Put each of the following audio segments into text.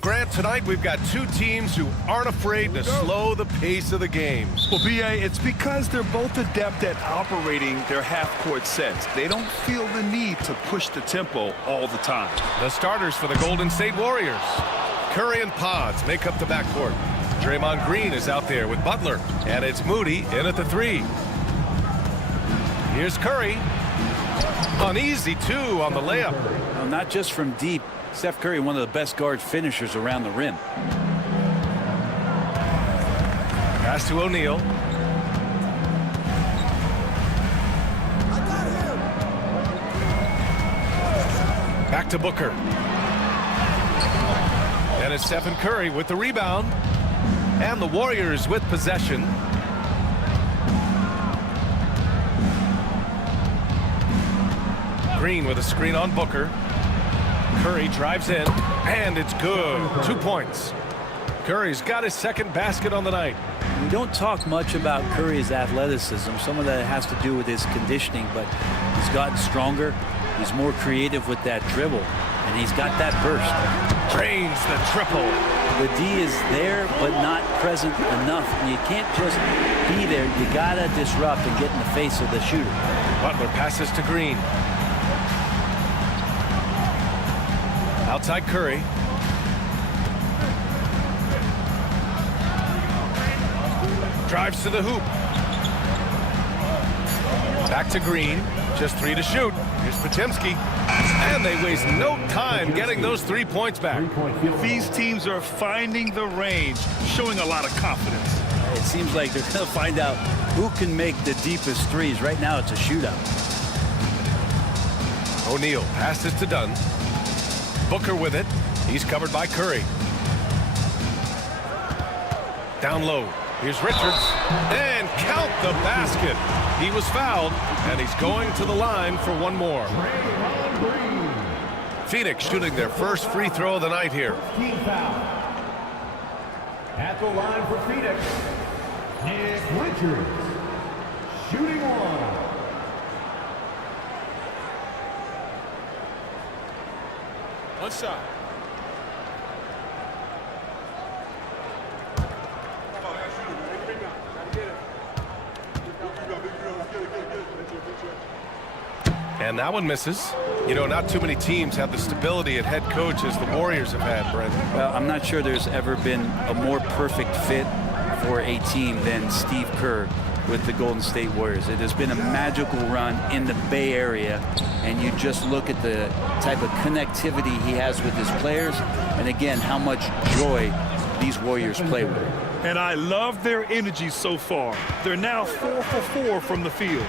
Grant, tonight we've got two teams who aren't afraid to slow the pace of the games. Well, B.A., it's because they're both adept at operating their half-court sets. They don't feel the need to push the tempo all the time. The starters for the Golden State Warriors. Curry and Pods make up the backcourt. Draymond Green is out there with Butler, and it's Moody in at the 3. Here's Curry. An easy 2 on the layup. Well, not just from deep. Steph Curry, one of the best guard finishers around the rim. Pass to O'Neal. Back to Booker. And it's Stephen Curry with the rebound. And the Warriors with possession. Green with a screen on Booker. Curry drives in, and it's good. 2 points. Curry's got his second basket on the night. We don't talk much about Curry's athleticism. Some of that has to do with his conditioning, but he's gotten stronger. He's more creative with that dribble, and he's got that burst. Drains the triple. The D is there, but not present enough. And you can't just be there. You got to disrupt and get in the face of the shooter. Butler passes to Green. Outside Curry. Drives to the hoop. Back to Green. Just 3 to shoot. Here's Potemski. And they waste no time getting those 3 points back. These teams are finding the range, showing a lot of confidence. It seems like they're going to find out who can make the deepest threes. Right now, it's a shootout. O'Neal passes to Dunn. Booker with it. He's covered by Curry. Down low. Here's Richards. And count the basket. He was fouled, and he's going to the line for one more. Phoenix shooting their first free throw of the night here. Team foul. At the line for Phoenix, Nick Richards. Shooting 1. One shot. And that one misses. You know, not too many teams have the stability at head coach as the Warriors have had, Brent. Well, I'm not sure there's ever been a more perfect fit for a team than Steve Kerr with the Golden State Warriors. It has been a magical run in the Bay Area, and you just look at the type of connectivity he has with his players, and again, how much joy these Warriors play with. And I love their energy so far. They're now 4 for 4 from the field.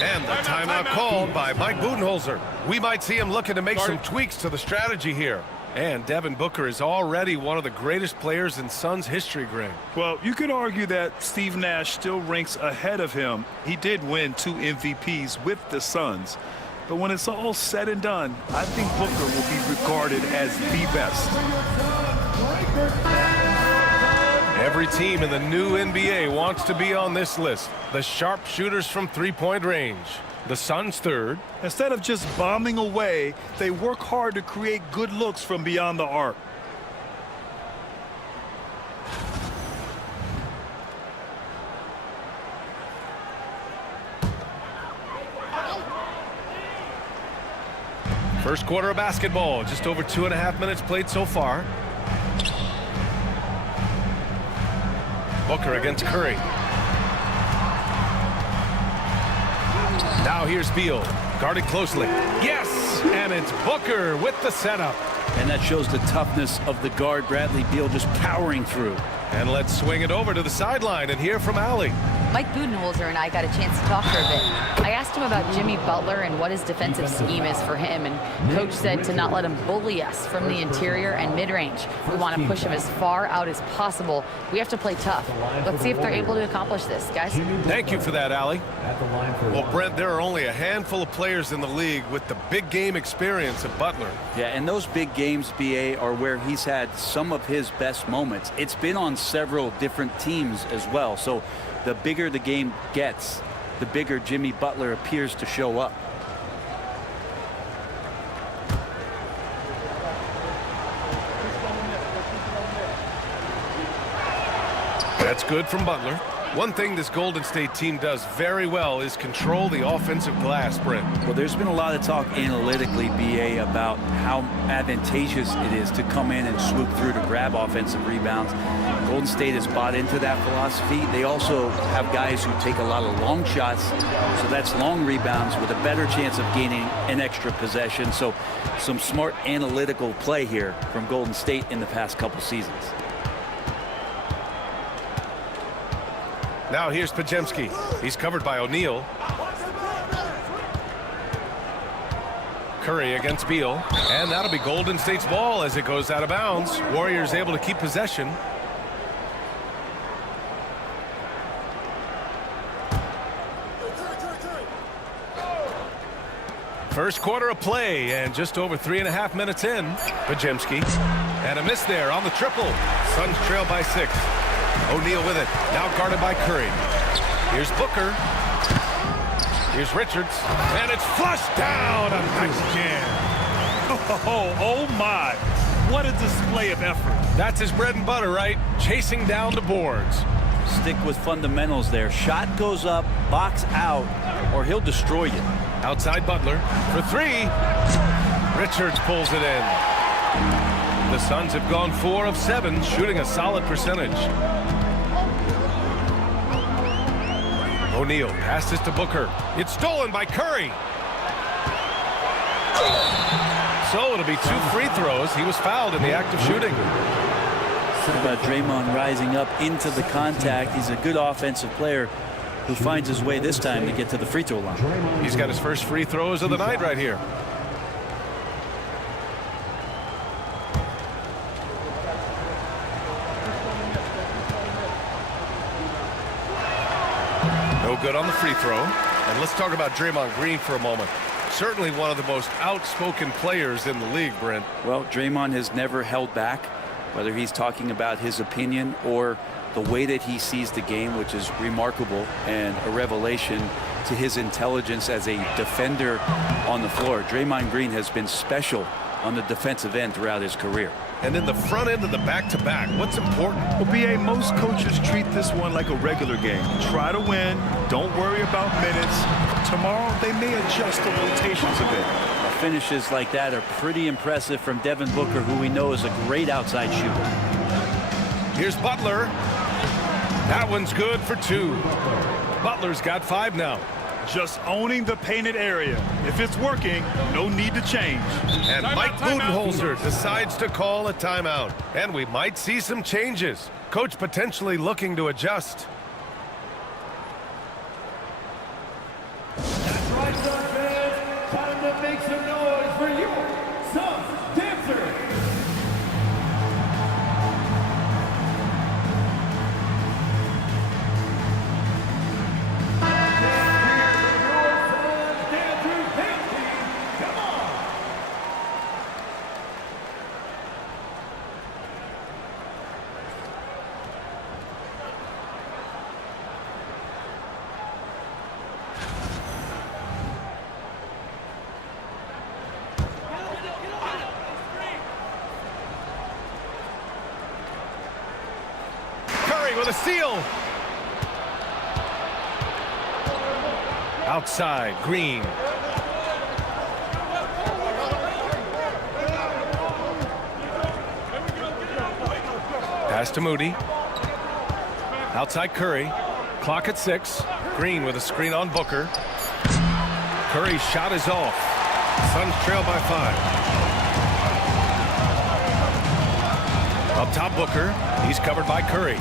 And the timeout called by Mike Budenholzer. We might see him looking to make some tweaks to the strategy here. And Devin Booker is already one of the greatest players in Suns history, Greg. Well, you could argue that Steve Nash still ranks ahead of him. He did win 2 MVPs with the Suns. But when it's all said and done, I think Booker will be regarded as the best. Every team in the new NBA wants to be on this list. The sharpshooters from three-point range. The Suns third. Instead of just bombing away, they work hard to create good looks from beyond the arc. First quarter of basketball. Just over 2.5 minutes played so far. Booker against Curry. Now here's Beal, guarded closely. Yes, and it's Booker with the setup. And that shows the toughness of the guard, Bradley Beal, just powering through. And let's swing it over to the sideline and hear from Allie. Mike Budenholzer and I got a chance to talk for a bit. I asked him about Jimmy Butler and what his defensive scheme is for him, and Coach said to not let him bully us from the interior and mid-range. We want to push him as far out as possible. We have to play tough. Let's see if they're able to accomplish this, guys. Thank you for that, Allie. Well, Brent, there are only a handful of players in the league with the big game experience of Butler. Yeah, and those big games, BA, are where he's had some of his best moments. It's been on several different teams as well. So the bigger the game gets, the bigger Jimmy Butler appears to show up. That's good from Butler. One thing this Golden State team does very well is control the offensive glass, Brent. Well, there's been a lot of talk analytically, BA, about how advantageous it is to come in and swoop through to grab offensive rebounds. Golden State has bought into that philosophy. They also have guys who take a lot of long shots, so that's long rebounds with a better chance of gaining an extra possession. So some smart analytical play here from Golden State in the past couple seasons. Now here's Pajemski. He's covered by O'Neal. Curry against Beal. And that'll be Golden State's ball as it goes out of bounds. Warriors able to keep possession. First quarter of play and just over 3.5 minutes in. Pajemski. And a miss there on the triple. Suns trail by 6. O'Neal with it. Now guarded by Curry. Here's Booker. Here's Richards. And it's flushed down. A nice jam. Oh my. What a display of effort. That's his bread and butter, right? Chasing down the boards. Stick with fundamentals there. Shot goes up, box out, or he'll destroy you. Outside Butler for 3. Richards pulls it in. The Suns have gone 4 of 7, shooting a solid percentage. O'Neal passes to Booker. It's stolen by Curry. So it'll be 2 free throws. He was fouled in the act of shooting. How about Draymond rising up into the contact? He's a good offensive player who finds his way this time to get to the free throw line. He's got his first free throws of the night right here. No good on the free throw. And let's talk about Draymond Green for a moment. Certainly one of the most outspoken players in the league, Brent. Well, Draymond has never held back, whether he's talking about his opinion or the way that he sees the game, which is remarkable and a revelation to his intelligence as a defender on the floor. Draymond Green has been special on the defensive end throughout his career. And in the front end of the back-to-back, what's important? Well, BA, most coaches treat this one like a regular game. Try to win. Don't worry about minutes. Tomorrow, they may adjust the rotations a bit. Finishes like that are pretty impressive from Devin Booker, who we know is a great outside shooter. Here's Butler. That one's good for 2. Butler's got 5 now. Just owning the painted area. If it's working, no need to change. And Mike Budenholzer decides to call a timeout. And we might see some changes. Coach potentially looking to adjust. That's right, Suns fans. Time to make some noise for your Suns dancers. With a steal. Outside, Green. Pass to Moody. Outside Curry. Clock at 6. Green with a screen on Booker. Curry's shot is off. Suns trail by 5. Up top, Booker. He's covered by Curry.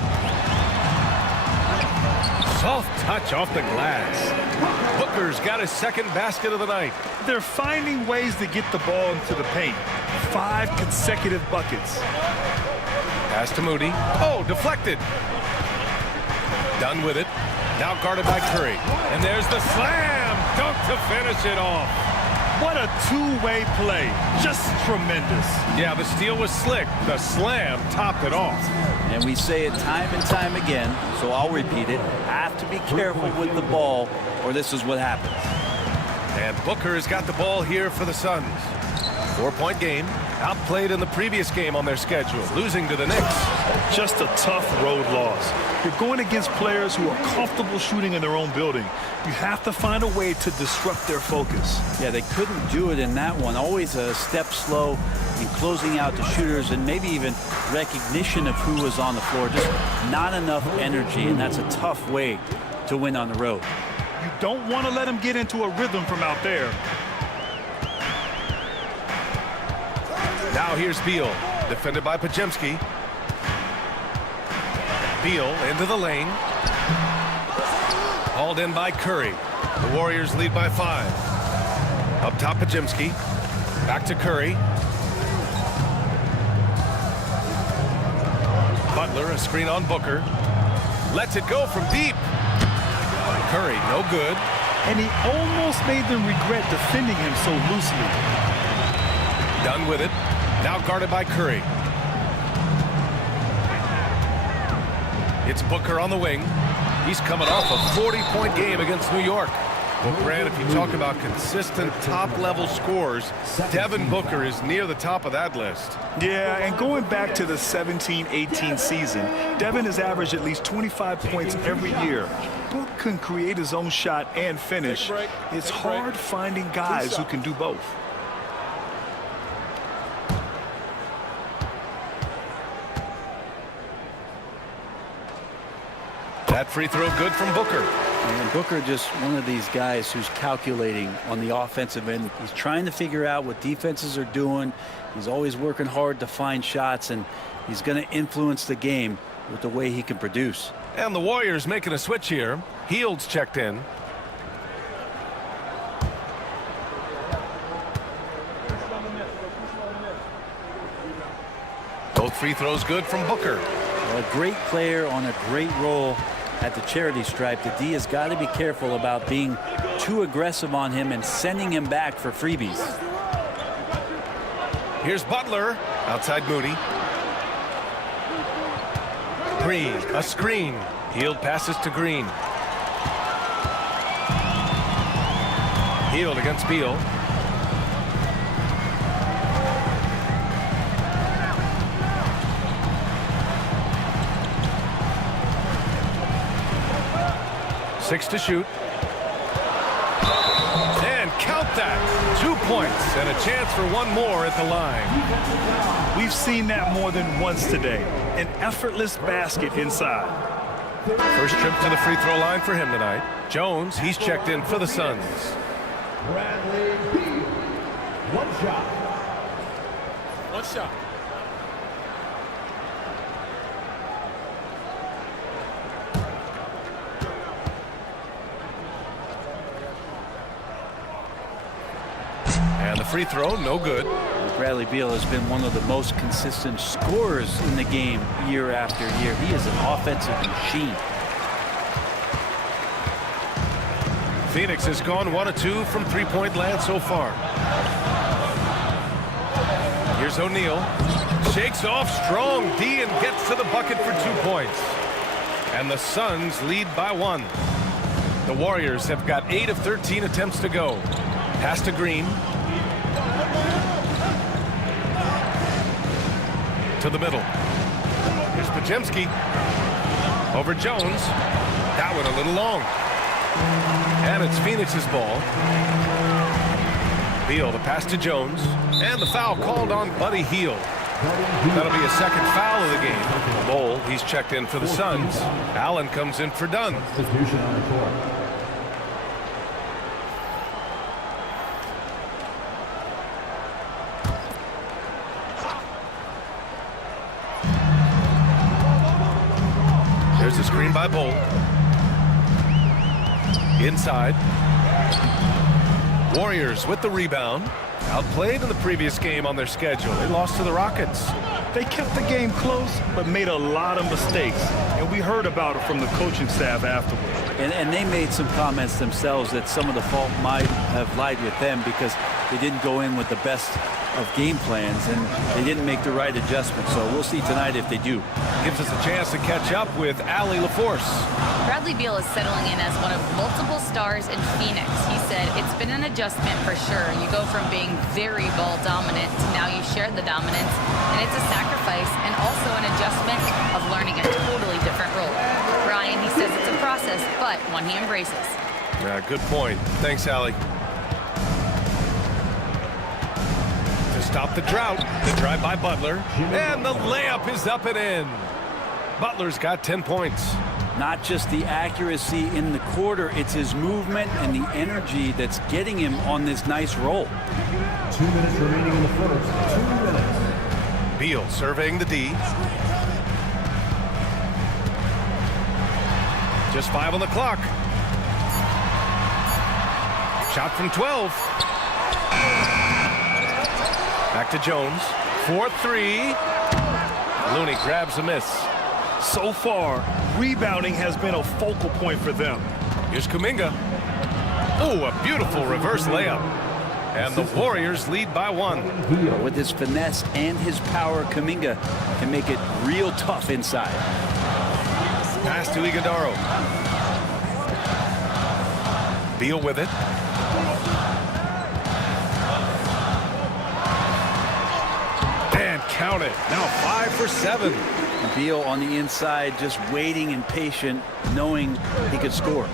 Soft touch off the glass. Booker's got his second basket of the night. They're finding ways to get the ball into the paint. 5 consecutive buckets. Pass to Moody. Oh, deflected. Done with it. Now guarded by Curry. And there's the slam dunk to finish it off. What a two-way play. Just tremendous. Yeah, the steal was slick. The slam topped it off. And we say it time and time again, so I'll repeat it. Have to be careful with the ball, or this is what happens. And Booker has got the ball here for the Suns. 4-point game. Outplayed in the previous game on their schedule, losing to the Knicks. Just a tough road loss. You're going against players who are comfortable shooting in their own building. You have to find a way to disrupt their focus. Yeah, they couldn't do it in that one. Always a step slow in closing out the shooters and maybe even recognition of who was on the floor. Just not enough energy, and that's a tough way to win on the road. You don't want to let them get into a rhythm from out there. Now here's Beal, defended by Pajemski. Beal into the lane. Hauled in by Curry. The Warriors lead by 5. Up top, Pajemski. Back to Curry. Butler, a screen on Booker. Lets it go from deep. Curry, no good. And he almost made them regret defending him so loosely. Done with it. Now guarded by Curry. It's Booker on the wing. He's coming off a 40-point game against New York. Well, Grant, if you talk about consistent top-level scores, Devin Booker is near the top of that list. Yeah, and going back to the 17-18 season, Devin has averaged at least 25 points every year. Book can create his own shot and finish. It's hard finding guys who can do both. That free throw good from Booker. And Booker just one of these guys who's calculating on the offensive end. He's trying to figure out what defenses are doing. He's always working hard to find shots, and he's going to influence the game with the way he can produce. And the Warriors making a switch here. Hield's checked in. Both free throws good from Booker. Well, a great player on a great role at the charity stripe. The D has got to be careful about being too aggressive on him and sending him back for freebies. Here's Butler. Outside Moody. Green, a screen. Hield passes to Green. Hield against Beal. Six to shoot. And count that. 2 points and a chance for one more at the line. We've seen that more than once today. An effortless basket inside. First trip to the free throw line for him tonight. Jones, he's checked in for the Suns. Bradley Beal. One shot. One shot. And the free throw, no good. Bradley Beal has been one of the most consistent scorers in the game year after year. He is an offensive machine. Phoenix has gone 1 of 2 from three-point land so far. Here's O'Neal. Shakes off strong D and gets to the bucket for 2 points. And the Suns lead by 1. The Warriors have got 8 of 13 attempts to go. Pass to Green. To the middle. Here's Pajemski. Over Jones. That one a little long. And it's Phoenix's ball. Beal, the pass to Jones. And the foul called on Buddy Hield. That'll be a second foul of the game. Bowl, he's checked in for the Suns. Allen comes in for Dunn. Substitution on the court. There's a screen by Bowl. Inside. Warriors with the rebound. Outplayed in the previous game on their schedule. They lost to the Rockets. They kept the game close, but made a lot of mistakes. And we heard about it from the coaching staff afterward. And they made some comments themselves that some of the fault might have lied with them because they didn't go in with the best of game plans and they didn't make the right adjustments. So we'll see tonight if they do. Gives us a chance to catch up with Allie LaForce. Bradley Beal is settling in as one of multiple stars in Phoenix. He said, "It's been an adjustment for sure. You go from being very ball dominant to now you share the dominance, and it's a sacrifice and also an adjustment of learning a totally different role." Brian, he says it's a process, but one he embraces. Yeah, good point. Thanks, Allie. To stop the drought, the drive by Butler, and the layup is up and in. Butler's got 10 points. Not just the accuracy in the quarter, it's his movement and the energy that's getting him on this nice roll. 2 minutes remaining in the first. 2 minutes. Beal surveying the D. Just 5 on the clock. Shot from 12. Back to Jones. 4-3. Looney grabs a miss. So far, rebounding has been a focal point for them. Here's Kuminga. Oh, a beautiful reverse layup. And the Warriors lead by 1. With his finesse and his power, Kuminga can make it real tough inside. Pass to Iguodaro. Beal with it. And count it. Now 5 for 7. Beal on the inside, just waiting and patient, knowing he could score.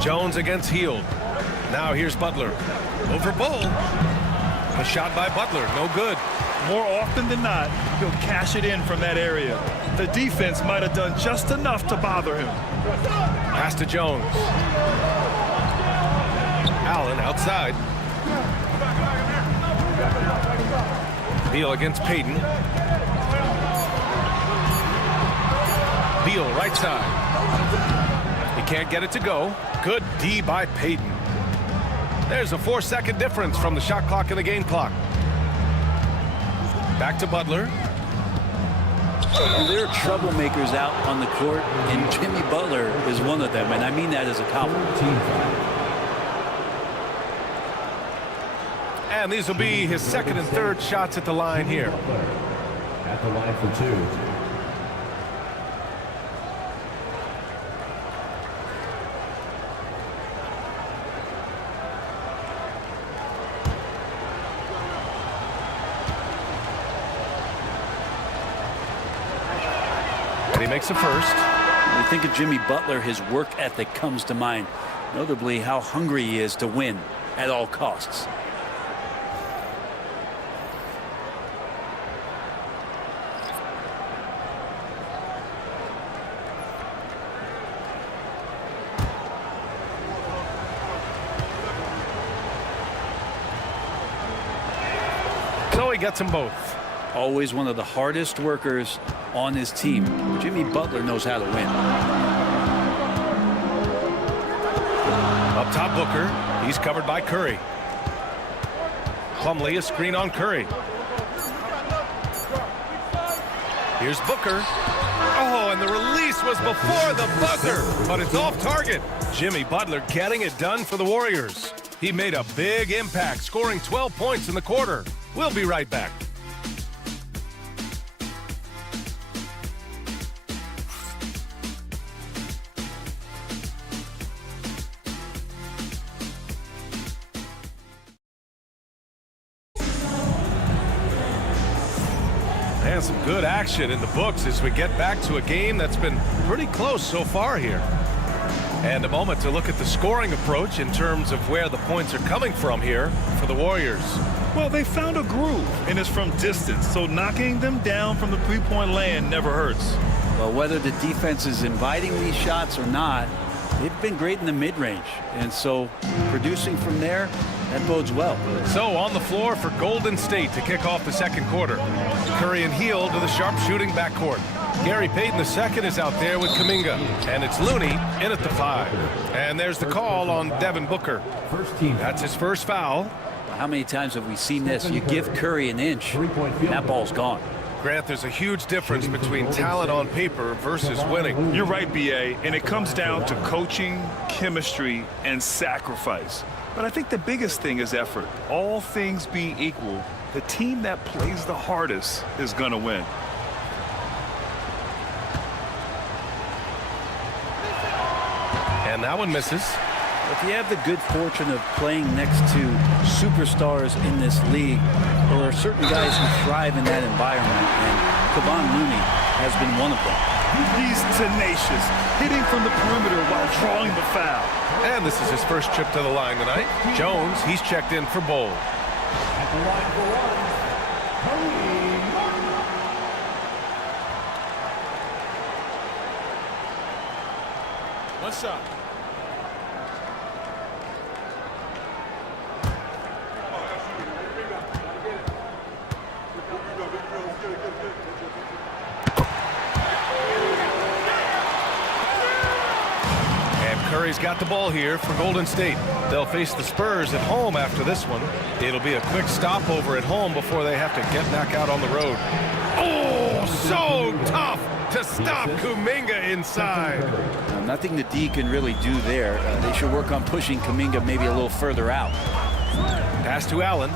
Jones against Hield. Now here's Butler. Over Bull. A shot by Butler. No good. More often than not, he'll cash it in from that area. The defense might have done just enough to bother him. Pass to Jones. Allen outside. Beal against Payton. Beal right side. He can't get it to go. Good D by Payton. There's a 4-second difference from the shot clock and the game clock. Back to Butler. There are troublemakers out on the court, and Jimmy Butler is one of them, and I mean that as a compliment. And these will be his second and third shots at the line here. At the line for 2. And he makes the first. When you think of Jimmy Butler, his work ethic comes to mind, notably how hungry he is to win at all costs. So he gets them both. Always one of the hardest workers on his team. Jimmy Butler knows how to win. Up top, Booker. He's covered by Curry. Plumlee, a screen on Curry. Here's Booker. Oh, and the release was before the buzzer, but it's off target. Jimmy Butler getting it done for the Warriors. He made a big impact, scoring 12 points in the quarter. We'll be right back. And some good action in the books as we get back to a game that's been pretty close so far here. And a moment to look at the scoring approach in terms of where the points are coming from here for the Warriors. Well, they found a groove, and it's from distance, so knocking them down from the three-point land never hurts. Well, whether the defense is inviting these shots or not, they've been great in the mid-range. And so producing from there, that bodes well. So on the floor for Golden State to kick off the second quarter. Curry and Hield to the sharpshooting backcourt. Gary Payton II is out there with Kuminga. And it's Looney in at the 5. And there's the call on Devin Booker. That's his first foul. How many times have we seen this? You give Curry an inch, that ball's gone. Grant, there's a huge difference between talent on paper versus winning. You're right, B.A., and it comes down to coaching, chemistry, and sacrifice. But I think the biggest thing is effort. All things being equal, the team that plays the hardest is going to win. And that one misses. If you have the good fortune of playing next to superstars in this league, there are certain guys who thrive in that environment, and Kevon Looney has been one of them. He's tenacious, hitting from the perimeter while drawing the foul. And this is his first trip to the line tonight. Jones, he's checked in for Bowl. At the line for one, Curry Martin. One shot. Curry's got the ball here for Golden State. They'll face the Spurs at home after this one. It'll be a quick stopover at home before they have to get back out on the road. Oh, so tough to stop Kuminga inside. Nothing the D can really do there. They should work on pushing Kuminga maybe a little further out. Pass to Allen.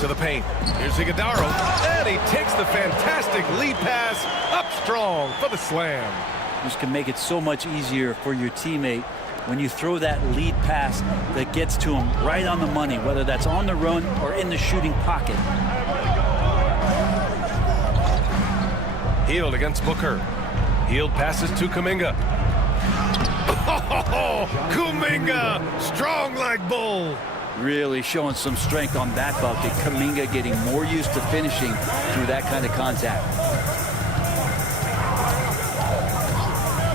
To the paint. Here's Iguodala, and he takes the fantastic lead pass up strong for the slam. This can make it so much easier for your teammate when you throw that lead pass that gets to him right on the money, whether that's on the run or in the shooting pocket. Hield against Booker. Hield passes to Kuminga. Oh, Kuminga, strong like bull. Really showing some strength on that bucket. Kuminga getting more used to finishing through that kind of contact.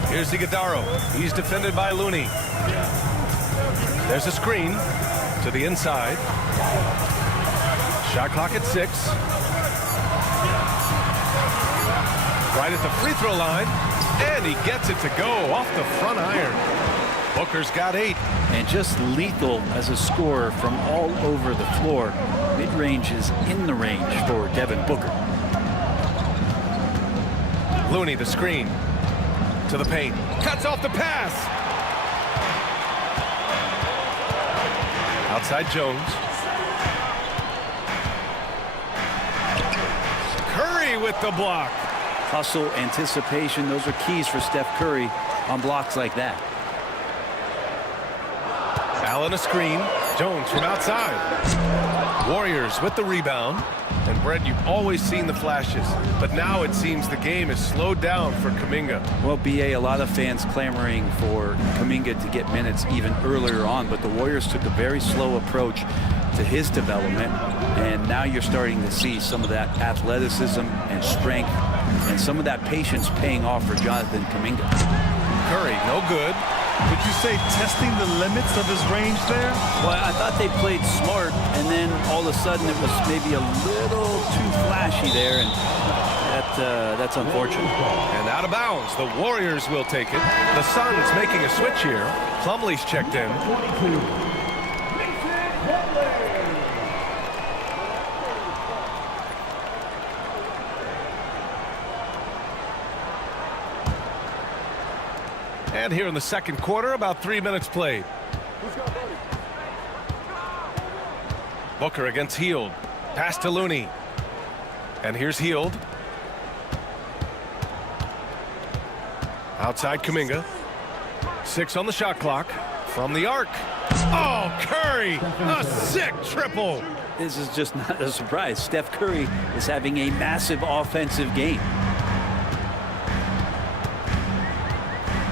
Here's Iguodala. He's defended by Looney. There's a screen to the inside. Shot clock at 6. Right at the free throw line. And he gets it to go off the front iron. Booker's got 8. And just lethal as a scorer from all over the floor. Mid-range is in the range for Devin Booker. Looney, the screen. To the paint. Cuts off the pass. Outside Jones. Curry with the block. Hustle, anticipation, those are keys for Steph Curry on blocks like that. Allen a screen. Jones from outside. Warriors with the rebound. And Brett, you've always seen the flashes, but now it seems the game is slowed down for Kuminga. Well, BA, a lot of fans clamoring for Kuminga to get minutes even earlier on, but the Warriors took a very slow approach to his development, and now you're starting to see some of that athleticism and strength and some of that patience paying off for Jonathan Kuminga. Curry, no good. Would you say testing the limits of his range there? Well, I thought they played smart, and then all of a sudden it was maybe a little too flashy there, and that's unfortunate. And out of bounds, the Warriors will take it. The Suns making a switch here. Plumlee's checked in. And here in the second quarter, about 3 minutes played. Booker against Hield. Pass to Looney. And here's Hield. Outside Kuminga. 6 on the shot clock. From the arc. Oh, Curry! A sick triple! This is just not a surprise. Steph Curry is having a massive offensive game.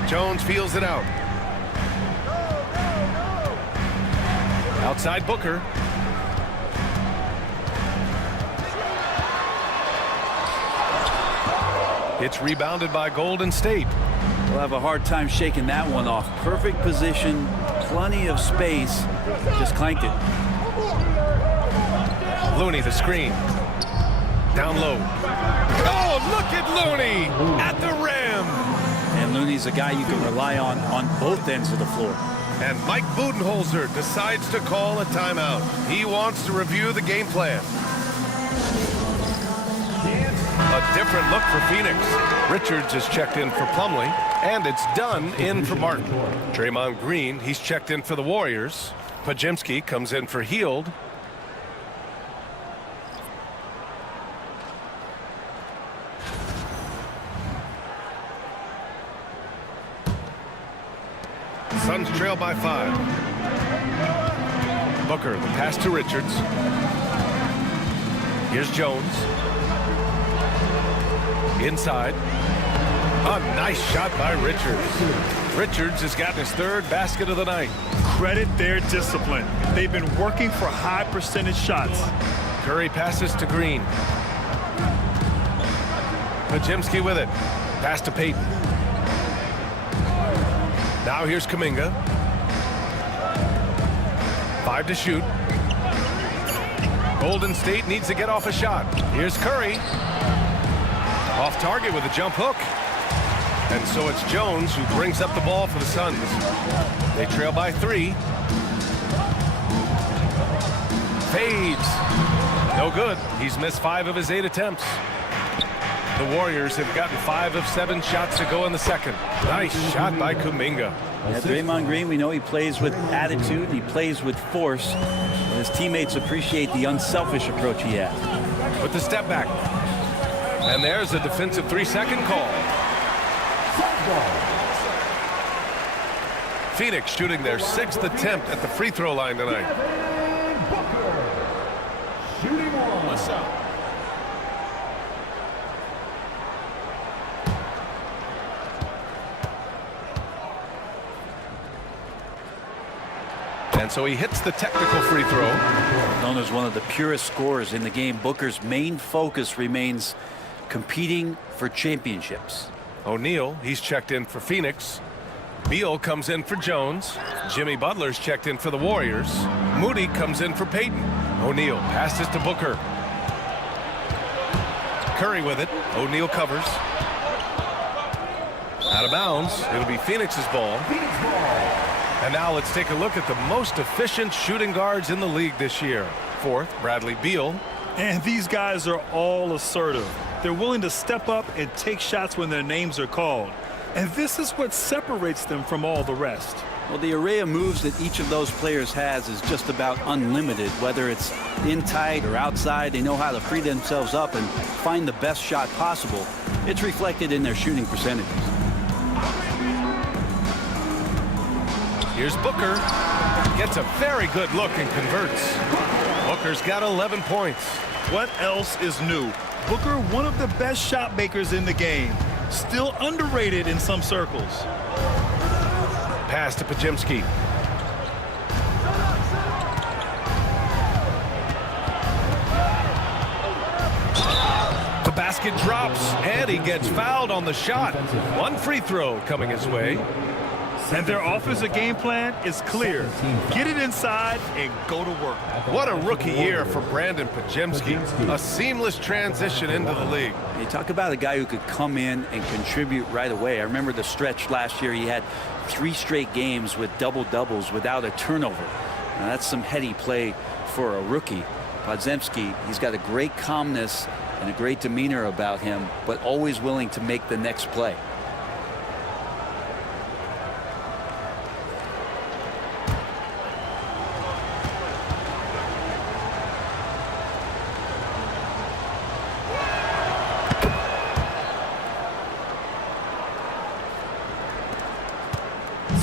Jones feels it out. Outside Booker. It's rebounded by Golden State. We'll have a hard time shaking that one off. Perfect position, plenty of space. Just clanked it. Looney, the screen. Down low. Oh, look at Looney at the rim. And Looney's a guy you can rely on both ends of the floor. And Mike Budenholzer decides to call a timeout. He wants to review the game plan. A different look for Phoenix. Richards is checked in for Plumlee, and it's Dunn in for Martin. Draymond Green, he's checked in for the Warriors. Pajemski comes in for Hield. Suns trail by 5. Booker, the pass to Richards. Here's Jones. Inside. A nice shot by Richards. Richards has gotten his 3rd basket of the night. Credit their discipline. They've been working for high percentage shots. Curry passes to Green. Podziemski with it. Pass to Payton. Now here's Kuminga. 5 to shoot. Golden State needs to get off a shot. Here's Curry. Off target with a jump hook. And so it's Jones who brings up the ball for the Suns. They trail by 3. Fades. No good. He's missed 5 of his 8 attempts. The Warriors have gotten 5 of 7 shots to go in the second. Nice shot by Kuminga. Yeah, Draymond Green, we know he plays with attitude, he plays with force. And his teammates appreciate the unselfish approach he has. With the step back. And there's a defensive 3-second call. Phoenix shooting their 6th attempt at the free throw line tonight. Shooting 1. What's up? And so he hits the technical free throw. Known as one of the purest scorers in the game, Booker's main focus remains competing for championships. O'Neal, he's checked in for Phoenix. Beal comes in for Jones. Jimmy Butler's checked in for the Warriors. Moody comes in for Payton. O'Neal passes to Booker. Curry with it. O'Neal covers. Out of bounds. It'll be Phoenix's ball. And now let's take a look at the most efficient shooting guards in the league this year. 4th, Bradley Beal. And these guys are all assertive. They're willing to step up and take shots when their names are called. And this is what separates them from all the rest. Well, the array of moves that each of those players has is just about unlimited. Whether it's in tight or outside, they know how to free themselves up and find the best shot possible. It's reflected in their shooting percentages. Here's Booker. Gets a very good look and converts. Booker's got 11 points. What else is new? Booker, one of the best shot makers in the game. Still underrated in some circles. Pass to Podziemski. The basket drops, and he gets fouled on the shot. 1 free throw coming his way. And their offensive game plan is clear. Get it inside and go to work. What a rookie year for Brandon Podziemski. A seamless transition into the league. You talk about a guy who could come in and contribute right away. I remember the stretch last year. He had 3 straight games with double-doubles without a turnover. Now, that's some heady play for a rookie. Podziemski, he's got a great calmness and a great demeanor about him, but always willing to make the next play.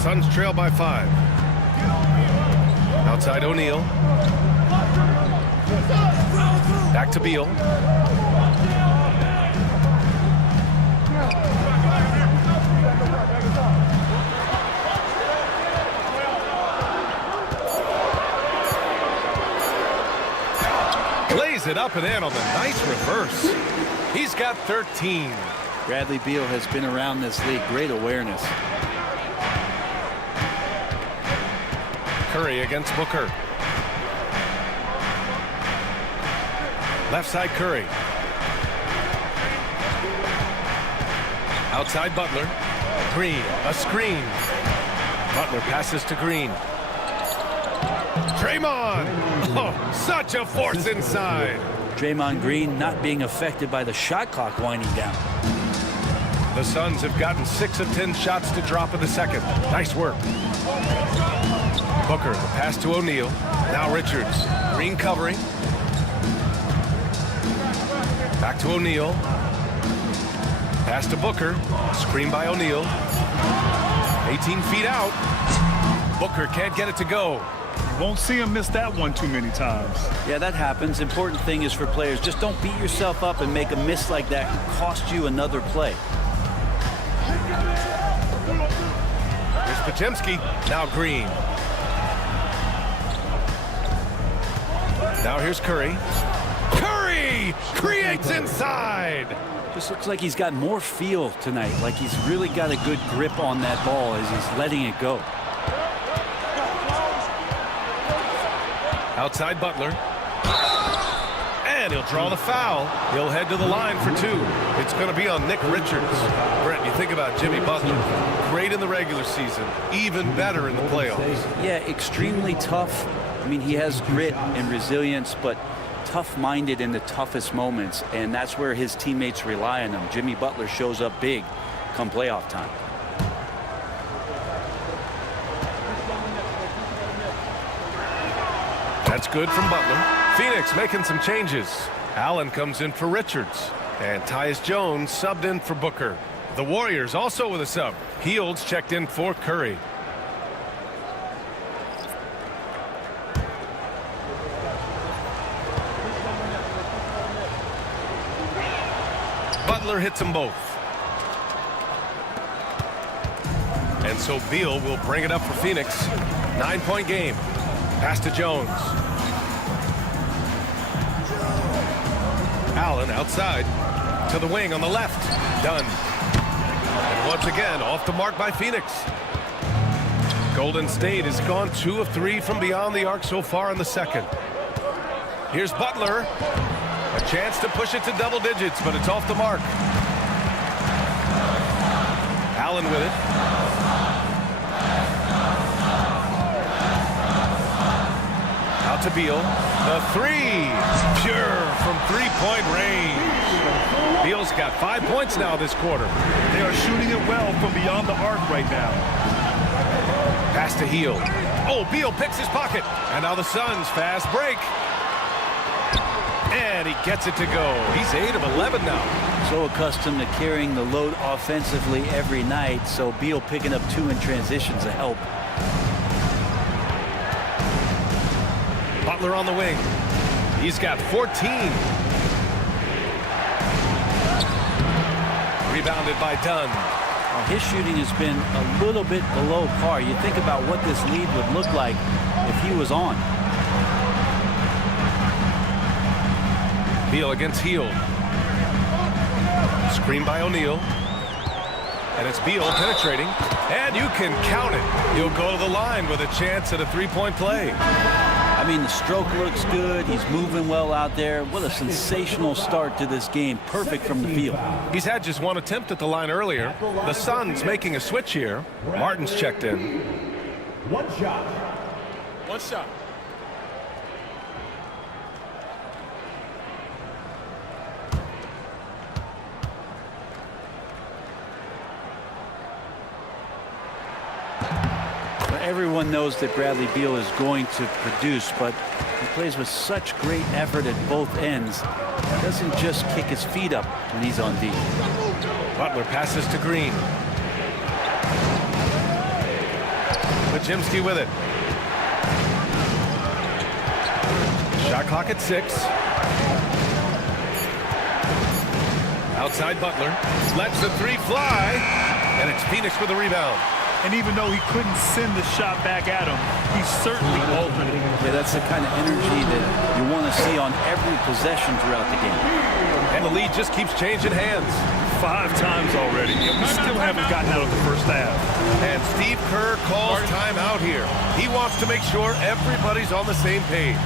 Suns trail by 5. Outside O'Neal. Back to Beal. Lays it up and in on the nice reverse. He's got 13. Bradley Beal has been around this league. Great awareness. Curry against Booker. Left side Curry. Outside Butler. Green, a screen. Butler passes to Green. Draymond! Oh, such a force inside. Draymond Green not being affected by the shot clock winding down. The Suns have gotten 6 of 10 shots to drop in the second. Nice work. Booker, the pass to O'Neal. Now Richards. Green covering. Back to O'Neal. Pass to Booker. Screen by O'Neal. 18 feet out. Booker can't get it to go. Won't see him miss that one too many times. Yeah, that happens. Important thing is for players, just don't beat yourself up and make a miss like that cost you another play. Here's Pajemski, now Green. Now here's Curry. Curry creates inside. Just looks like he's got more feel tonight, like he's really got a good grip on that ball as he's letting it go. Outside Butler. And he'll draw the foul. He'll head to the line for two. It's going to be on Nick Richards. Brent, you think about Jimmy Butler. Great in the regular season. Even better in the playoffs. Yeah, extremely tough. I mean, he has grit and resilience, but tough-minded in the toughest moments, and that's where his teammates rely on him. Jimmy Butler shows up big come playoff time. That's good from Butler. Phoenix making some changes. Allen comes in for Richards, and Tyus Jones subbed in for Booker. The Warriors also with a sub. Fields checked in for Curry. Butler hits them both. And so Beal will bring it up for Phoenix. 9-point game. Pass to Jones. Allen outside to the wing on the left. Done. And once again off the mark by Phoenix. Golden State has gone 2 of 3 from beyond the arc so far in the second. Here's Butler. A chance to push it to double digits, but it's off the mark. Allen with it. Out to Beal. The three. Pure from three-point range. Beal's got 5 points now this quarter. They are shooting it well from beyond the arc right now. Pass to Hield. Oh, Beal picks his pocket. And now the Suns fast break. And he gets it to go. He's 8 of 11 now. So accustomed to carrying the load offensively every night, so Beal picking up 2 in transition's a help. Butler on the wing. He's got 14. Rebounded by Dunn. Well, his shooting has been a little bit below par. You think about what this lead would look like if he was on. Beal against Hield. Screen by O'Neal. And it's Beal penetrating. And you can count it. He'll go to the line with a chance at a three-point play. I mean, the stroke looks good. He's moving well out there. What a sensational start to this game. Perfect from the field. He's had just 1 attempt at the line earlier. The Suns making a switch here. Martin's checked in. One shot. One shot. Everyone knows that Bradley Beal is going to produce, but he plays with such great effort at both ends. He doesn't just kick his feet up when he's on D. Butler passes to Green. Pajemski with it. Shot clock at 6. Outside Butler. Lets the three fly. And it's Phoenix with the rebound. And even though he couldn't send the shot back at him, he certainly altered it. Yeah, that's the kind of energy that you want to see on every possession throughout the game. And the lead just keeps changing hands. 5 times already. And we still haven't gotten out of the first half. And Steve Kerr calls timeout here. He wants to make sure everybody's on the same page.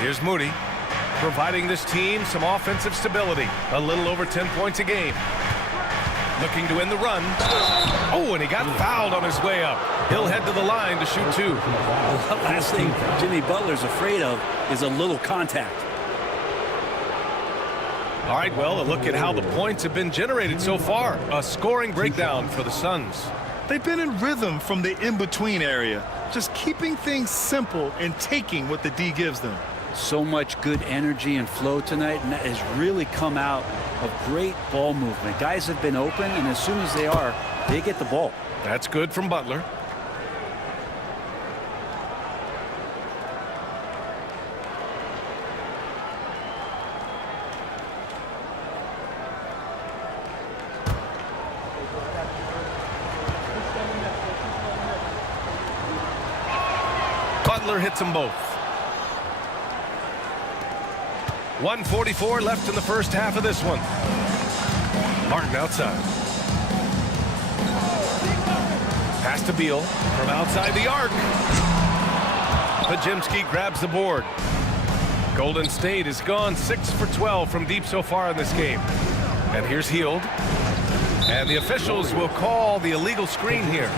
Here's Moody. providing this team some offensive stability. A little over 10 points a game. Looking to win the run. Oh, and he got fouled on his way up. He'll head to the line to shoot 2. The last thing Jimmy Butler's afraid of is a little contact. All right, well, a look at how the points have been generated so far. A scoring breakdown for the Suns. They've been in rhythm from the in-between area, just keeping things simple and taking what the D gives them. So much good energy and flow tonight, and that has really come out of great ball movement. Guys have been open, and as soon as they get the ball. That's good from Butler. Butler hits them both. 1:44 left in the first half of this one. Martin outside. Pass to Beal from outside the arc. Pajemski grabs the board. Golden State has gone 6 for 12 from deep so far in this game. And here's Hield. And the officials will call the illegal screen here.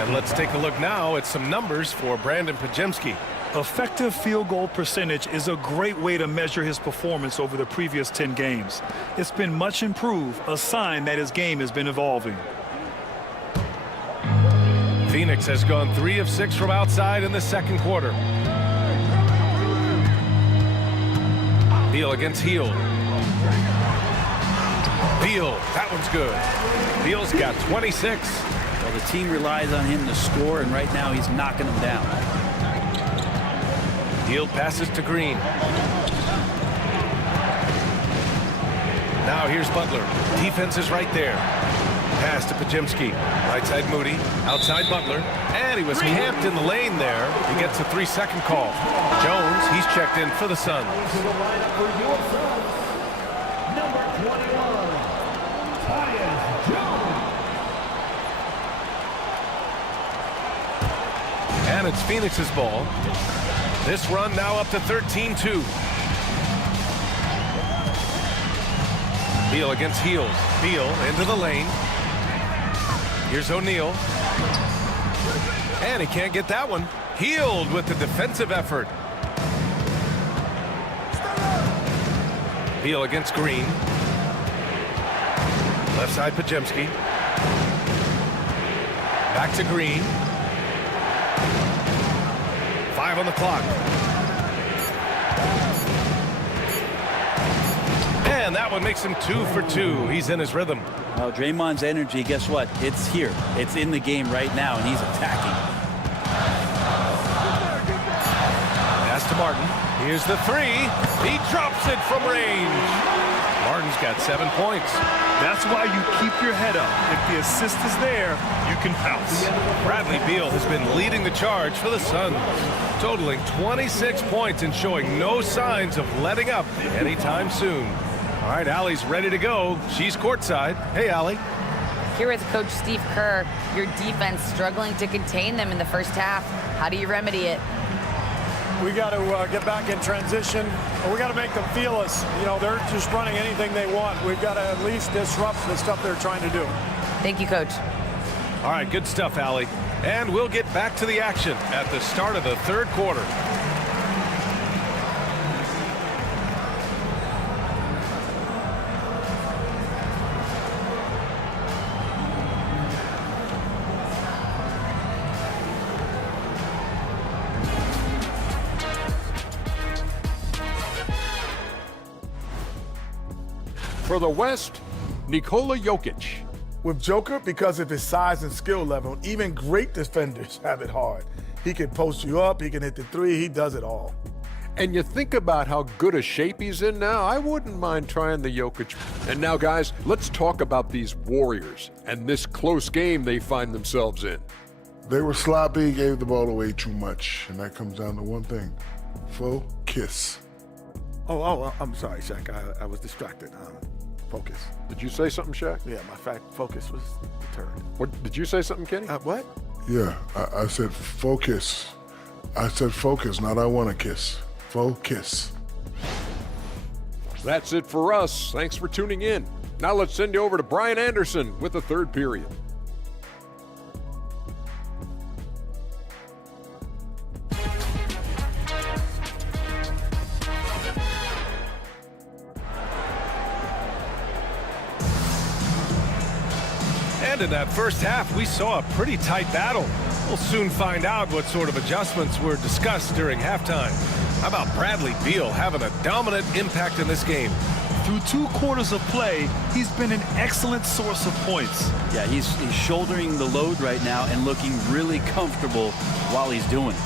And let's take a look now at some numbers for Brandon Pajemski. Effective field goal percentage is a great way to measure his performance over the previous 10 games. It's been much improved, a sign that his game has been evolving. Phoenix has gone 3 of 6 from outside in the second quarter. Beal against Hield. Beal, that one's good. Beal's got 26. Well, the team relies on him to score, and right now he's knocking them down. Hield passes to Green. Now here's Butler. Defense is right there. Pass to Pajemski. Right side Moody. Outside Butler. And he was camped in the lane there. He gets a 3-second call. Jones, he's checked in for the Suns. Number 21, Tyus Jones. And it's Phoenix's ball. This run now up to 13-2. Beal against Hield. Beal into the lane. Here's O'Neal. And he can't get that one. Hield with the defensive effort. Beal against Green. Left side Pajemski. Back to Green. 5 on the clock. And that one makes him 2 for 2. He's in his rhythm. Well, Draymond's energy, guess what? It's here. It's in the game right now, and he's attacking. Pass to Martin. Here's the 3. He drops it from range. Martin's got 7 points. That's why you keep your head up. If the assist is there, you can pounce. Bradley Beal has been leading the charge for the Suns, totaling 26 points and showing no signs of letting up anytime soon. All right, Allie's ready to go. She's courtside. Hey, Allie. Here with Coach Steve Kerr, your defense struggling to contain them in the first half. How do you remedy it? We got to get back in transition. We got to make them feel us. You know, they're just running anything they want. We've got to at least disrupt the stuff they're trying to do. Thank you, Coach. All right, good stuff, Allie. And we'll get back to the action at the start of the third quarter. For the West, Nikola Jokic. With Joker, because of his size and skill level, even great defenders have it hard. He can post you up, he can hit the 3, he does it all. And you think about how good a shape he's in now, I wouldn't mind trying the Jokic. And now, guys, let's talk about these Warriors and this close game they find themselves in. They were sloppy, gave the ball away too much, and that comes down to one thing: focus. Oh, I'm sorry, Shaq. I was distracted. Focus. Did you say something, Shaq? Yeah, my focus was deterred. What, did you say something, Kenny? What? Yeah, I said focus. I said focus, not I want to kiss. Focus. That's it for us. Thanks for tuning in. Now let's send you over to Brian Anderson with the third period. And in that first half, we saw a pretty tight battle. We'll soon find out what sort of adjustments were discussed during halftime. How about Bradley Beal having a dominant impact in this game? Through 2 quarters of play, he's been an excellent source of points. Yeah, he's shouldering the load right now and looking really comfortable while he's doing it.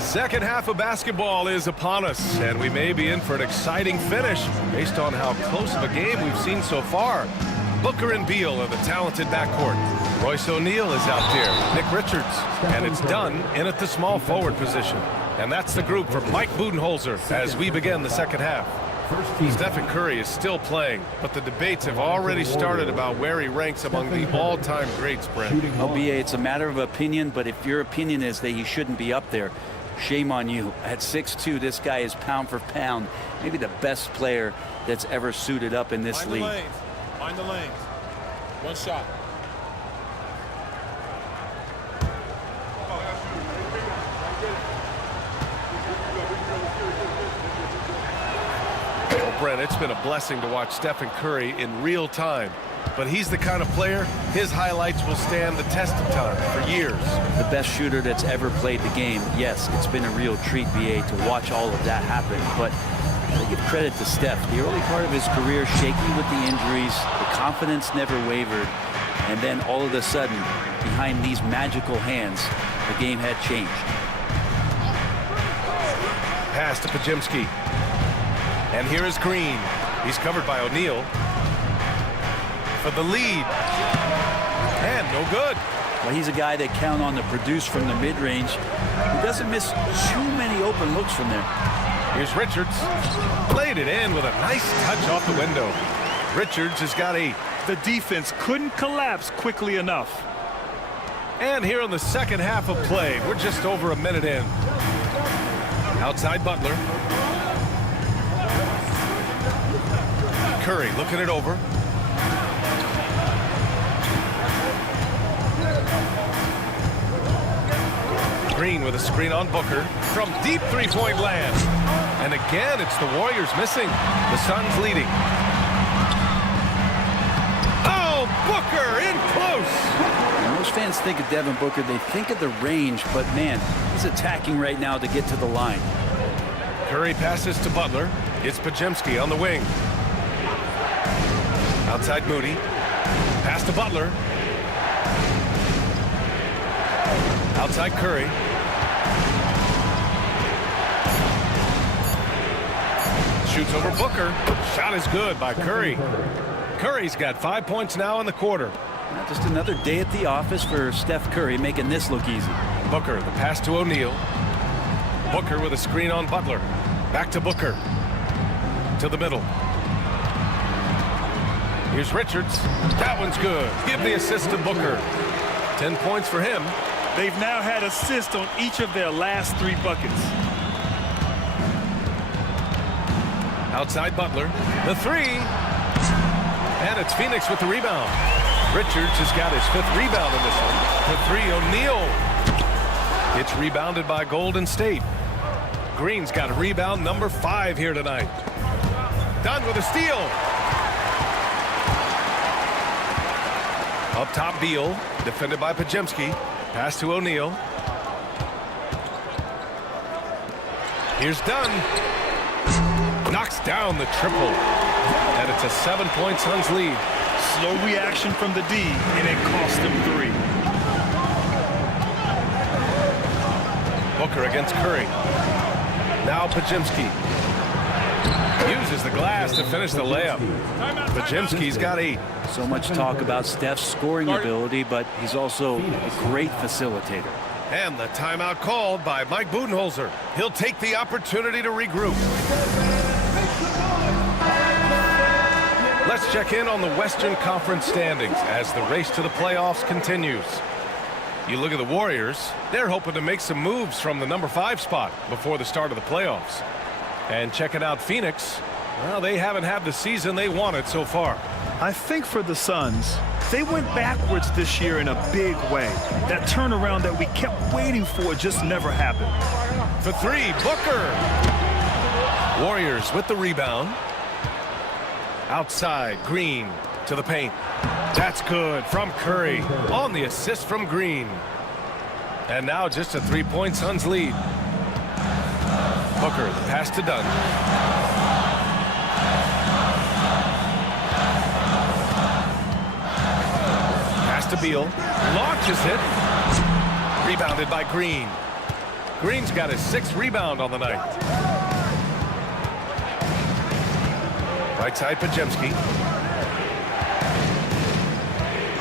Second half of basketball is upon us, and we may be in for an exciting finish based on how close of a game we've seen so far. Booker and Beal are the talented backcourt. Royce O'Neal is out there, Nick Richards, and it's done in at the small forward position. And that's the group for Mike Budenholzer as we begin the second half. Stephen Curry is still playing, but the debates have already started about where he ranks among the all-time greats, Brent. OBA, it's a matter of opinion, but if your opinion is that he shouldn't be up there, shame on you. At 6'2", this guy is pound for pound, maybe the best player that's ever suited up in this league. Mind the lanes. One shot. Well, Brent, it's been a blessing to watch Stephen Curry in real time. But he's the kind of player, his highlights will stand the test of time for years. The best shooter that's ever played the game. Yes, it's been a real treat, BA, to watch all of that happen. But I give credit to Steph. The early part of his career, shaky with the injuries, the confidence never wavered. And then all of a sudden, behind these magical hands, the game had changed. Pass to Pajemski. And here is Green. He's covered by O'Neal. For the lead. And no good. Well, he's a guy that count on to produce from the mid-range. He doesn't miss too many open looks from there. Here's Richards. Played it in with a nice touch off the window. Richards has got 8. The defense couldn't collapse quickly enough. And here in the second half of play, we're just over a minute in. Outside Butler. Curry looking it over. Green with a screen on Booker from deep three-point land. And again, it's the Warriors missing. The Suns leading. Oh, Booker in close. And most fans think of Devin Booker. They think of the range, but man, he's attacking right now to get to the line. Curry passes to Butler. It's Pajemski on the wing. Outside Moody. Pass to Butler. Outside Curry. Shoots over Booker. Shot is good by Curry. Curry's got 5 points now in the quarter. Just another day at the office for Steph Curry, making this look easy. Booker, the pass to O'Neal. Booker with a screen on Butler. Back to Booker. To the middle. Here's Richards. That one's good. Give the assist to Booker. 10 points for him. They've now had assists on each of their last 3 buckets. Outside Butler. The 3. And it's Phoenix with the rebound. Richards has got his 5th rebound in this one. The 3, O'Neal. It's rebounded by Golden State. Green's got a rebound number 5 here tonight. Done with a steal. Up top, Beal. Defended by Pajemski. Pass to O'Neal. Here's Dunn. Knocks down the triple. And it's a 7-point Suns lead. Slow reaction from the D, and it cost them 3. Booker against Curry. Now Pajemski. Uses the glass to finish the layup. Pajemski's got 8. So much talk about Steph's scoring ability, but he's also a great facilitator. And the timeout called by Mike Budenholzer. He'll take the opportunity to regroup. Let's Let's check in on the Western Conference standings as the race to the playoffs continues. You look at the Warriors, they're hoping to make some moves from the number 5 spot before the start of the playoffs. And checking out Phoenix, well, they haven't had the season they wanted so far. I think for the Suns, they went backwards this year in a big way. That turnaround that we kept waiting for just never happened. For 3, Booker. Warriors with the rebound. Outside, Green to the paint. That's good from Curry on the assist from Green. And now just a 3-point Suns lead. Booker, the pass to Dunn. Pass to Beal. Launches it. Rebounded by Green. Green's got his 6th rebound on the night. Right side, Pajemski.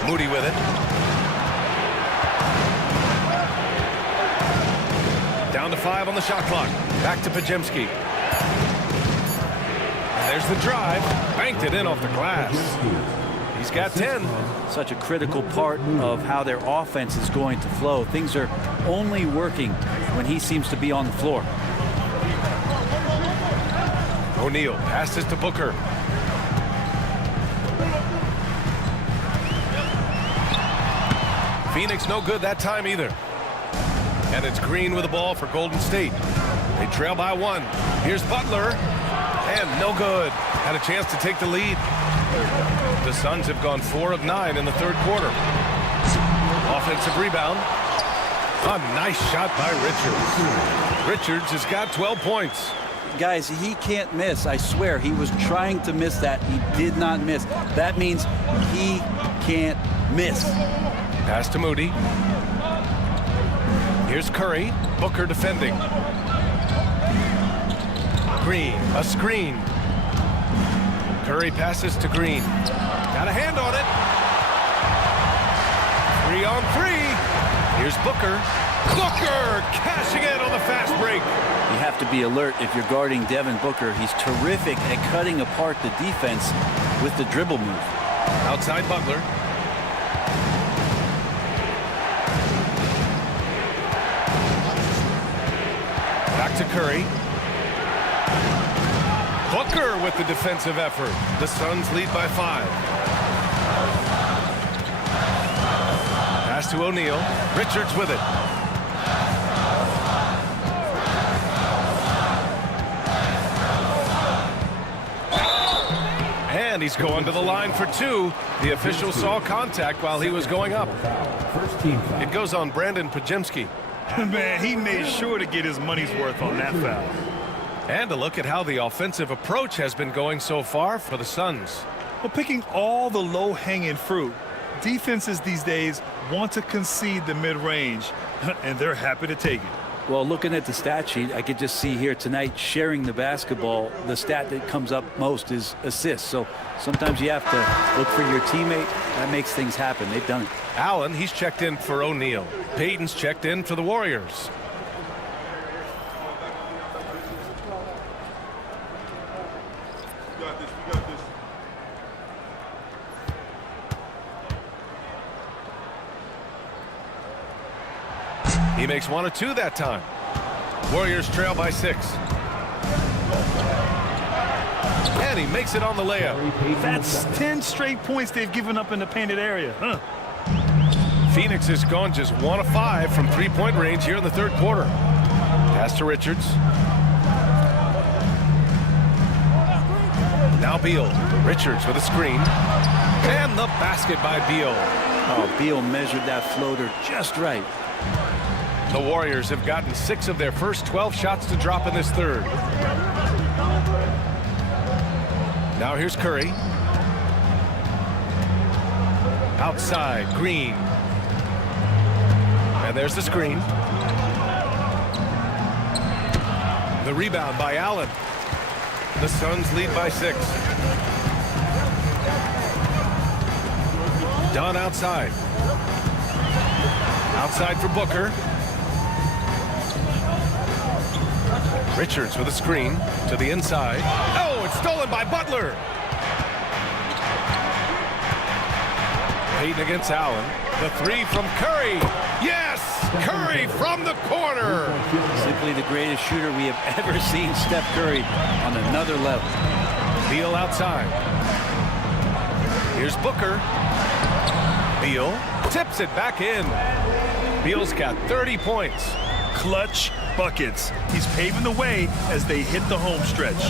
Moody with it. Down to 5 on the shot clock. Back to Pajemski. And there's the drive. Banked it in off the glass. He's got 10. Such a critical part of how their offense is going to flow. Things are only working when he seems to be on the floor. O'Neal passes to Booker. Phoenix no good that time either. And it's Green with the ball for Golden State. They trail by 1. Here's Butler. And no good. Had a chance to take the lead. The Suns have gone 4 of 9 in the 3rd quarter. Offensive rebound. A nice shot by Richards. Richards has got 12 points. Guys, he can't miss. I swear, he was trying to miss that. He did not miss. That means he can't miss. Pass to Moody. Here's Curry. Booker defending. Green, a screen. Curry passes to Green. Got a hand on it. 3 on 3. Here's Booker. Booker cashing in on the fast break. You have to be alert if you're guarding Devin Booker. He's terrific at cutting apart the defense with the dribble move. Outside Butler. Back to Curry. Booker with the defensive effort. The Suns lead by 5. Pass to O'Neal. Richards with it. And he's going to the line for 2. The official saw contact while he was going up. It goes on Brandon Pajemski. Man, he made sure to get his money's worth on that foul. And a look at how the offensive approach has been going so far for the Suns. Well, picking all the low-hanging fruit, defenses these days want to concede the mid-range, and they're happy to take it. Well, looking at the stat sheet, I could just see here tonight sharing the basketball. The stat that comes up most is assists. So sometimes you have to look for your teammate. That makes things happen. They've done it. Allen, he's checked in for O'Neal. Payton's checked in for the Warriors. He makes 1 of 2 that time. Warriors trail by 6. And he makes it on the layup. That's 10 straight points they've given up in the painted area. Phoenix has gone just 1 of 5 from 3-point range here in the 3rd quarter. Pass to Richards. Now Beal. Richards with a screen. And the basket by Beal. Oh, Beal measured that floater just right. The Warriors have gotten 6 of their first 12 shots to drop in this 3rd. Now here's Curry. Outside, Green. And there's the screen. The rebound by Allen. The Suns lead by 6. Dunn outside. Outside for Booker. Richards with a screen to the inside. Oh, it's stolen by Butler. Payton against Allen. The three from Curry. Yes! Curry from the corner. Simply the greatest shooter we have ever seen, Steph Curry, on another level. Beal outside. Here's Booker. Beal tips it back in. Beal's got 30 points. Clutch buckets. He's paving the way as they hit the home stretch.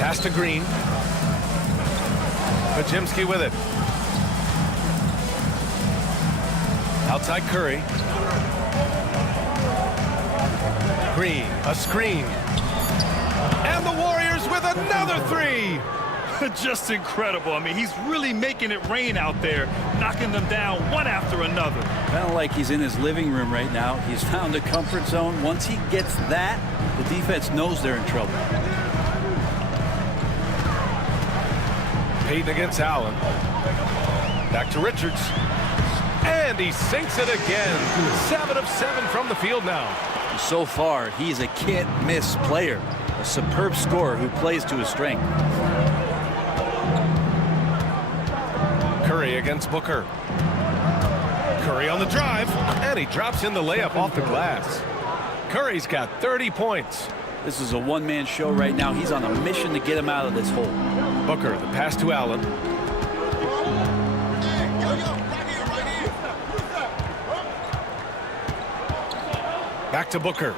Pass to Green. Pajimski with it. Outside Curry. Green, a screen. And the Warriors with another three. Just incredible. I mean, he's really making it rain out there, knocking them down one after another. Kind of like he's in his living room right now. He's found a comfort zone. Once he gets that, the defense knows they're in trouble. Payton against Allen. Back to Richards. And he sinks it again. 7 of 7 from the field now. So far, he's a can't-miss player. A superb scorer who plays to his strength. Curry against Booker. Curry on the drive. And he drops in the layup off the glass. Curry's got 30 points. This is a one-man show right now. He's on a mission to get him out of this hole. Booker, the pass to Allen. Back to Booker.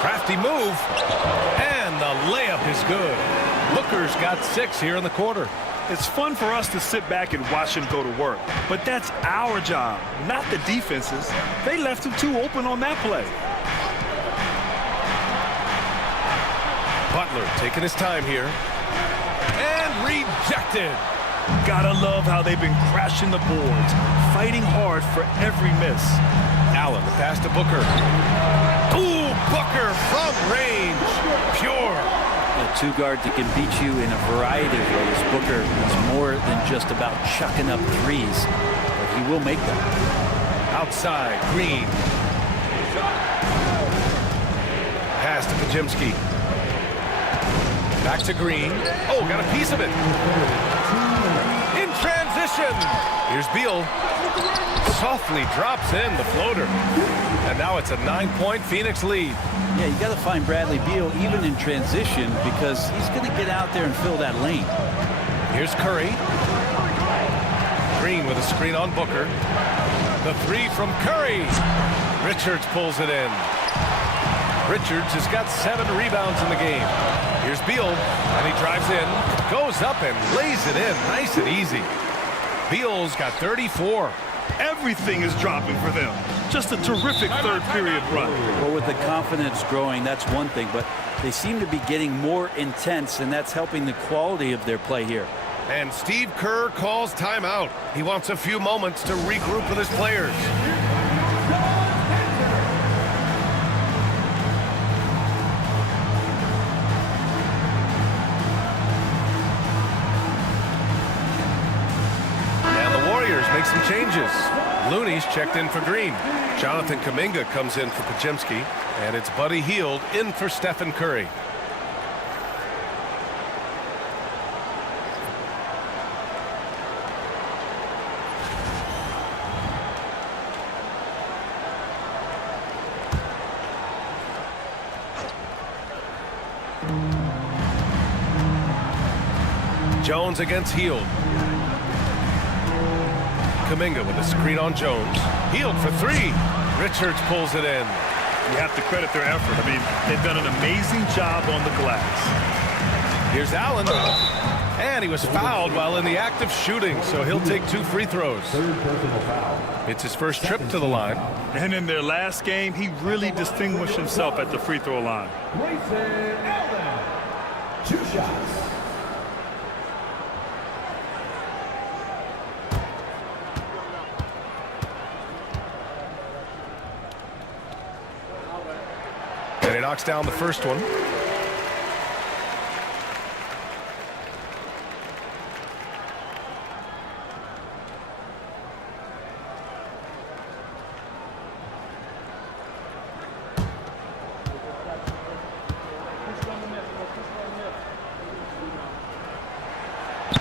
Crafty move. And the layup is good. Booker's got 6 here in the quarter. It's fun for us to sit back and watch him go to work. But that's our job, not the defense's. They left him too open on that play. Butler taking his time here. And rejected. Gotta love how they've been crashing the boards, fighting hard for every miss. Allen, the pass to Booker. Ooh, Booker from range. Pure. A two guard that can beat you in a variety of ways. Booker is more than just about chucking up threes, but he will make them. Outside, Green. Pass to Pajimski. Back to Green. Oh, got a piece of it. In transition. Here's Beal. Softly drops in the floater. And now it's a 9-point Phoenix lead. Yeah, you got to find Bradley Beal even in transition because he's going to get out there and fill that lane. Here's Curry. Green with a screen on Booker. The three from Curry. Richards pulls it in. Richards has got 7 rebounds in the game. Here's Beal, and he drives in, goes up and lays it in, nice and easy. Beal's got 34. Everything is dropping for them. Just a terrific third period run. Well, with the confidence growing, that's one thing, but they seem to be getting more intense, and that's helping the quality of their play here. And Steve Kerr calls timeout. He wants a few moments to regroup with his players. Make some changes. Looney's checked in for Green. Jonathan Kuminga comes in for Pajimski. And it's Buddy Hield in for Stephen Curry. Jones against Hield. Kuminga with a screen on Jones. Hield for 3. Richards pulls it in. You have to credit their effort. I mean, they've done an amazing job on the glass. Here's Allen. And he was fouled while in the act of shooting, so he'll take 2 free throws. It's his first trip to the line. And in their last game, he really distinguished himself at the free throw line. Grayson Allen, 2 shots. And he knocks down the first one.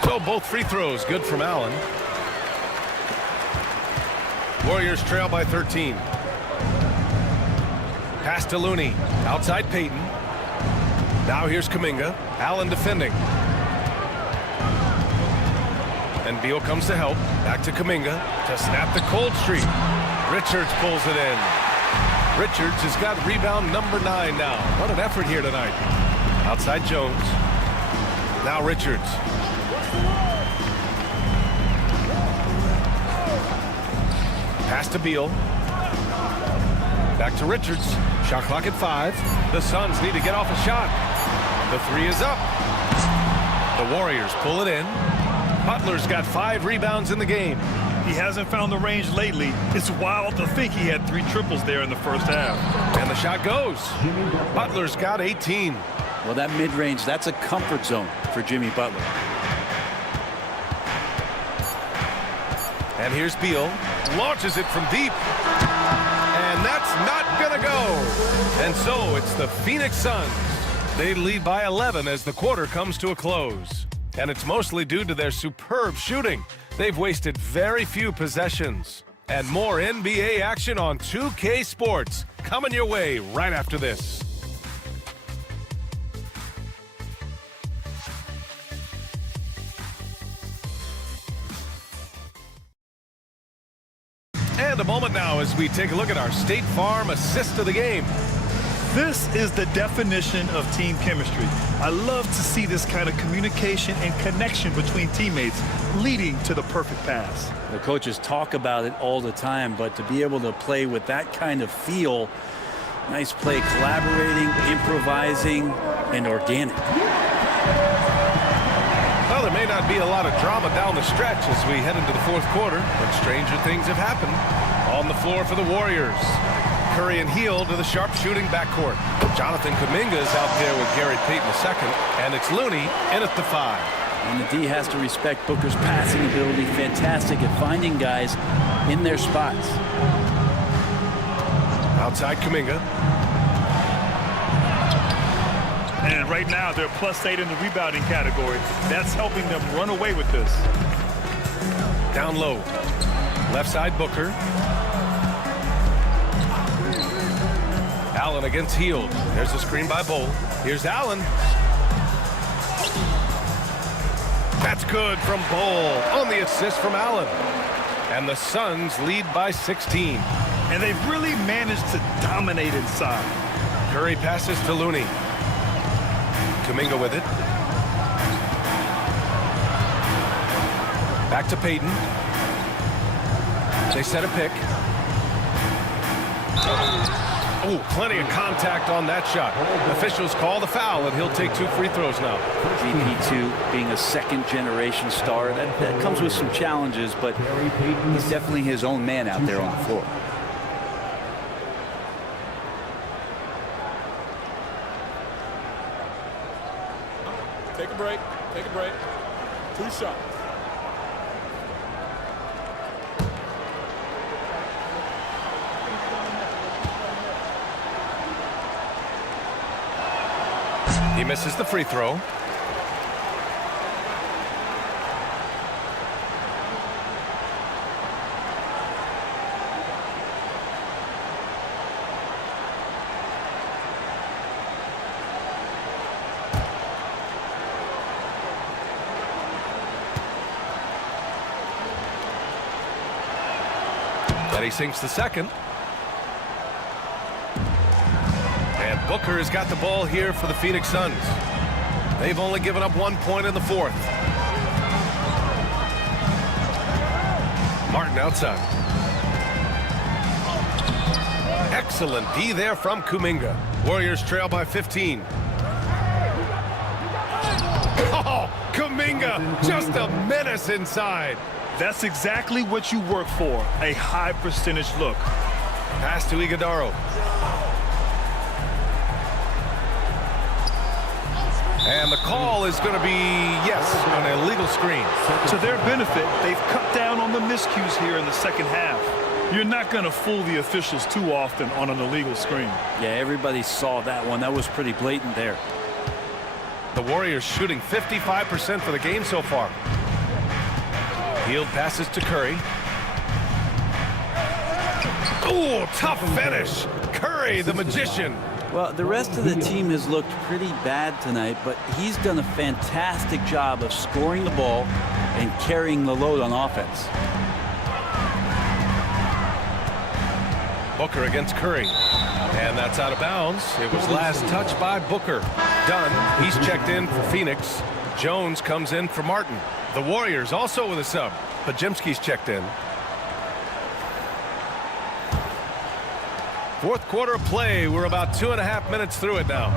So both free throws good from Allen. Warriors trail by 13. Pass to Looney. Outside Payton. Now here's Kuminga. Allen defending. And Beal comes to help. Back to Kuminga to snap the cold streak. Richards pulls it in. Richards has got rebound number 9 now. What an effort here tonight. Outside Jones. Now Richards. Pass to Beal. Back to Richards. Shot clock at 5. The Suns need to get off a shot. The 3 is up. The Warriors pull it in. Butler's got 5 rebounds in the game. He hasn't found the range lately. It's wild to think he had 3 triples there in the first half. And the shot goes. Butler's got 18. Well, that mid-range, that's a comfort zone for Jimmy Butler. And here's Beal. Launches it from deep. And that's not gonna go. And so it's the Phoenix Suns. They lead by 11 as the quarter comes to a close. And it's mostly due to their superb shooting. They've wasted very few possessions. And more NBA action on 2K Sports coming your way right after this. And a moment now as we take a look at our State Farm assist of the game. This is the definition of team chemistry. I love to see this kind of communication and connection between teammates leading to the perfect pass. The coaches talk about it all the time, but to be able to play with that kind of feel, nice play, collaborating, improvising, and organic. Well, there may not be a lot of drama down the stretch as we head into the fourth quarter, but stranger things have happened. On the floor for the Warriors. Curry and Hield to the sharp-shooting backcourt. Jonathan Kuminga is out there with Gary Payton II, and it's Looney in at the 5. And the D has to respect Booker's passing ability. Fantastic at finding guys in their spots. Outside Kuminga. And right now they're +8 in the rebounding category. That's helping them run away with this. Down low. Left side Booker. Allen against Hield. There's a screen by Bol. Here's Allen. That's good from Bol on the assist from Allen. And the Suns lead by 16. And they've really managed to dominate inside. Curry passes to Looney. Kuminga with it. Back to Payton. They set a pick. Oh, plenty of contact on that shot. Officials call the foul, and he'll take 2 free throws now. VP2 being a second-generation star, that comes with some challenges, but he's definitely his own man out there on the floor. Take a break. Take a break. 2 shots. He misses the free throw. And he sinks the second. And Booker has got the ball here for the Phoenix Suns. They've only given up 1 point in the fourth. Martin outside. Excellent D there from Kuminga. Warriors trail by 15. Oh, Kuminga, just a menace inside. That's exactly what you work for, a high percentage look. Pass to Iguodaro. And the call is going to be, yes, an illegal screen. To their benefit, they've cut down on the miscues here in the second half. You're not going to fool the officials too often on an illegal screen. Yeah, everybody saw that one. That was pretty blatant there. The Warriors shooting 55% for the game so far. Field passes to Curry. Ooh, tough finish. Curry, the magician. Well, the rest of the team has looked pretty bad tonight, but he's done a fantastic job of scoring the ball and carrying the load on offense. Booker against Curry. And that's out of bounds. It was last touched by Booker. Dunn, he's checked in for Phoenix. Jones comes in for Martin. The Warriors also with a sub. Pajemski's checked in. Fourth quarter of play. We're about 2.5 minutes through it now.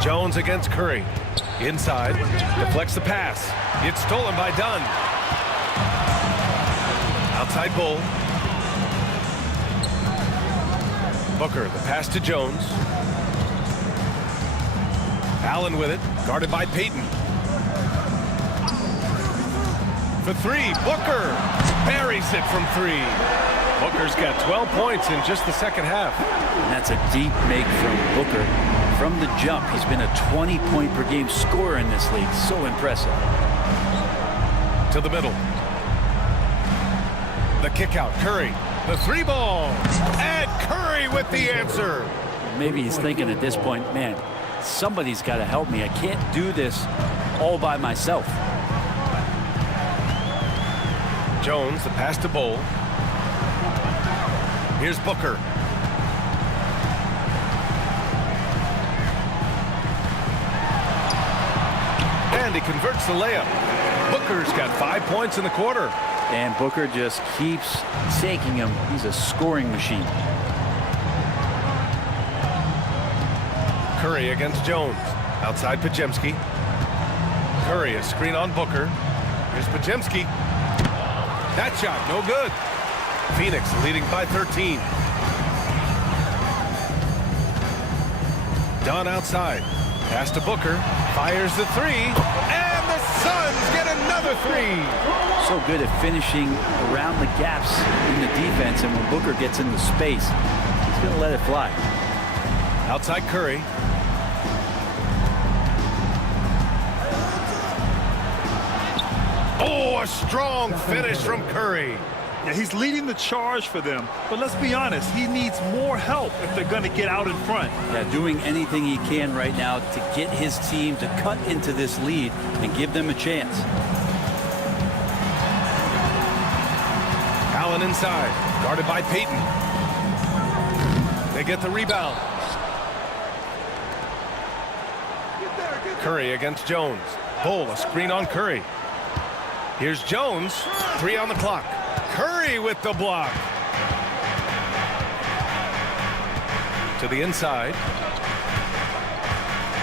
Jones against Curry. Inside. Deflects the pass. It's stolen by Dunn. Outside Bull. Booker, the pass to Jones. Allen with it, guarded by Payton. For three, Booker buries it from three. Booker's got 12 points in just the second half. And that's a deep make from Booker. From the jump, he's been a 20-point per game scorer in this league. So impressive. To the middle. The kick out, Curry. The three ball. And Curry with the answer. Maybe he's thinking at this point, man, somebody's got to help me. I can't do this all by myself. Jones, the pass to Bull. Here's Booker. And he converts the layup. Booker's got 5 points in the quarter. And Booker just keeps taking him. He's a scoring machine. Curry against Jones. Outside Pajemski. Curry, a screen on Booker. Here's Pajemski. That shot, no good. Phoenix leading by 13. Dunn outside. Pass to Booker. Fires the three. And the Suns get another three. So good at finishing around the gaps in the defense. And when Booker gets into space, he's going to let it fly. Outside Curry. Oh, a strong finish from Curry. Yeah, he's leading the charge for them. But let's be honest, he needs more help if they're going to get out in front. Yeah, doing anything he can right now to get his team to cut into this lead and give them a chance. Allen inside, guarded by Payton. They get the rebound. Curry against Jones. Bull, a screen on Curry. Here's Jones, 3 on the clock. Curry with the block. To the inside.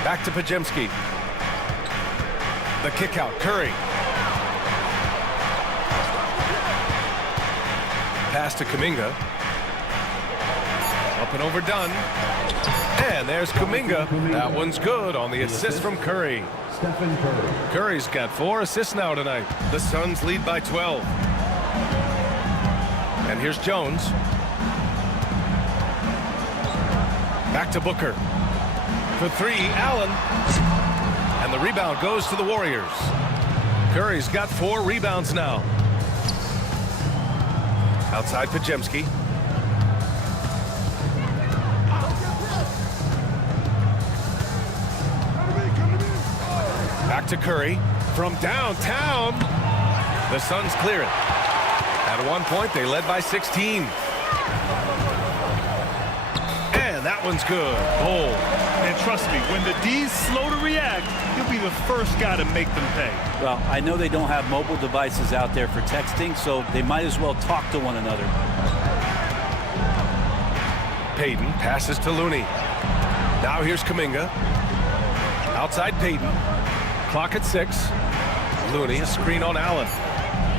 Back to Pajemski. The kick out, Curry. Pass to Kuminga. Up and over Dunn. And there's Kuminga. That one's good on the assist from Curry. Curry's got 4 assists now tonight. The Suns lead by 12. And here's Jones. Back to Booker. For 3, Allen. And the rebound goes to the Warriors. Curry's got 4 rebounds now. Outside Pajemski. Back to Curry from downtown. The Suns clear it. At one point, they led by 16. And that one's good. Bull. And trust me, when the D's slow to react, he'll be the first guy to make them pay. Well, I know they don't have mobile devices out there for texting, so they might as well talk to one another. Payton passes to Looney. Now here's Kuminga. Outside Payton. Clock at 6. Looney, a screen on Allen.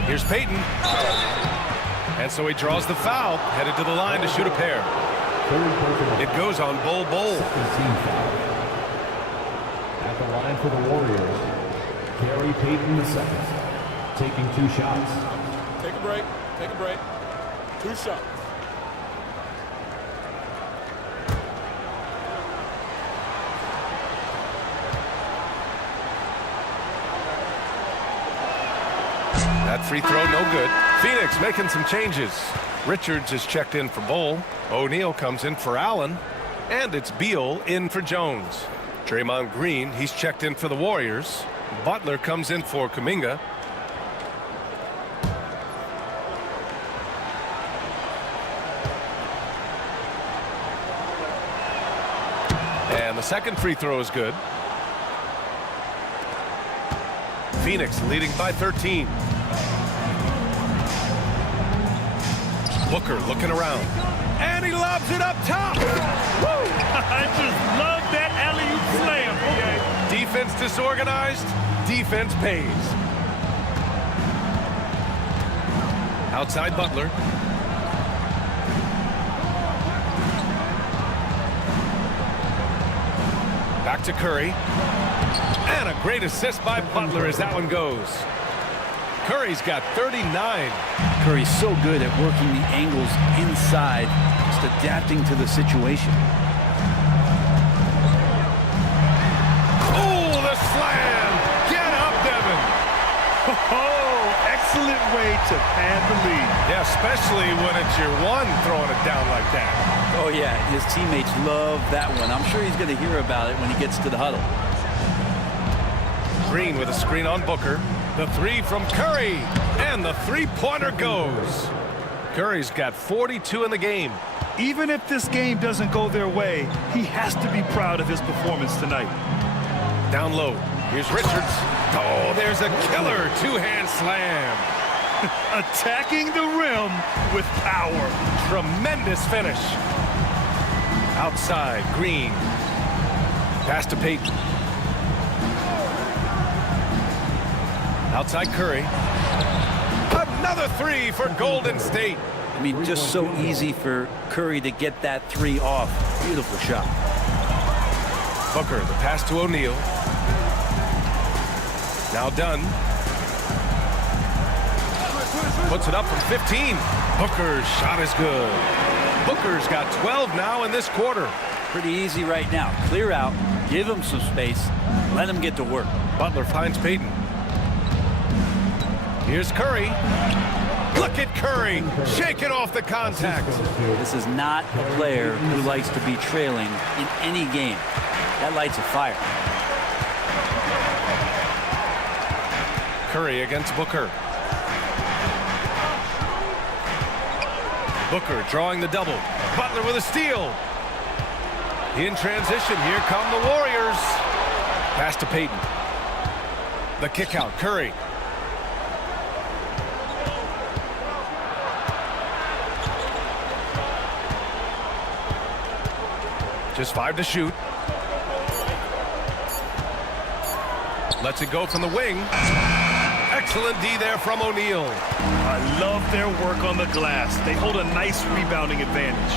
Here's Payton. And so he draws the foul, headed to the line to shoot a pair. It goes on Bull. At the line for the Warriors, Gary Payton II, taking 2 shots. Take a break. Take a break. 2 shots. That free throw no good. Phoenix making some changes. Richards is checked in for Bull. O'Neal comes in for Allen. And it's Beal in for Jones. Draymond Green, he's checked in for the Warriors. Butler comes in for Kuminga. And the second free throw is good. Phoenix leading by 13. Booker looking around. And he lobs it up top. Woo! I just love that alley-oop slam. Okay. Defense disorganized. Defense pays. Outside Butler. Back to Curry. And a great assist by Butler as that one goes. Curry's got 39. Curry's so good at working the angles inside, just adapting to the situation. Oh, the slam! Get up, Devin! Oh, excellent way to pad the lead. Yeah, especially when it's your one throwing it down like that. Oh, yeah, his teammates love that one. I'm sure he's going to hear about it when he gets to the huddle. Green with a screen on Booker. The three from Curry. And the three-pointer goes. Curry's got 42 in the game. Even if this game doesn't go their way, he has to be proud of his performance tonight. Down low. Here's Richards. Oh, there's a killer two-hand slam. Attacking the rim with power. Tremendous finish. Outside, Green. Pass to Payton. Outside Curry. Another three for Golden State. I mean, just so easy for Curry to get that three off. Beautiful shot. Booker, the pass to O'Neal. Now done. Puts it up from 15. Booker's shot is good. Booker's got 12 now in this quarter. Pretty easy right now. Clear out, give him some space, let him get to work. Butler finds Payton. Here's Curry. Look at Curry shaking off the contact. This is not a player who likes to be trailing in any game. That lights a fire. Curry against Booker. Booker drawing the double. Butler with a steal. In transition, here come the Warriors. Pass to Payton. The kick out, Curry. Just 5 to shoot. Lets it go from the wing. Excellent D there from O'Neal. I love their work on the glass. They hold a nice rebounding advantage.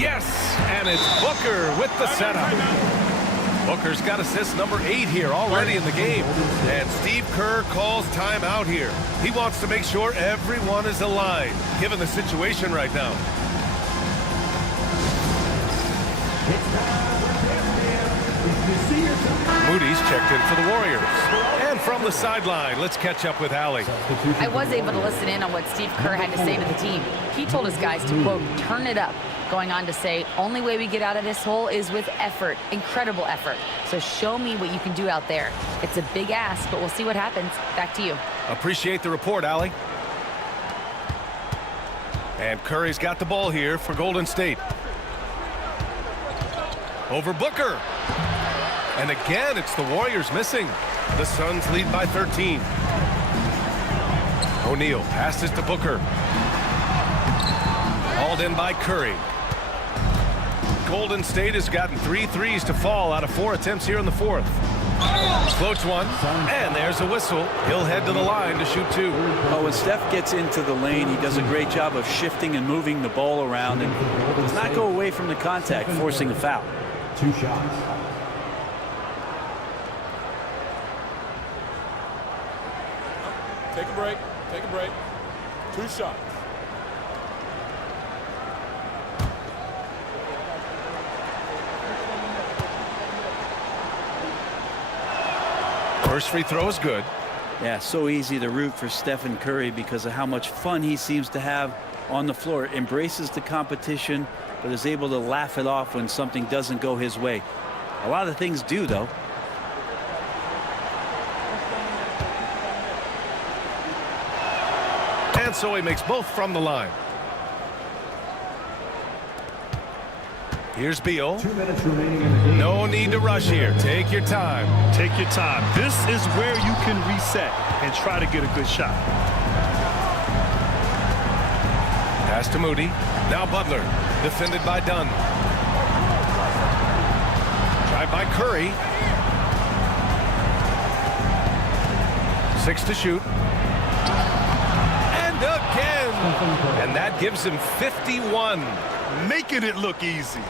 Yes, and it's Booker with the setup. Booker's got assist number 8 here already in the game. And Steve Kerr calls timeout here. He wants to make sure everyone is aligned, given the situation right now. Moody's checked in for the Warriors. And from the sideline, let's catch up with Allie. I was able to listen in on what Steve Kerr had to say to the team. He told his guys to, quote, turn it up, going on to say, only way we get out of this hole is with effort, incredible effort. So show me what you can do out there. It's a big ask, but we'll see what happens. Back to you. Appreciate the report, Allie. And Curry's got the ball here for Golden State. Over Booker. And again, it's the Warriors missing. The Suns lead by 13. O'Neal passes to Booker. Hauled in by Curry. Golden State has gotten 3 threes to fall out of 4 attempts here in the fourth. Floats one, and there's a whistle. He'll head to the line to shoot 2. Oh, when Steph gets into the lane, he does a great job of shifting and moving the ball around and does not go away from the contact, forcing a foul. 2 shots. Take a break. Take a break. 2 shots. First free throw is good. Yeah, so easy to root for Stephen Curry because of how much fun he seems to have on the floor. Embraces the competition, but is able to laugh it off when something doesn't go his way. A lot of things do, though. And so he makes both from the line. Here's Beal. 2 minutes remaining in the game. No need to rush here. Take your time. Take your time. This is where you can reset and try to get a good shot. Pass to Moody. Now Butler. Defended by Dunn. Drive by Curry. 6 to shoot. And again. And that gives him 51. Making it look easy.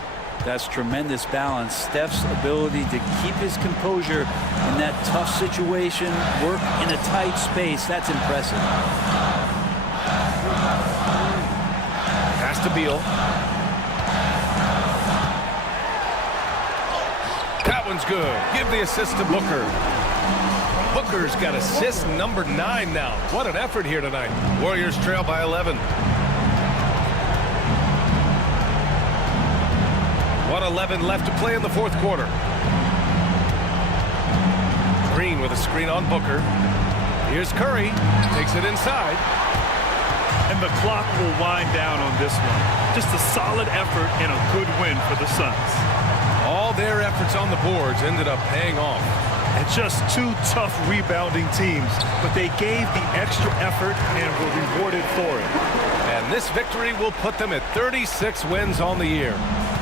That's tremendous balance. Steph's ability to keep his composure in that tough situation, work in a tight space, that's impressive. Pass to Beal. That one's good. Give the assist to Booker. Booker's got assist number 9 now. What an effort here tonight. Warriors trail by 11. 1:11 left to play in the fourth quarter. Green with a screen on Booker. Here's Curry. Takes it inside. And the clock will wind down on this one. Just a solid effort and a good win for the Suns. All their efforts on the boards ended up paying off. And just 2 tough rebounding teams, but they gave the extra effort and were rewarded for it. And this victory will put them at 36 wins on the year.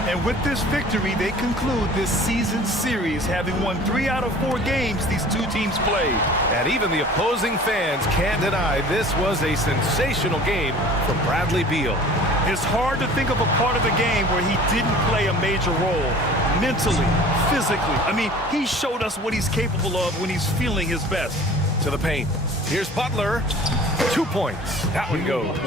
And with this victory, they conclude this season series, having won 3 out of 4 games these 2 teams played. And even the opposing fans can't deny this was a sensational game for Bradley Beal. It's hard to think of a part of the game where he didn't play a major role. Mentally, physically. I mean, he showed us what he's capable of when he's feeling his best. To the paint. Here's Butler. 2 points. That one goes.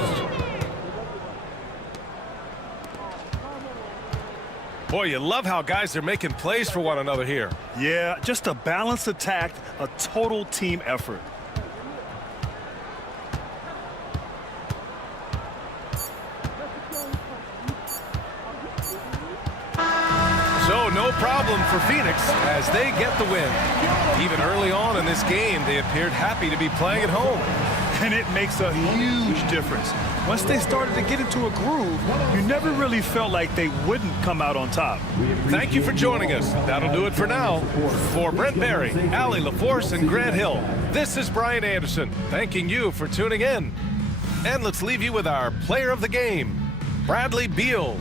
Boy, you love how guys are making plays for one another here. Yeah, just a balanced attack, a total team effort. So no problem for Phoenix as they get the win. Even early on in this game, they appeared happy to be playing at home. And it makes a huge difference. Once they started to get into a groove, you never really felt like they wouldn't come out on top. Thank you for joining us. That'll do it for now. For Brent Barry, Allie LaForce, and Grant Hill, this is Brian Anderson, thanking you for tuning in. And let's leave you with our player of the game, Bradley Beal.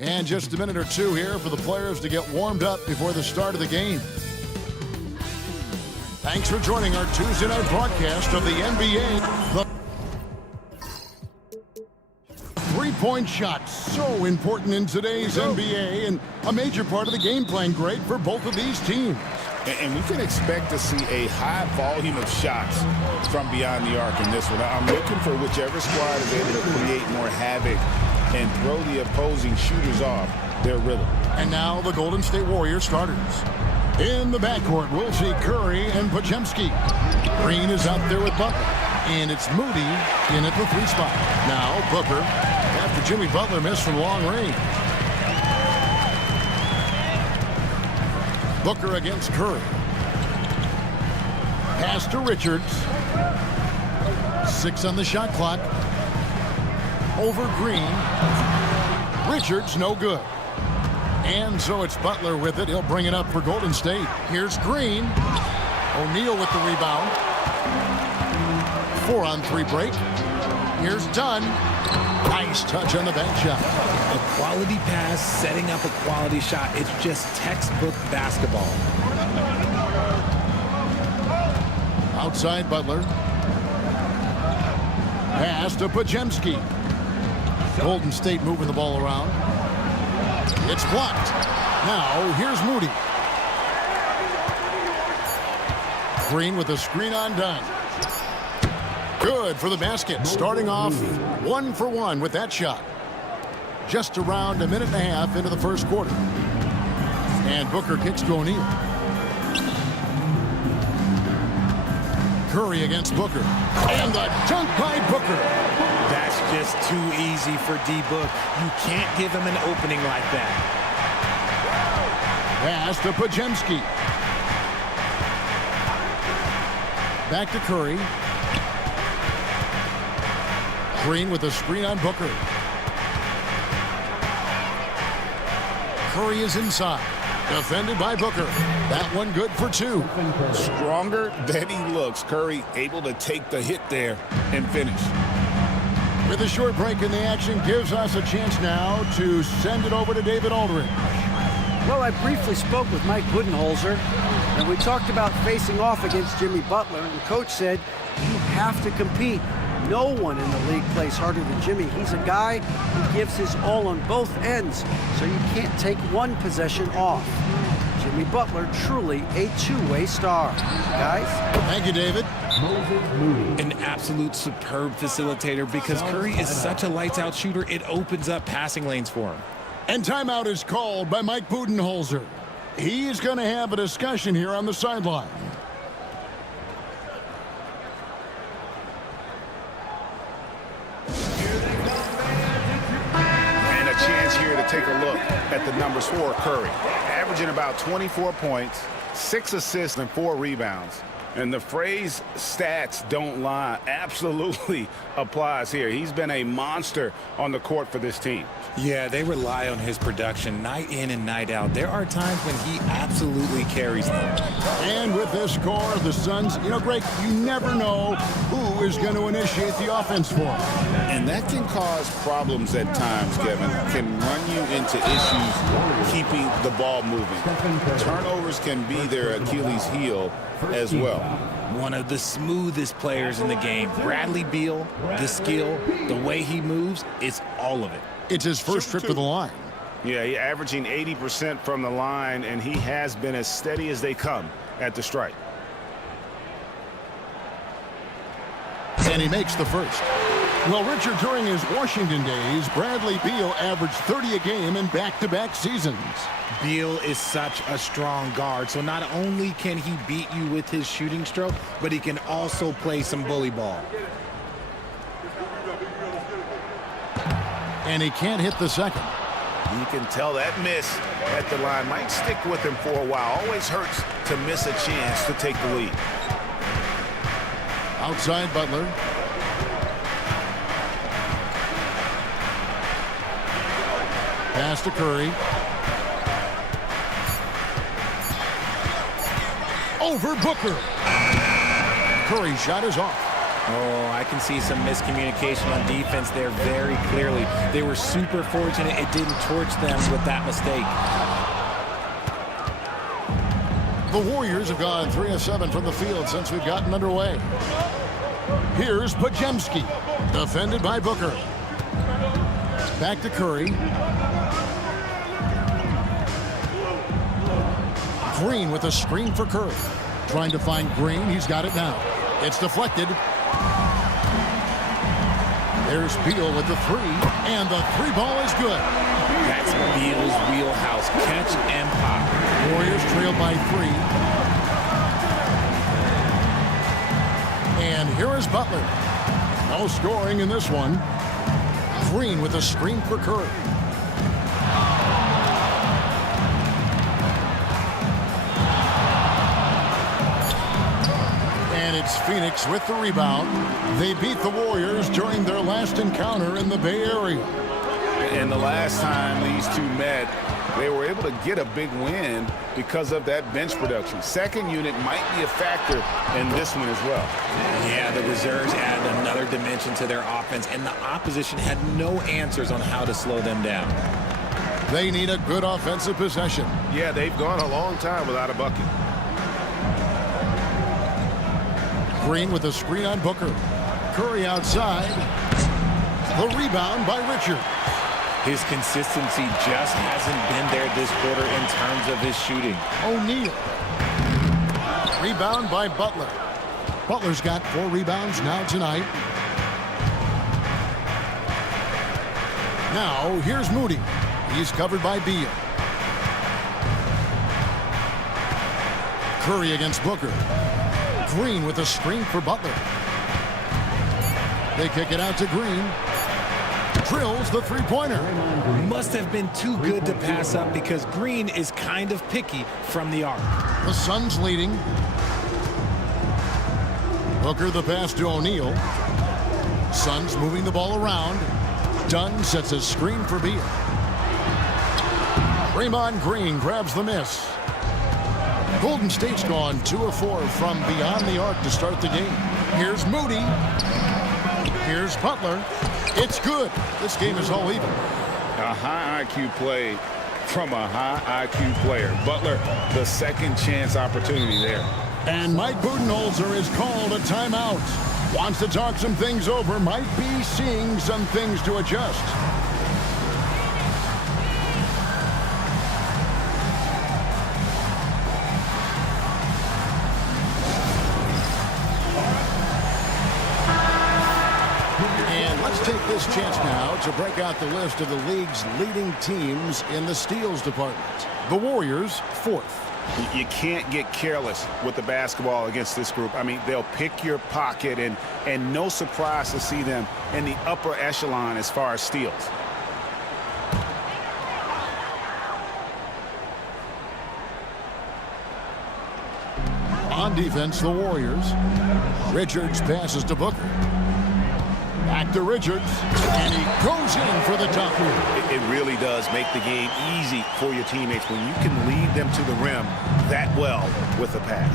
And just a minute or two here for the players to get warmed up before the start of the game. Thanks for joining our Tuesday night broadcast of the NBA. The three-point shot, so important in today's NBA and a major part of the game plan, Greg, for both of these teams. And we can expect to see a high volume of shots from beyond the arc in this one. I'm looking for whichever squad is able to create more havoc and throw the opposing shooters off their rhythm. And now the Golden State Warriors starters. In the backcourt, we'll see Curry and Podziemski. Green is out there with Butler. And it's Moody in at the 3 spot. Now Booker, after Jimmy Butler missed from long range. Booker against Curry. Pass to Richards. 6 on the shot clock. Over Green. Richards, no good. And so it's Butler with it. He'll bring it up for Golden State. Here's Green. O'Neal with the rebound. 4-on-3 break. Here's Dunn. Nice touch on the bank shot. A quality pass, setting up a quality shot. It's just textbook basketball. Outside Butler. Pass to Podziemski. Golden State moving the ball around. It's blocked. Now here's Moody. Green with a screen on Dunn. Good for the basket. Starting off 1 for 1 with that shot. Just around a minute and a half into the first quarter. And Booker kicks to O'Neal. Curry against Booker. And the dunk by Booker. That's just too easy for D-Book. You can't give him an opening like that. Pass to Podziemski. Back to Curry. Green with a screen on Booker. Curry is inside. Defended by Booker. That one good for 2. Stronger than he looks. Curry able to take the hit there and finish. With a short break in the action gives us a chance now to send it over to David Aldridge. Well, I briefly spoke with Mike Budenholzer, and we talked about facing off against Jimmy Butler, and the coach said, you have to compete. No one in the league plays harder than Jimmy. He's a guy who gives his all on both ends, so you can't take one possession off. Jimmy Butler, truly a two-way star. Guys? Thank you, David. An absolute superb facilitator because Curry is such a lights-out shooter, it opens up passing lanes for him. And timeout is called by Mike Budenholzer. He's going to have a discussion here on the sideline. And a chance here to take a look at the numbers for Curry. Averaging about 24 points, 6 assists, and 4 rebounds. And the phrase stats don't lie absolutely applies here. He's been a monster on the court for this team. Yeah, they rely on his production night in and night out. There are times when he absolutely carries them. And with this score, the Suns, Greg, you never know who is going to initiate the offense for them. And that can cause problems at times, Kevin. Can run you into issues keeping the ball moving. Turnovers can be their Achilles heel as well. One of the smoothest players in the game. Bradley Beal, the skill, the way he moves, it's all of it. It's his first trip to the line. Yeah, he's averaging 80% from the line, and he has been as steady as they come at the stripe. And he makes the first. Well, Richard, during his Washington days, Bradley Beal averaged 30 a game in back-to-back seasons. Beal is such a strong guard, so not only can he beat you with his shooting stroke, but he can also play some bully ball. And he can't hit the second. You can tell that miss at the line might stick with him for a while. Always hurts to miss a chance to take the lead. Outside Butler. Pass to Curry. Over Booker. Curry's shot is off. Oh, I can see some miscommunication on defense there very clearly. They were super fortunate it didn't torch them with that mistake. The Warriors have gone 3 of 7 from the field since we've gotten underway. Here's Podziemski, defended by Booker. Back to Curry. Green with a screen for Curry. Trying to find Green. He's got it now. It's deflected. There's Beal with the three, and the three ball is good. That's Beal's wheelhouse. Catch and pop. Warriors trail by 3. And here is Butler. No scoring in this one. Green with a screen for Curry. And it's Phoenix with the rebound. They beat the Warriors during their last encounter in the Bay Area. And the last time these two met, they were able to get a big win because of that bench production. Second unit might be a factor in this one as well. Yeah, the reserves added another dimension to their offense, and the opposition had no answers on how to slow them down. They need a good offensive possession. Yeah, they've gone a long time without a bucket. Green with a screen on Booker. Curry outside. The rebound by Richard. His consistency just hasn't been there this quarter in terms of his shooting. O'Neal. Rebound by Butler. Butler's got 4 rebounds now tonight. Now, here's Moody. He's covered by Beal. Curry against Booker. Green with a screen for Butler. They kick it out to Green. Drills the three-pointer. Must have been too good to pass up because Green is kind of picky from the arc. The Suns leading. Booker the pass to O'Neal. Suns moving the ball around. Dunn sets a screen for Beal. Draymond Green grabs the miss. Golden State's gone 2 of 4 from beyond the arc to start the game. Here's Moody. Here's Butler. It's good. This game is all even. A high IQ play from a high IQ player. Butler, the second chance opportunity there. And Mike Budenholzer is called a timeout. Wants to talk some things over. Might be seeing some things to adjust. Take this chance now to break out the list of the league's leading teams in the steals department. The Warriors, 4th. You can't get careless with the basketball against this group. I mean, they'll pick your pocket, and no surprise to see them in the upper echelon as far as steals. On defense, the Warriors. Richards passes to Booker. Back to Richards, and he goes in for the top. It really does make the game easy for your teammates when you can lead them to the rim that well with the pass.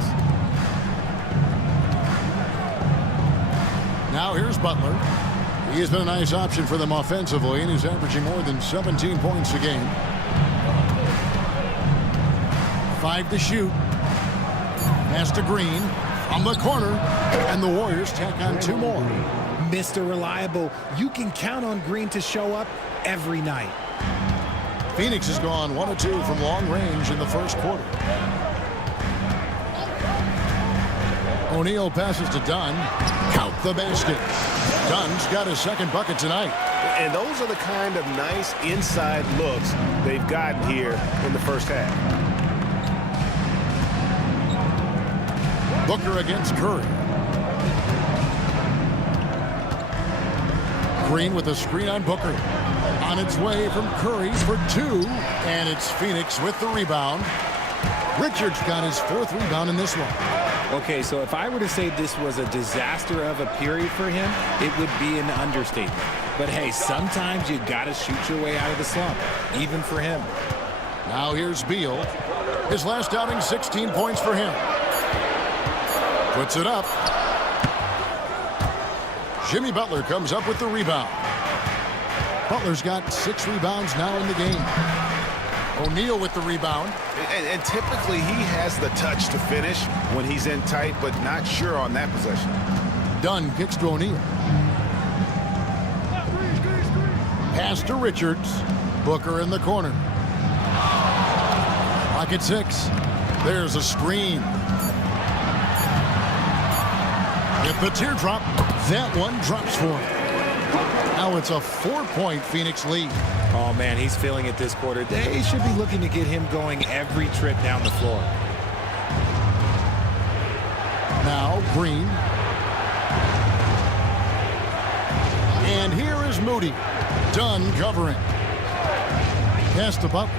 Now here's Butler. He has been a nice option for them offensively, and he's averaging more than 17 points a game. 5 to shoot. Pass to Green from the corner, and the Warriors tack on 2 more. Mr. Reliable, you can count on Green to show up every night. Phoenix has gone 1 of 2 from long range in the first quarter. O'Neal passes to Dunn. Count the basket. Dunn's got his second bucket tonight. And those are the kind of nice inside looks they've gotten here in the first half. Booker against Curry. Green with a screen on Booker. On its way from Curry for 2. And it's Phoenix with the rebound. Richards got his 4th rebound in this one. Okay, so if I were to say this was a disaster of a period for him, it would be an understatement. But hey, sometimes you got to shoot your way out of the slump, even for him. Now here's Beal. His last outing, 16 points for him. Puts it up. Jimmy Butler comes up with the rebound. Butler's got 6 rebounds now in the game. O'Neal with the rebound. And typically he has the touch to finish when he's in tight, but not sure on that possession. Dunn kicks to O'Neal. Pass to Richards. Booker in the corner. Clock at 6. There's a screen. With the teardrop, that one drops for him. Now it's a 4-point Phoenix lead. Oh, man, he's feeling it this quarter. They should be looking to get him going every trip down the floor. Now Green. And here is Moody. Dunn covering. Pass to Butler.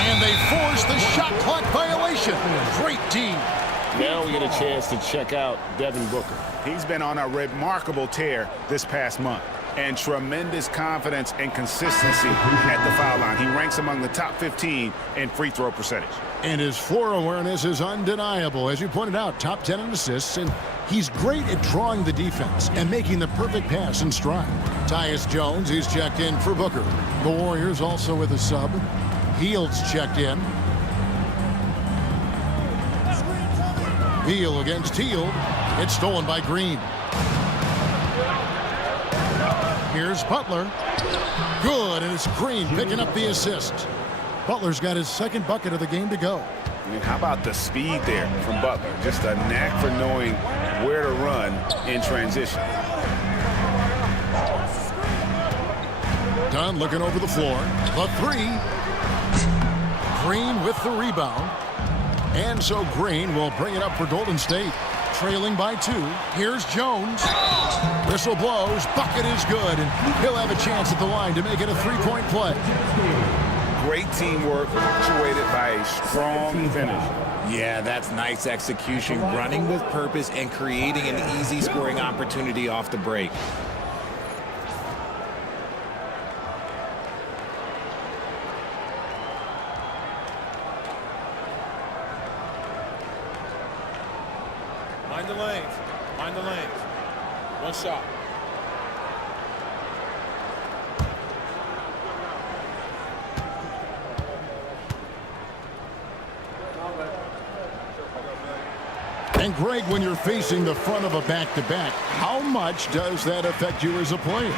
And they force the shot clock violation. Great team. Now we get a chance to check out Devin Booker. He's been on a remarkable tear this past month, and tremendous confidence and consistency at the foul line. He ranks among the top 15 in free throw percentage. And his floor awareness is undeniable. As you pointed out, top 10 in assists, and he's great at drawing the defense and making the perfect pass in stride. Tyus Jones, he's checked in for Booker. The Warriors also with a sub. Heald's checked in. Beal against Hield. It's stolen by Green. Here's Butler. Good, and it's Green picking up the assist. Butler's got his second bucket of the game to go. And how about the speed there from Butler? Just a knack for knowing where to run in transition. Dunn looking over the floor. The 3. Green with the rebound. And so Green will bring it up for Golden State. Trailing by 2. Here's Jones. Whistle blows. Bucket is good. And he'll have a chance at the line to make it a 3-point play. Great teamwork, punctuated by a strong finish. Yeah, that's nice execution. Running with purpose and creating an easy scoring opportunity off the break. Mind the lanes. Mind the lanes. One shot. And Greg, when you're facing the front of a back-to-back, how much does that affect you as a player?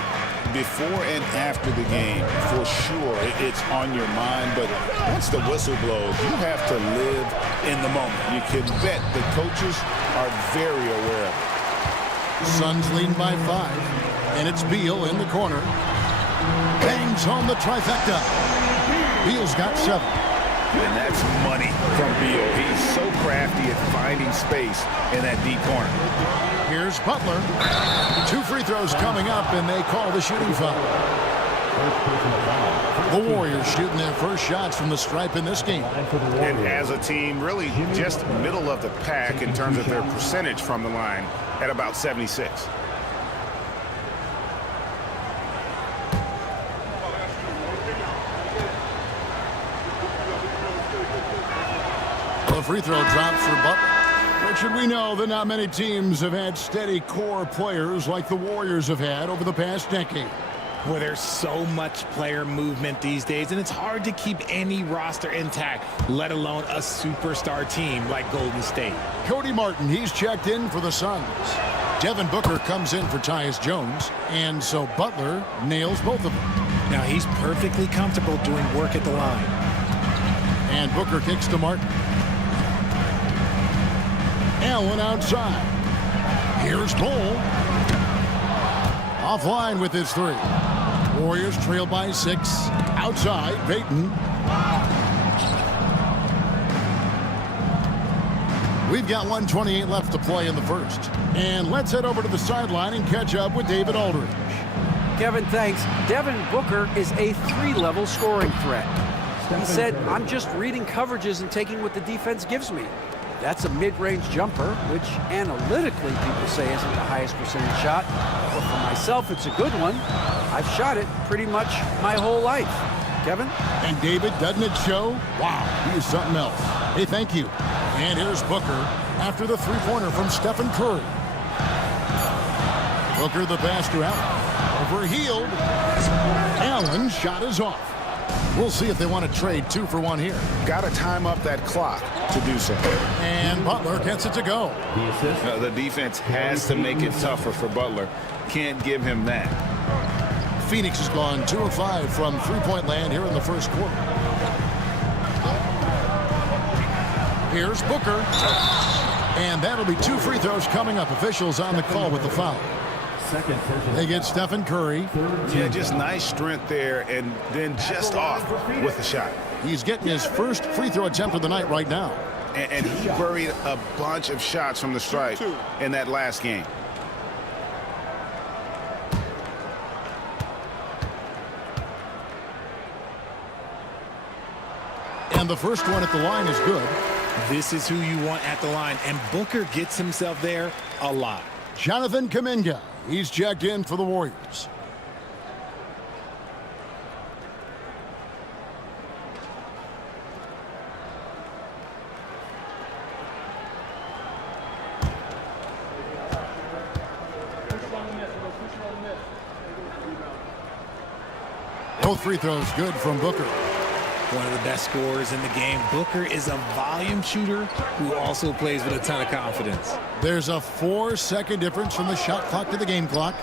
Before and after the game, for sure, it's on your mind. But once the whistle blows, you have to live in the moment. You can bet the coaches are very aware of it. Suns leading by 5. And it's Beal in the corner. Bangs home the trifecta. Beal's got 7. And that's money from Beal. He's so crafty at finding space in that deep corner. Here's Butler. 2 free throws coming up, and they call the shooting foul. The Warriors shooting their first shots from the stripe in this game. And as a team, really just middle of the pack in terms of their percentage from the line at about 76. The free throw drops for Butler. But should we know that not many teams have had steady core players like the Warriors have had over the past decade. Well, there's so much player movement these days, and it's hard to keep any roster intact, let alone a superstar team like Golden State. Cody Martin, he's checked in for the Suns. Devin Booker comes in for Tyus Jones, and so Butler nails both of them. Now, he's perfectly comfortable doing work at the line. And Booker kicks to Martin. Allen outside. Here's Cole. Offline with his 3. Warriors trail by 6. Outside, Payton. We've got 1:28 left to play in the first. And let's head over to the sideline and catch up with David Aldridge. Kevin, thanks. Devin Booker is a 3-level scoring threat. He said, I'm just reading coverages and taking what the defense gives me. That's a mid-range jumper, which analytically people say isn't the highest percentage shot. But for myself, it's a good one. I've shot it pretty much my whole life. Kevin? And David, doesn't it show? Wow, he is something else. Hey, thank you. And here's Booker. after the three-pointer from Stephen Curry. Booker the pass to Allen. Overhealed. Allen's shot is off. We'll see if they want to trade 2 for 1 here. Got to time up that clock to do so. And Butler gets it to go. The defense has to make it tougher for Butler. Can't give him that. Phoenix has gone 2 of 5 from three-point land here in the first quarter. Here's Booker. And that'll be 2 free throws coming up. Officials on the call with the foul. They get Stephen Curry. Yeah, just nice strength there, and then just off with the shot. He's getting his first free throw attempt of the night right now. And he buried a bunch of shots from the stripe in that last game. And the first one at the line is good. This is who you want at the line, and Booker gets himself there a lot. Jonathan Kuminga. He's checked in for the Warriors. Both free throws good from Booker. One of the best scorers in the game. Booker is a volume shooter who also plays with a ton of confidence. There's a 4-second difference from the shot clock to the game clock.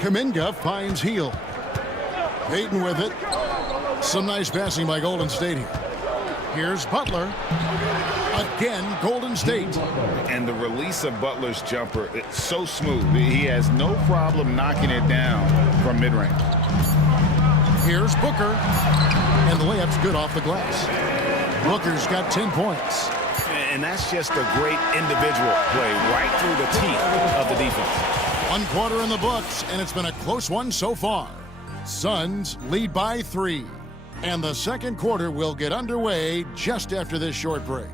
Kuminga finds Hield. Payton with it. Some nice passing by Golden State here. Here's Butler. Again, Golden State. And the release of Butler's jumper, it's so smooth. He has no problem knocking it down from mid-range. Here's Booker. And the layup's good off the glass. Booker's got 10 points. And that's just a great individual play right through the teeth of the defense. 1 quarter in the books, and it's been a close one so far. Suns lead by 3. And the second quarter will get underway just after this short break.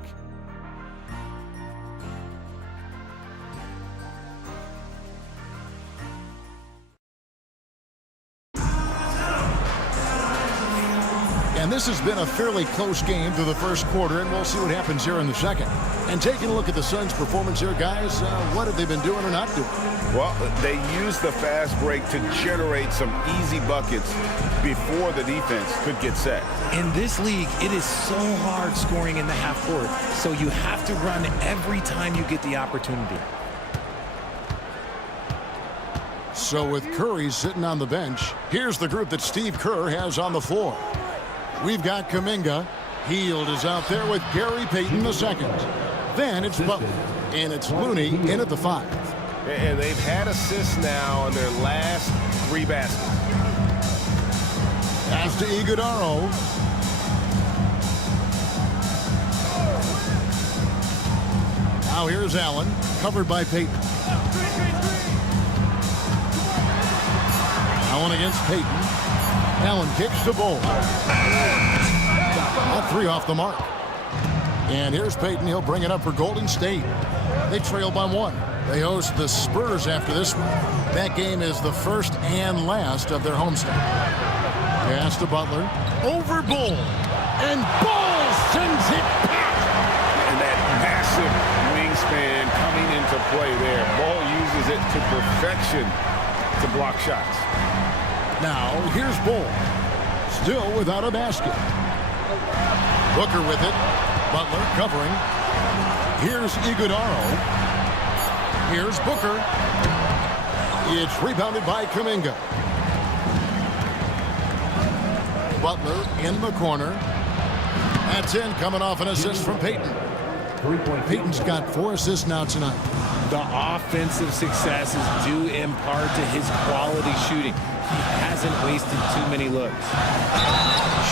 And this has been a fairly close game through the first quarter, and we'll see what happens here in the second. And taking a look at the Suns' performance here, guys, what have they been doing or not doing? Well, they used the fast break to generate some easy buckets before the defense could get set. In this league, it is so hard scoring in the half court, so you have to run every time you get the opportunity. So with Curry sitting on the bench, here's the group that Steve Kerr has on the floor. We've got Kuminga. Hield is out there with Gary Payton II. Then it's Butler, and it's Looney in at the 5. And they've had assists now on their last 3 baskets. Pass to Iguodala. Now here's Allen, covered by Payton. Allen against Payton. Allen kicks to Bull. That 3 off the mark. And here's Payton. He'll bring it up for Golden State. They trail by 1. They host the Spurs after this one. That game is the first and last of their homestand. Pass to Butler. Over Bull. And Bull sends it back. And that massive wingspan coming into play there. Ball uses it to perfection to block shots. Now, here's Bull. Still without a basket. Booker with it. Butler covering. Here's Iguodala. Here's Booker. It's rebounded by Kuminga. Butler in the corner. That's in, coming off an assist from Payton. Payton's got 4 assists now tonight. The offensive success is due in part to his quality shooting. He hasn't wasted too many looks.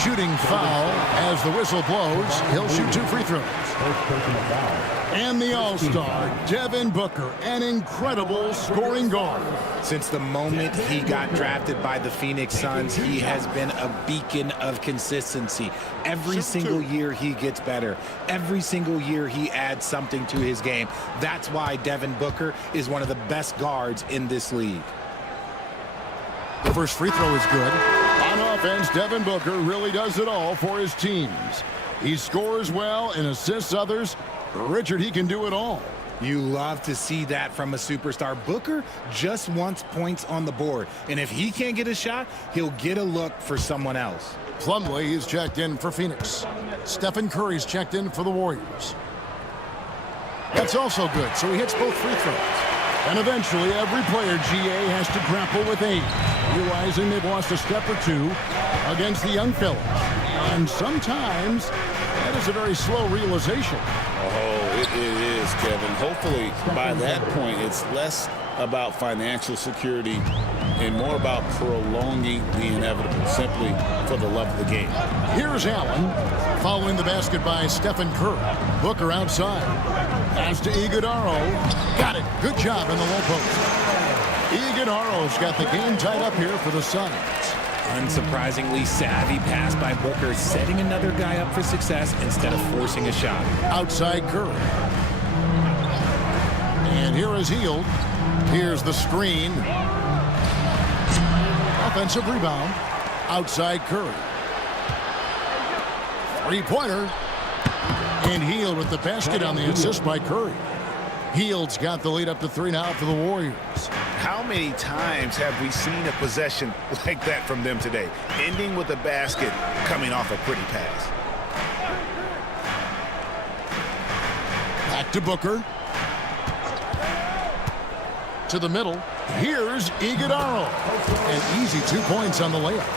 Shooting foul as the whistle blows. He'll shoot 2 free throws. And the All-Star, Devin Booker, an incredible scoring guard. Since the moment he got drafted by the Phoenix Suns, he has been a beacon of consistency. Every single year he gets better. Every single year he adds something to his game. That's why Devin Booker is one of the best guards in this league. The first free throw is good. On offense, Devin Booker really does it all for his teams. He scores well and assists others, Richard, he can do it all. You love to see that from a superstar. Booker just wants points on the board. And if he can't get a shot, he'll get a look for someone else. Plumlee is checked in for Phoenix. Stephen Curry's checked in for the Warriors. That's also good, so he hits both free throws. And eventually, every player, GA, has to grapple with age, realizing they've lost a step or two against the young fellas. And sometimes, that is a very slow realization. Oh, it is, Kevin. Hopefully, by that point, it's less about financial security and more about prolonging the inevitable, simply for the love of the game. Here's Allen, following the basket by Stephen Curry. Booker outside. Pass to Iguodala. Got it. Good job in the low post. Iguodala's got the game tied up here for the Suns. Unsurprisingly savvy pass by Booker, setting another guy up for success instead of forcing a shot. Outside Curry. And here is Hield. Here's the screen. Offensive rebound. Outside Curry. Three-pointer. And Hield with the basket on the assist by Curry. Hield's got the lead up to 3 now for the Warriors. How many times have we seen a possession like that from them today, ending with a basket coming off a pretty pass? Back to Booker. To the middle. Here's Iguodala. An easy 2 points on the layup.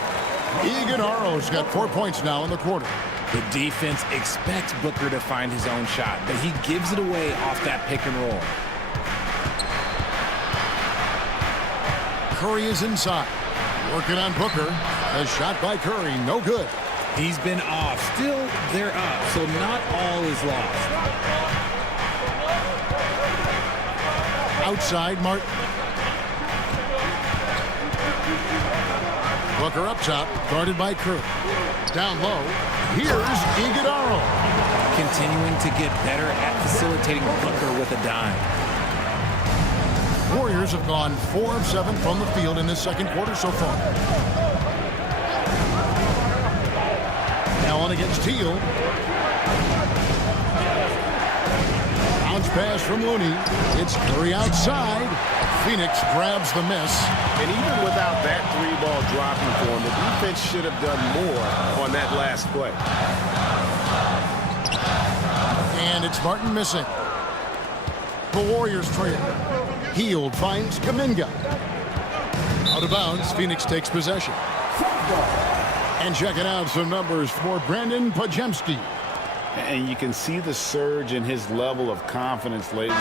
Iguodala's got 4 points now in the quarter. The defense expects Booker to find his own shot, but he gives it away off that pick and roll. Curry is inside. Working on Booker. A shot by Curry. No good. He's been off. Still, they're up, so not all is lost. Outside, Martin. Booker up top, guarded by Curry. Down low, here's Iguodala. Continuing to get better at facilitating Booker with a dime. Warriors have gone 4 of 7 from the field in this second quarter so far. Allen against Teal. Bounce pass from Looney. It's Curry outside. Phoenix grabs the miss. And even without that 3-ball dropping for him, the defense should have done more on that last play. And it's Martin missing. The Warriors trail. Hield finds Kuminga. Out of bounds, Phoenix takes possession. And checking out some numbers for Brandon Podziemski. And you can see the surge in his level of confidence lately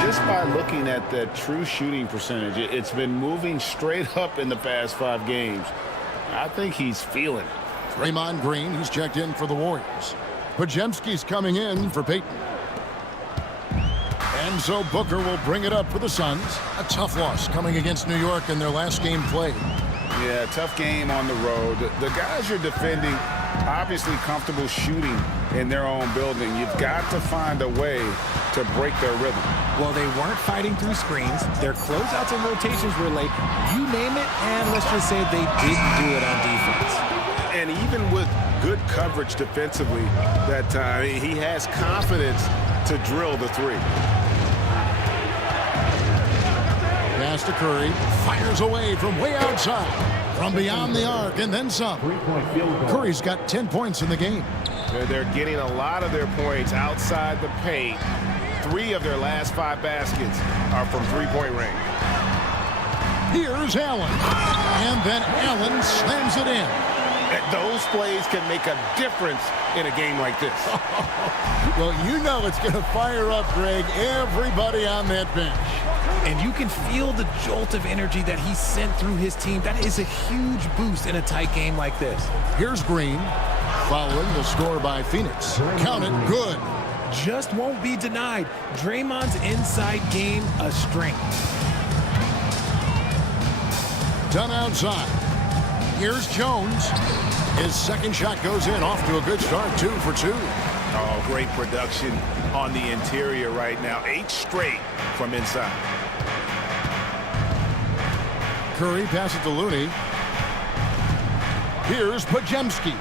just by looking at that true shooting percentage. It's been moving straight up in the past 5 games. I think he's feeling it. Draymond Green, he's checked in for the Warriors. Podziemski's coming in for Peyton. And so Booker will bring it up for the Suns. A tough loss coming against New York in their last game played. Yeah, tough game on the road. The guys you're defending, obviously comfortable shooting in their own building. You've got to find a way to break their rhythm. Well, they weren't fighting through screens. Their closeouts and rotations were late. You name it, and let's just say they didn't do it on defense. And even with good coverage defensively that time, he has confidence to drill the 3. Pass to Curry. Fires away from way outside. From beyond the arc and then some. Curry's got 10 points in the game. They're getting a lot of their points outside the paint. 3 of their last 5 baskets are from 3-point range. Here's Allen. And then Allen slams it in. Those plays can make a difference in a game like this. Well, you know it's going to fire up, Greg, everybody on that bench. And you can feel the jolt of energy that he sent through his team. That is a huge boost in a tight game like this. Here's Green, following the score by Phoenix. Count it, good. Just won't be denied. Draymond's inside game, a strength. Done outside. Here's Jones. His second shot goes in, off to a good start, 2 for 2. Oh, great production on the interior right now. 8 straight from inside. Curry passes to Looney. Here's Podziemski.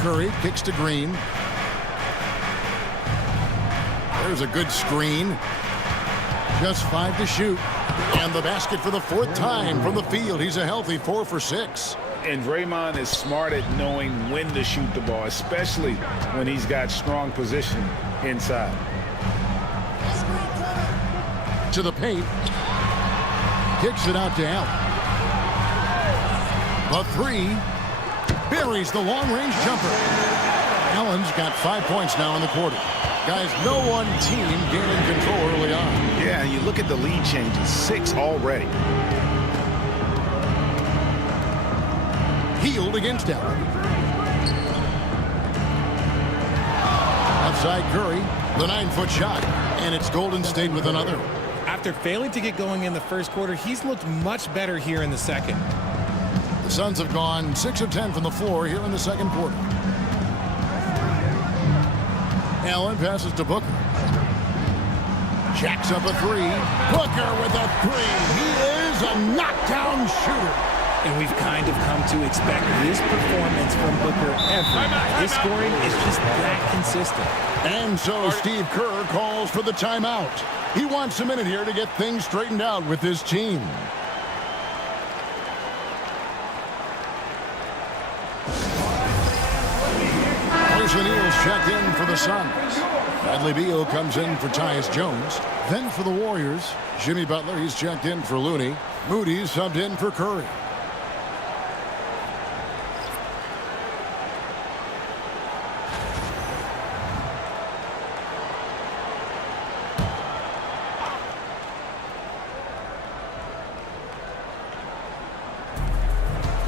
Curry kicks to Green. There's a good screen. Just 5 to shoot. And the basket for the 4th time from the field. He's a healthy 4 for 6. And Draymond is smart at knowing when to shoot the ball, especially when he's got strong position inside. To the paint. Kicks it out to Allen. The 3. Buries the long-range jumper. Allen's got 5 points now in the quarter. Guys, no one team gaining control early on. Yeah, and you look at the lead changes, 6 already. Healed against Allen. Outside Curry, the 9-foot shot, and it's Golden State with another. After failing to get going in the first quarter, he's looked much better here in the second. The Suns have gone 6 of 10 from the floor here in the second quarter. Allen passes to Booker. Jacks up a 3. Booker with a 3. He is a knockdown shooter. And we've kind of come to expect this performance from Booker every night. His scoring is just that consistent. And so Steve Kerr calls for the timeout. He wants a minute here to get things straightened out with his team. O'Neal's checked in for the Suns. Bradley Beal comes in for Tyus Jones. Then for the Warriors, Jimmy Butler, he's checked in for Looney. Moody's subbed in for Curry.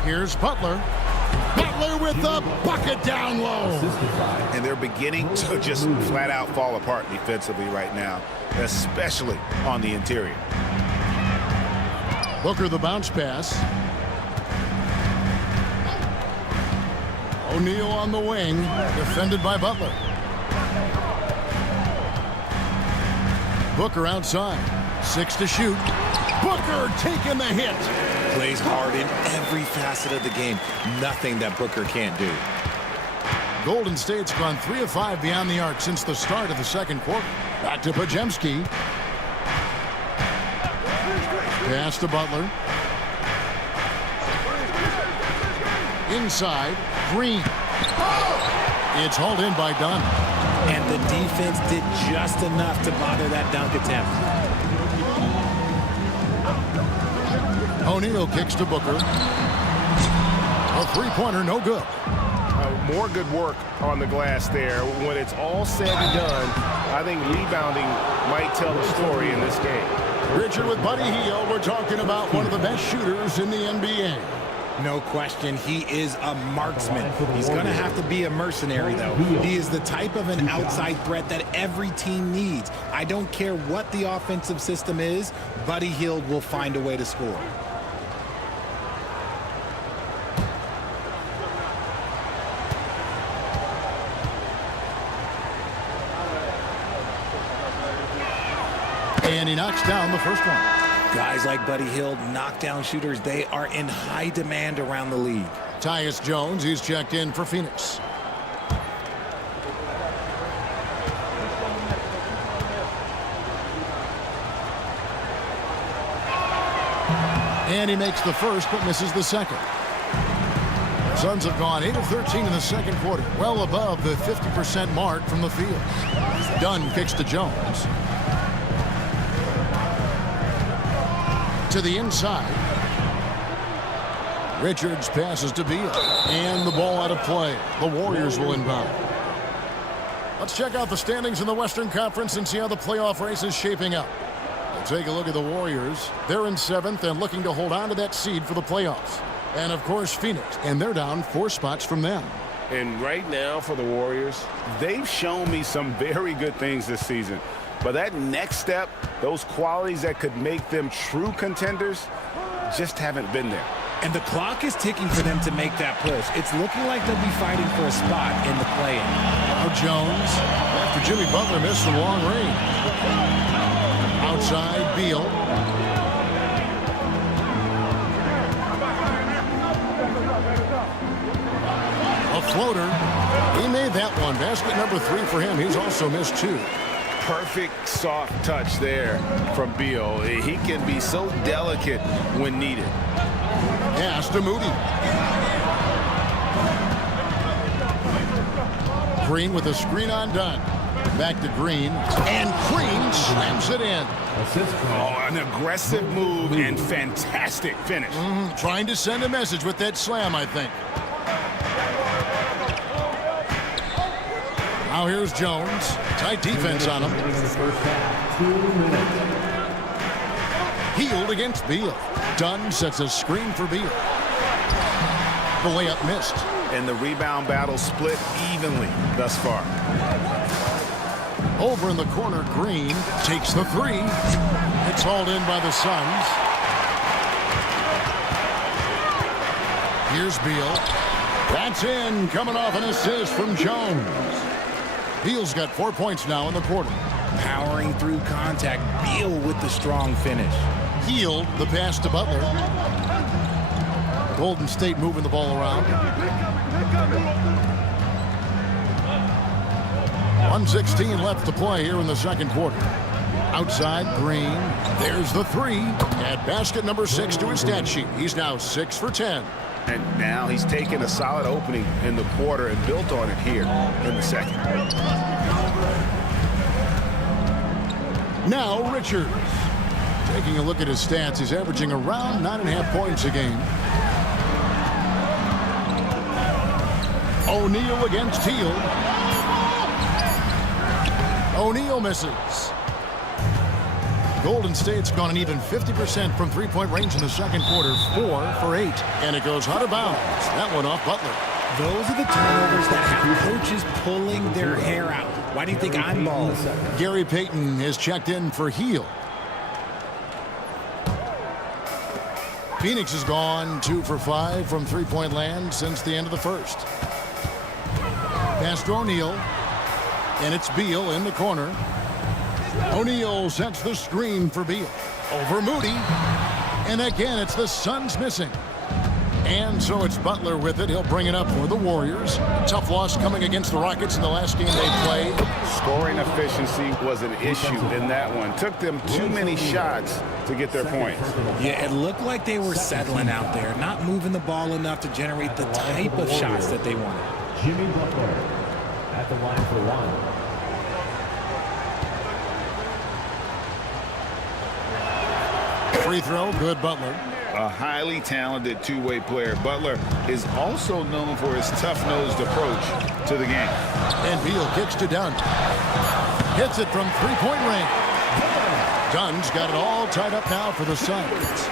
Here's Butler. Butler with the bucket down low. And they're beginning to just flat out fall apart defensively right now, especially on the interior. Booker the bounce pass. O'Neal on the wing, defended by Butler. Booker outside, 6 to shoot. Booker taking the hit. Plays hard in every facet of the game. Nothing that Booker can't do. Golden State's gone 3 of 5 beyond the arc since the start of the second quarter. Back to Pajemski. Pass to Butler. Inside, Green. It's hauled in by Dunn. And the defense did just enough to bother that dunk attempt. O'Neal kicks to Booker. A three-pointer, no good. More good work on the glass there. When it's all said and done, I think rebounding might tell the story in this game. Richard with Buddy Hield. We're talking about one of the best shooters in the NBA. No question, he is a marksman. He's going to have to be a mercenary, though. He is the type of an outside threat that every team needs. I don't care what the offensive system is, Buddy Hield will find a way to score. And he knocks down the first one. Guys like Buddy Hield, knockdown shooters, they are in high demand around the league. Tyus Jones, he's checked in for Phoenix. And he makes the first but misses the second. Suns have gone 8 of 13 in the second quarter, well above the 50% mark from the field. Dunn kicks to Jones. To the inside. Richards passes to Beal. And the ball out of play. The Warriors will inbound. Let's check out the standings in the Western Conference and see how the playoff race is shaping up. We'll take a look at the Warriors. They're in 7th and looking to hold on to that seed for the playoffs. And, of course, Phoenix. And they're down 4 spots from them. And right now for the Warriors, they've shown me some very good things this season. But that next step, those qualities that could make them true contenders, just haven't been there. And the clock is ticking for them to make that push. It's looking like they'll be fighting for a spot in the play-in. Now Jones, after Jimmy Butler missed from long range. Outside, Beal. A floater. He made that one. Basket number 3 for him. He's also missed 2. perfect soft touch there from Beal. He can be so delicate when needed. Pass to Moody. Green with a screen on Dunn. Back to Green, and Green slams it in. Oh, an aggressive move and fantastic finish. Trying to send a message with that slam, I think. Now here's Jones. Tight defense on him. Healed against Beal. Dunn sets a screen for Beal. The layup missed. And the rebound battle split evenly thus far. Over in the corner, Green takes the three. It's hauled in by the Suns. Here's Beal. That's in, coming off an assist from Jones. Beal's got 4 points now in the quarter. Powering through contact. Beal with the strong finish. Healed the pass to Butler. Golden State moving the ball around. 1:16 left to play here in the second quarter. Outside, Green. There's the three. At basket number 6 to his stat sheet. He's now 6 for 10. And now he's taken a solid opening in the quarter and built on it here in the second. Now Richards. Taking a look at his stats, he's averaging around 9.5 points a game. O'Neal against Teal. O'Neal misses. Golden State's gone an even 50% from three-point range in the second quarter, 4 for 8. And it goes out of bounds. That one off Butler. Those are the turnovers that have coaches pulling their hair out. Why do you think I'm balling? Gary Payton has checked in for Heal. Phoenix has gone 2 for 5 from three-point land since the end of the first. Pass to O'Neal. And it's Beal in the corner. O'Neal sets the screen for Beal. Over Moody. And again, it's the Suns missing. And so it's Butler with it. He'll bring it up for the Warriors. Tough loss coming against the Rockets in the last game they played. Scoring efficiency was an issue in that one. Took them too many shots to get their points. Yeah, it looked like they were settling out there, not moving the ball enough to generate the type of shots that they wanted. Jimmy Butler at the line for one. Free throw, good Butler. A highly talented two-way player. Butler is also known for his tough-nosed approach to the game. And Beal kicks to Dunn. Hits it from three-point range. Dunn's got it all tied up now for the Suns.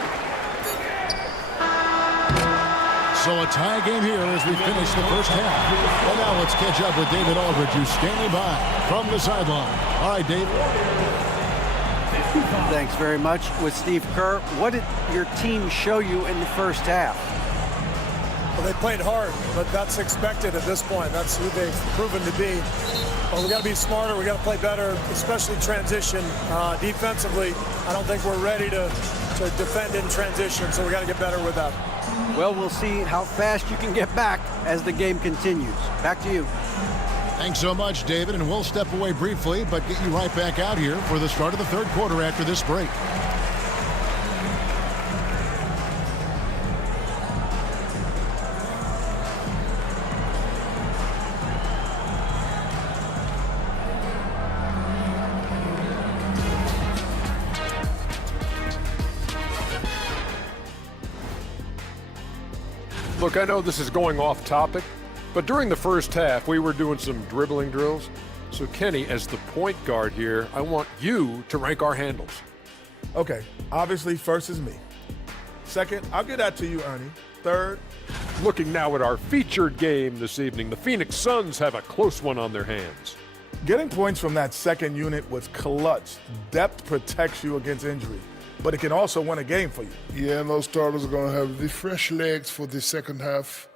So a tie game here as we finish the first half. Well, now let's catch up with David Aldridge, who's standing by from the sideline. All right, David. Thanks very much. With Steve Kerr, what did your team show you in the first half? Well, they played hard, but that's expected at this point. That's who they've proven to be. But we got to be smarter. We got to play better, especially transition. Defensively, I don't think we're ready to defend in transition, so we got to get better with that. Well, we'll see how fast you can get back as the game continues. Back to you. Thanks so much, David, and we'll step away briefly, but get you right back out here for the start of the third quarter after this break. Look, I know this is going off topic, but during the first half, we were doing some dribbling drills. So, Kenny, as the point guard here, I want you to rank our handles. Okay, obviously, first is me. Second, I'll get that to you, Ernie. Third. Looking now at our featured game this evening, the Phoenix Suns have a close one on their hands. Getting points from that second unit was clutch. Depth protects you against injury, but it can also win a game for you. Yeah, and those starters are going to have the fresh legs for the second half.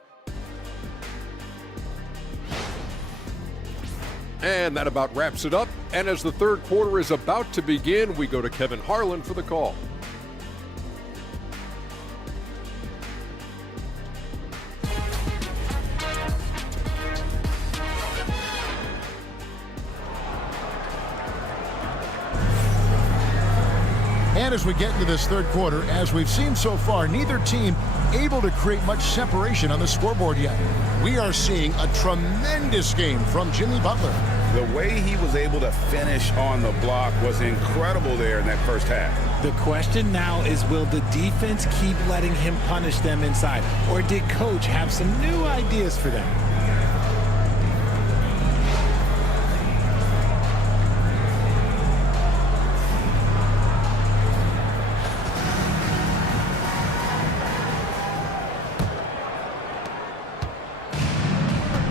And that about wraps it up. And as the third quarter is about to begin, we go to Kevin Harlan for the call. as we get into this third quarter, as we've seen so far, neither team able to create much separation on the scoreboard yet. We are seeing a tremendous game from Jimmy Butler. The way he was able to finish on the block was incredible there in that first half. The question now is, will the defense keep letting him punish them inside? Or did Coach have some new ideas for them?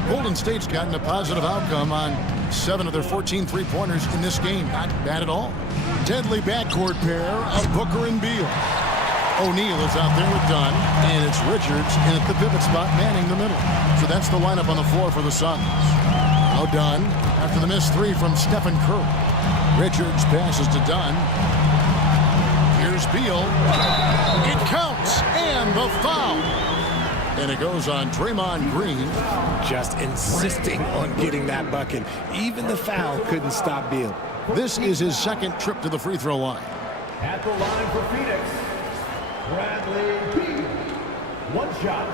Golden State's gotten a positive outcome on 7 of their 14 three-pointers in this game. Not bad at all. Deadly backcourt pair of Booker and Beal. O'Neal is out there with Dunn, and it's Richards in at the pivot spot manning the middle. So that's the lineup on the floor for the Suns. Now Dunn after the missed three from Stephen Curry. Richards passes to Dunn. Here's Beal. It counts, and the foul. And it goes on Draymond Green. Just insisting on getting that bucket. Even the foul couldn't stop Beal. This is his second trip to the free throw line. At the line for Phoenix, Bradley Beal. One shot.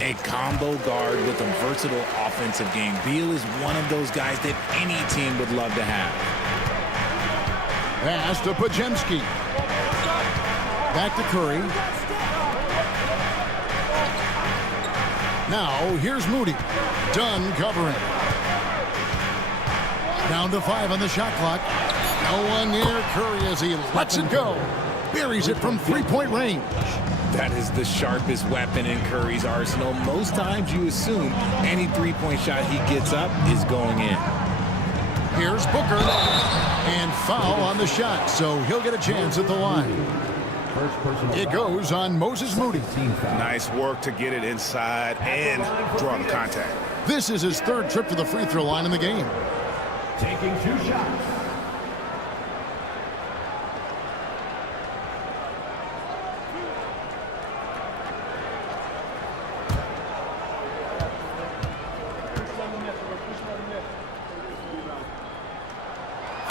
A combo guard with a versatile offensive game. Beal is one of those guys that any team would love to have. Pass to Pajemski. Back to Curry. Now here's Moody. Dunn covering. Down to 5 on the shot clock. No one near Curry as he lets it go. Buries it from three-point range. That is the sharpest weapon in Curry's arsenal. Most times you assume any three-point shot he gets up is going in. Here's Booker. And foul on the shot, so he'll get a chance at the line. It goes on Moses Moody. Nice work to get it inside and draw the contact. This is his third trip to the free throw line in the game. Taking 2 shots.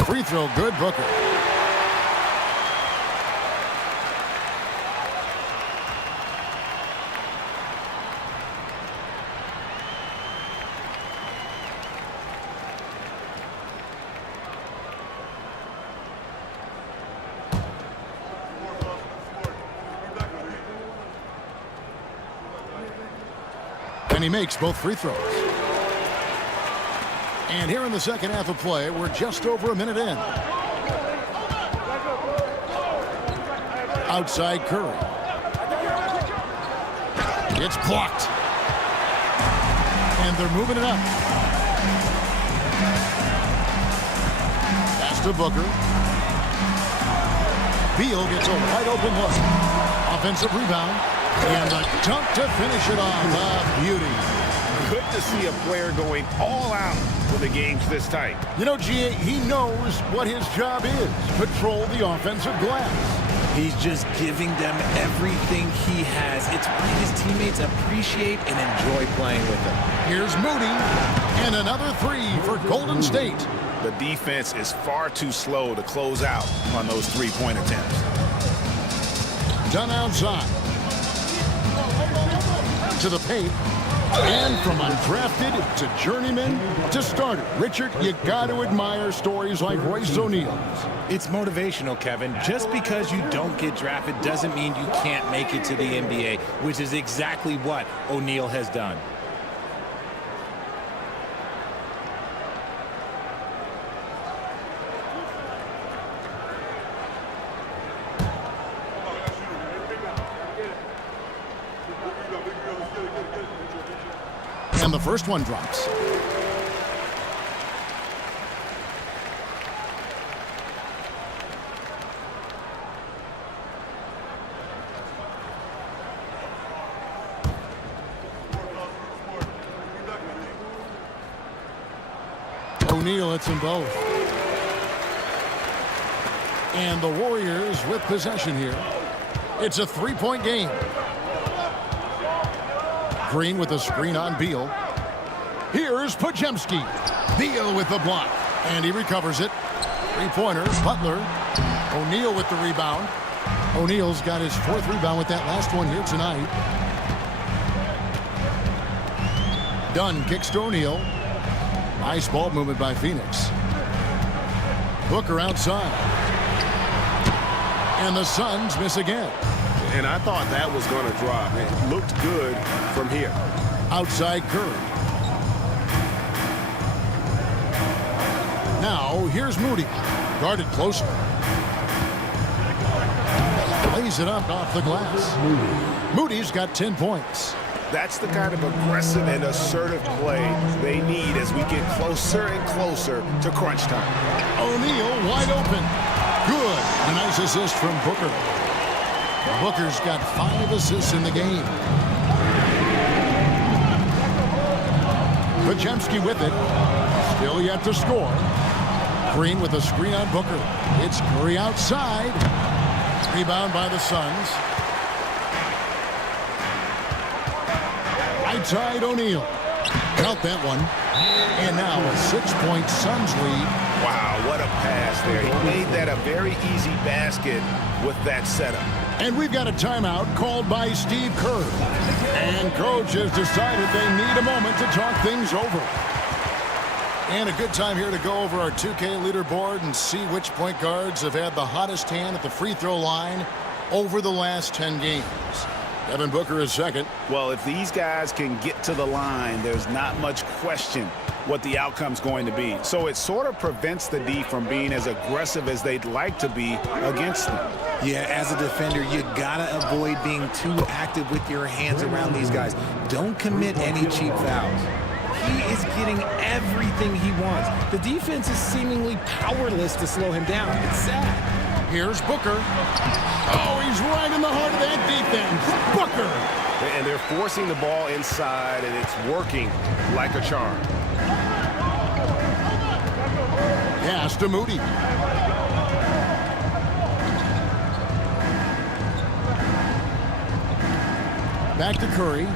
Free throw good, Booker. And he makes both free throws. And here in the second half of play, we're just over a minute in. Outside Curry. It's blocked. And they're moving it up. Pass to Booker. Beal gets a wide open look. Offensive rebound. And the dunk to finish it off. Beauty. Good to see a player going all out for the games this tight. You know, G.A., he knows what his job is. Control the offensive glass. He's just giving them everything he has. It's why his teammates appreciate and enjoy playing with him. Here's Moody. And another three for Golden State. The defense is far too slow to close out on those three-point attempts. Done outside. To the paint. And from undrafted to journeyman to starter. Richard, you got to admire stories like Royce O'Neal's. It's motivational, Kevin. Just because you don't get drafted doesn't mean you can't make it to the NBA, which is exactly what O'Neal has done. And the first one drops. O'Neal hits them both. And the Warriors with possession here. It's a three-point game. Green with a screen on Beal. Here's Podziemski. Beal with the block. And he recovers it. Three-pointer, Butler. O'Neal with the rebound. O'Neal's got his fourth rebound with that last one here tonight. Dunn kicks to O'Neal. Nice ball movement by Phoenix. Booker outside. And the Suns miss again. And I thought that was going to drop. It looked good from here. Outside Curry. Now, here's Moody. Guarded closer. Lays it up off the glass. Moody's got 10 points. That's the kind of aggressive and assertive play they need as we get closer and closer to crunch time. O'Neal wide open. Good. A nice assist from Booker. Booker's got 5 assists in the game. Podziemski with it. Still yet to score. Green with a screen on Booker. It's Curry outside. Rebound by the Suns. Right side O'Neal. Count that one. And now a 6-point Suns lead. Wow, what a pass there. He made that a very easy basket with that setup. And we've got a timeout called by Steve Kerr. And coach has decided they need a moment to talk things over. And a good time here to go over our 2K leaderboard and see which point guards have had the hottest hand at the free throw line over the last 10 games. Devin Booker is second. Well, if these guys can get to the line, there's not much question what the outcome's going to be. So it sort of prevents the D from being as aggressive as they'd like to be against them. Yeah, as a defender, you gotta avoid being too active with your hands around these guys. Don't commit any cheap fouls. He is getting everything he wants. The defense is seemingly powerless to slow him down. It's sad. Here's Booker. Oh, he's right in the heart of that defense. Booker. And they're forcing the ball inside, and it's working like a charm. Pass to Moody. Back to Curry.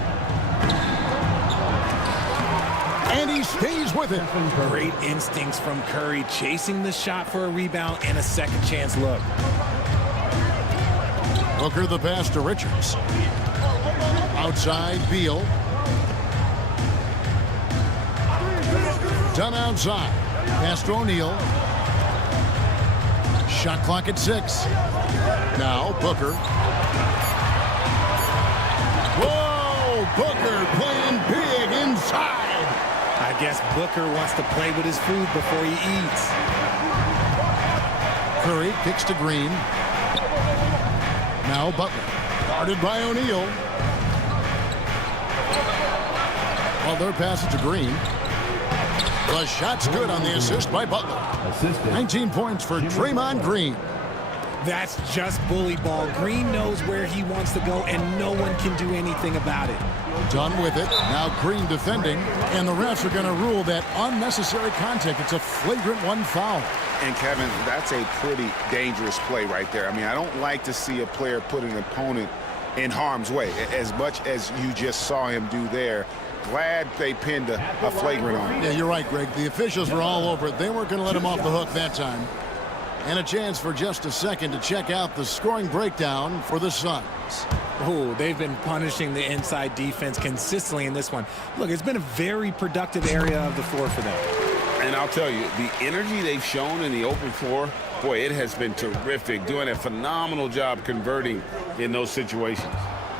And he stays with it. Great instincts from Curry, chasing the shot for a rebound and a second chance look. Booker the pass to Richards. Outside Beal. Done outside. Pass to O'Neal. Shot clock at 6. Now Booker. Whoa! Booker playing big inside. I guess Booker wants to play with his food before he eats. Curry kicks to Green. Now Butler. Guarded by O'Neal. Butler passes to Green. The shot's good on the assist by Butler. 19 points for Draymond Green. That's just bully ball. Green knows where he wants to go, and no one can do anything about it. Done with it. Now Green defending, and the refs are going to rule that unnecessary contact. It's a flagrant 1 foul. And, Kevin, that's a pretty dangerous play right there. I mean, I don't like to see a player put an opponent in harm's way, as much as you just saw him do there. Glad they pinned a flagrant on him. Yeah, you're right, Greg. The officials were all over it. They weren't going to let him off the hook that time. And a chance for just a second to check out the scoring breakdown for the Suns. Oh, they've been punishing the inside defense consistently in this one. Look, it's been a very productive area of the floor for them. And I'll tell you, the energy they've shown in the open floor, boy, it has been terrific. Doing a phenomenal job converting in those situations.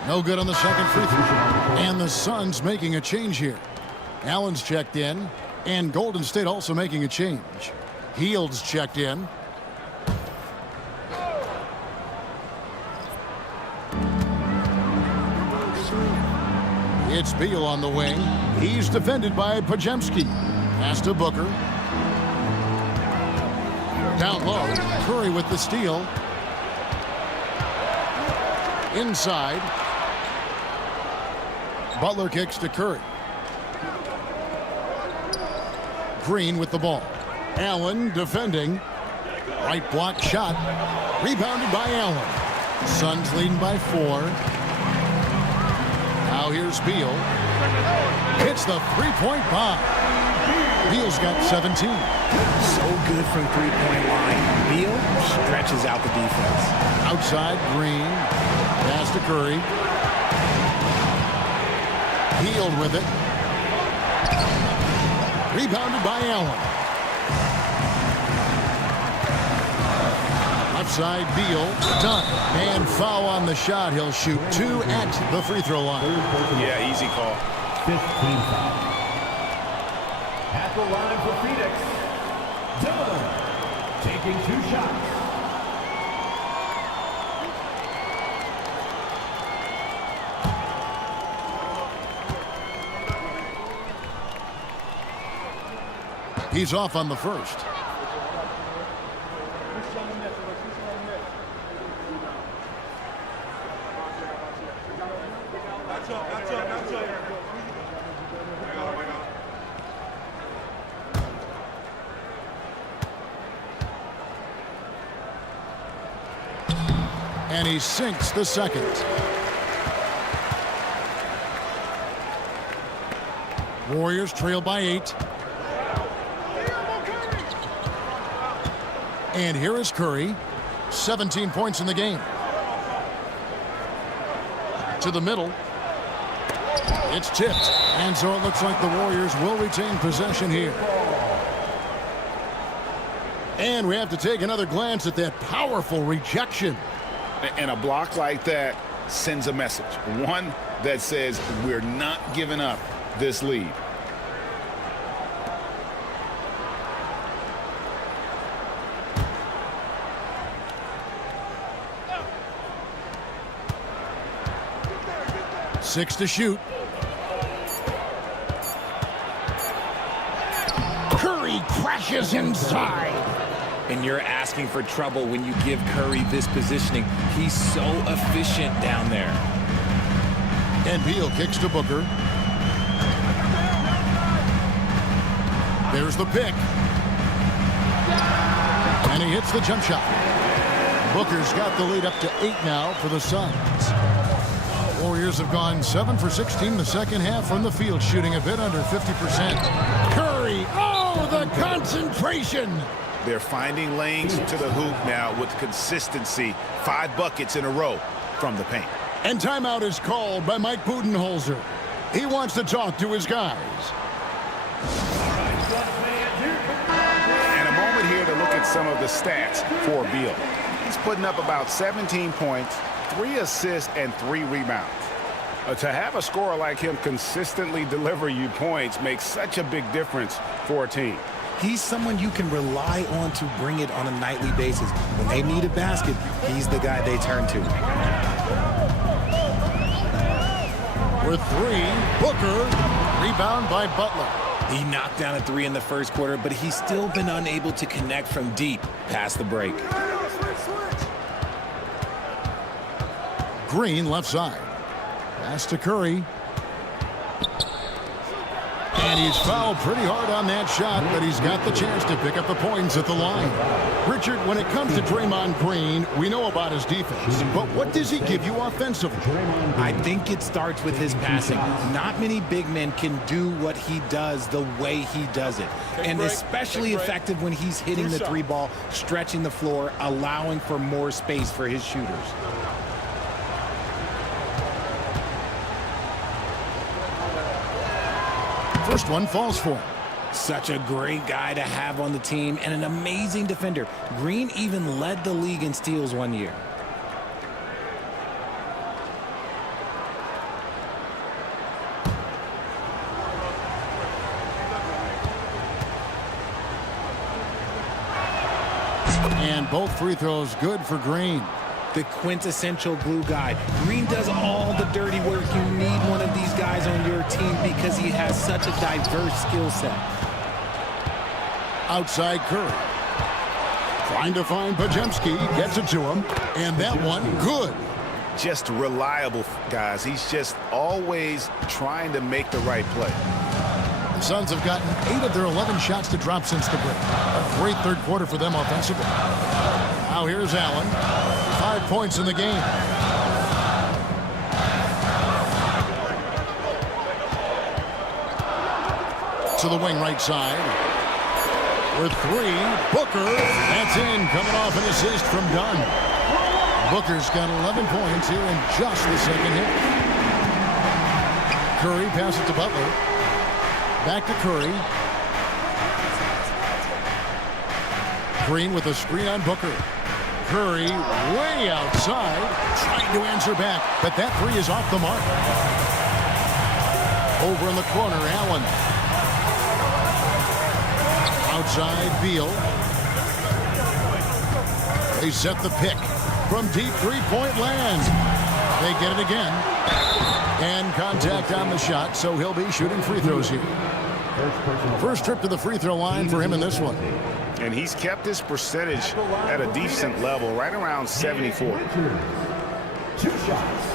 No good on the second free throw. And the Suns making a change here. Allen's checked in, and Golden State also making a change. Hield's checked in. It's Beal on the wing. He's defended by Podziemski. Pass to Booker. Down low. Curry with the steal. Inside. Butler kicks to Curry. Green with the ball. Allen defending. Right block shot. Rebounded by Allen. Suns leading by 4. Now here's Beal. Hits the three-point bomb. Beal's got 17. So good from three-point line. Beal stretches out the defense. Outside, Green. Pass to Curry. Healed with it. Rebounded by Allen. Left side, Beal. Done. And foul on the shot. He'll shoot 2 at the free throw line. Yeah, easy call. 15 foul. At the line for Phoenix, Dillon taking 2 shots. He's off on the first. And he sinks the second. Warriors trail by 8. And here is Curry. 17 points in the game. To the middle. It's tipped. And so it looks like the Warriors will retain possession here. And we have to take another glance at that powerful rejection. And a block like that sends a message. One that says we're not giving up this lead. Six to shoot. Curry crashes inside. And you're asking for trouble when you give Curry this positioning. He's so efficient down there. And Beal kicks to Booker. There's the pick. And he hits the jump shot. Booker's got the lead up to 8 now for the Suns. Warriors have gone 7 for 16 in the second half from the field, shooting a bit under 50%. Curry, oh, the concentration. They're finding lanes to the hoop now with consistency. 5 buckets in a row from the paint. And timeout is called by Mike Budenholzer. He wants to talk to his guys. And a moment here to look at some of the stats for Beal. He's putting up about 17 points, 3 assists, and 3 rebounds. To have a scorer like him consistently deliver you points makes such a big difference for a team. He's someone you can rely on to bring it on a nightly basis. When they need a basket, he's the guy they turn to. With 3, Booker, rebound by Butler. He knocked down a 3 in the first quarter, but he's still been unable to connect from deep past the break. Green left side. Pass to Curry. And he's fouled pretty hard on that shot, but he's got the chance to pick up the points at the line. Richard, when it comes to Draymond Green, we know about his defense, but what does he give you offensively? I think it starts with his passing. Not many big men can do what he does the way he does it. And especially effective when he's hitting the 3 ball, stretching the floor, allowing for more space for his shooters. First one falls for him. Such a great guy to have on the team and an amazing defender. Green even led the league in steals one year. And both free throws good for Green. The quintessential glue guy. Green does all the dirty work. You need one of these guys on your team because he has such a diverse skill set. Outside Curry. Trying to find Pajemski. Gets it to him. And that one, good. Just reliable, guys. He's just always trying to make the right play. The Suns have gotten 8 of their 11 shots to drop since the break. A great third quarter for them offensively. Now here's Allen. 5 points in the game. To the wing right side. With 3, Booker. That's in, coming off an assist from Dunn. Booker's got 11 points here in just the second hit. Curry passes to Butler. Back to Curry. Green with a screen on Booker. Curry way outside, trying to answer back, but that 3 is off the mark. Over in the corner, Allen. Outside, Beal. They set the pick from deep three-point land. They get it again. And contact on the shot, so he'll be shooting free throws here. First trip to the free throw line for him in this one. And he's kept his percentage at a decent level, right around 74. 2 shots.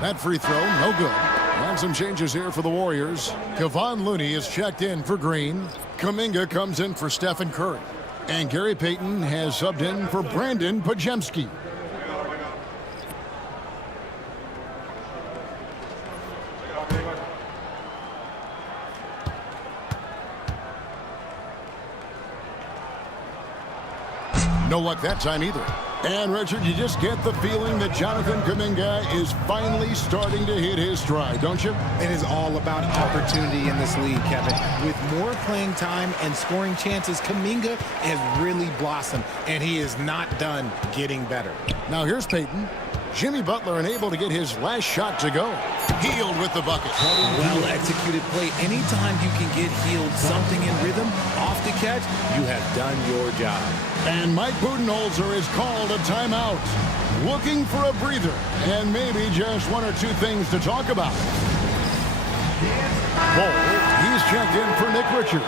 That free throw, no good. And some changes here for the Warriors. Kevon Looney is checked in for Green. Kuminga comes in for Stephen Curry. And Gary Payton has subbed in for Brandon Podziemski. No luck that time either. And, Richard, you just get the feeling that Jonathan Kuminga is finally starting to hit his stride, don't you? It is all about opportunity in this league, Kevin. With more playing time and scoring chances, Kuminga has really blossomed, and he is not done getting better. Now here's Payton. Jimmy Butler unable to get his last shot to go. Healed with the bucket. Well-executed play. Anytime you can get Healed something in rhythm, off the catch, you have done your job. And Mike Budenholzer is called a timeout. Looking for a breather and maybe just 1 or 2 things to talk about. Ball, he's checked in for Nick Richards.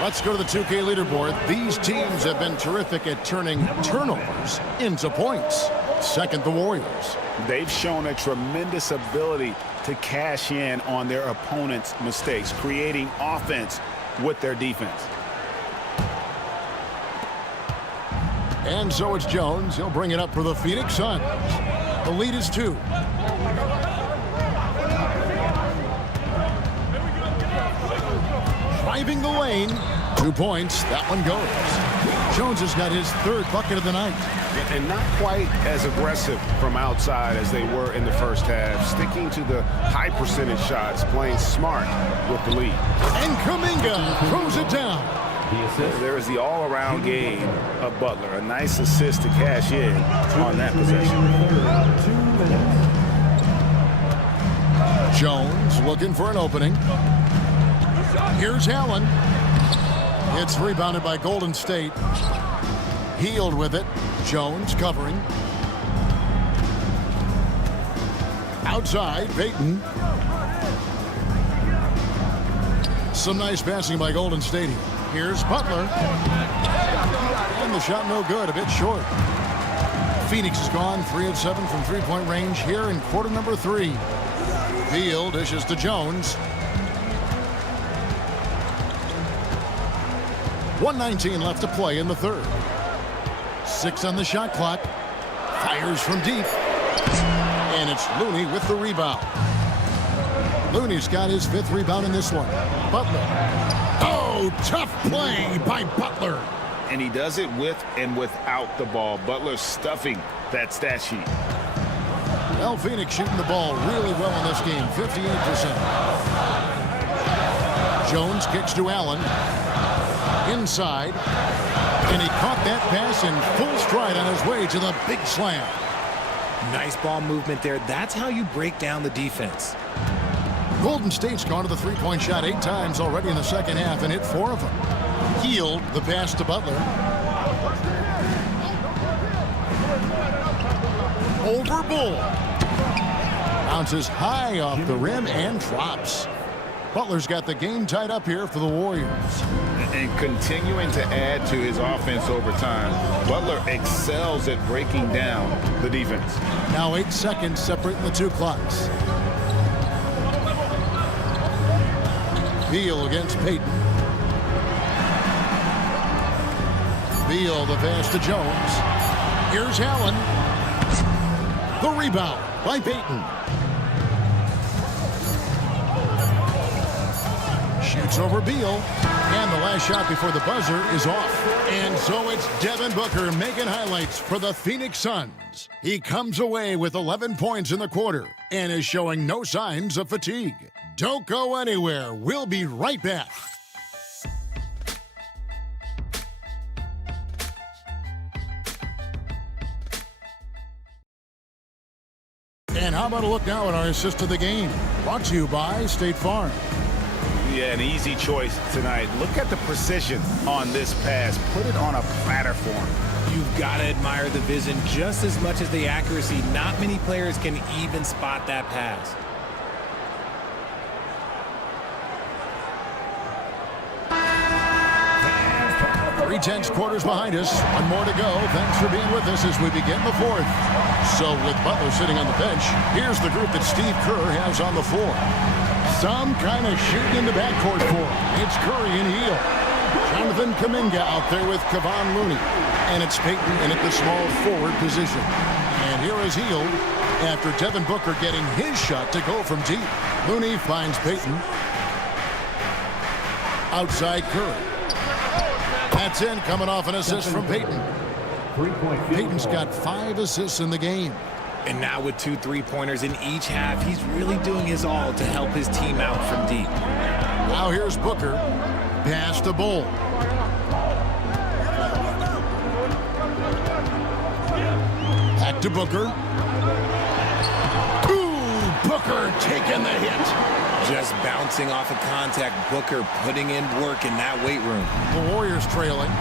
Let's go to the 2K leaderboard. These teams have been terrific at turning turnovers into points. Second, the Warriors. They've shown a tremendous ability to cash in on their opponent's mistakes, creating offense with their defense. And so it's Jones. He'll bring it up for the Phoenix Suns. The lead is 2. Driving the lane. 2 points. That one goes. Jones has got his 3rd bucket of the night. And not quite as aggressive from outside as they were in the first half. Sticking to the high percentage shots, playing smart with the lead. And Kuminga throws it down. There is the all-around game of Butler. A nice assist to cash in on that possession. Jones looking for an opening. Here's Allen. It's rebounded by Golden State. Healed with it. Jones covering. Outside, Payton. Some nice passing by Golden State. Here's Butler. And the shot no good, a bit short. Phoenix is gone 3 of 7 from three-point range here in quarter number 3. Beal dishes to Jones. 1:19 left to play in the third. 6 on the shot clock. Fires from deep. And it's Looney with the rebound. Looney's got his 5th rebound in this one. Butler. Oh, tough play by Butler. And he does it with and without the ball. Butler stuffing that stat sheet. Well, Phoenix shooting the ball really well in this game, 58%. Jones kicks to Allen. Inside. And he caught that pass in full stride on his way to the big slam. Nice ball movement there. That's how you break down the defense. Golden State's gone to the three-point shot 8 times already in the second half and hit 4 of them. Healed the pass to Butler. Over Bull. Bounces high off the rim and drops. Butler's got the game tied up here for the Warriors. And continuing to add to his offense over time, Butler excels at breaking down the defense. Now 8 seconds separating the two clocks. Beal against Payton. Beal the pass to Jones. Here's Allen. The rebound by Payton. Shoots over Beal. And the last shot before the buzzer is off. And so it's Devin Booker making highlights for the Phoenix Suns. He comes away with 11 points in the quarter and is showing no signs of fatigue. Don't go anywhere. We'll be right back. And how about a look now at our assist of the game? Brought to you by State Farm. Yeah, an easy choice tonight. Look at the precision on this pass. Put it on a platter form. You've got to admire the vision just as much as the accuracy. Not many players can even spot that pass. Tense quarters behind us. One more to go. Thanks for being with us as we begin the fourth. So with Butler sitting on the bench, here's the group that Steve Kerr has on the floor. Some kind of shooting in the backcourt for him. It's Curry and Hield. Jonathan Kuminga out there with Kevon Looney. And it's Payton in at the small forward position. And here is Hield after Devin Booker getting his shot to go from deep. Looney finds Payton. Outside Curry. That's in, coming off an assist from Payton. Payton's got 5 assists in the game. And now with 2 3-pointers in each half, he's really doing his all to help his team out from deep. Now here's Booker. Pass to Bull. Back to Booker. Ooh, Booker taking the hit. Just bouncing off of contact. Booker putting in work in that weight room. The Warriors trailing.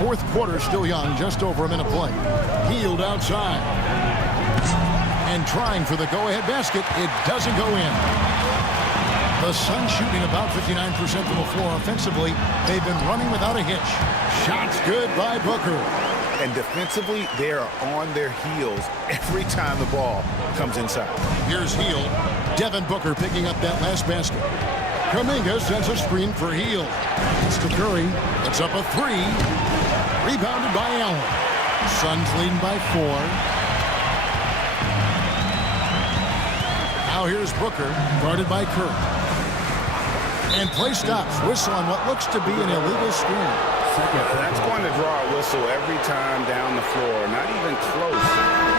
Fourth quarter still young, just over a minute play. Hield outside. And trying for the go-ahead basket. It doesn't go in. The Suns shooting about 59% from the floor offensively. They've been running without a hitch. Shots good by Booker. And defensively, they are on their heels every time the ball comes inside. Here's Hield. Devin Booker picking up that last basket. Kuminga sends a screen for Hield. It's to Curry. It's up a 3. Rebounded by Allen. Suns leading by 4. Now here's Booker, guarded by Curry. And play stops. Whistle on what looks to be an illegal screen. That's going to draw a whistle every time down the floor. Not even close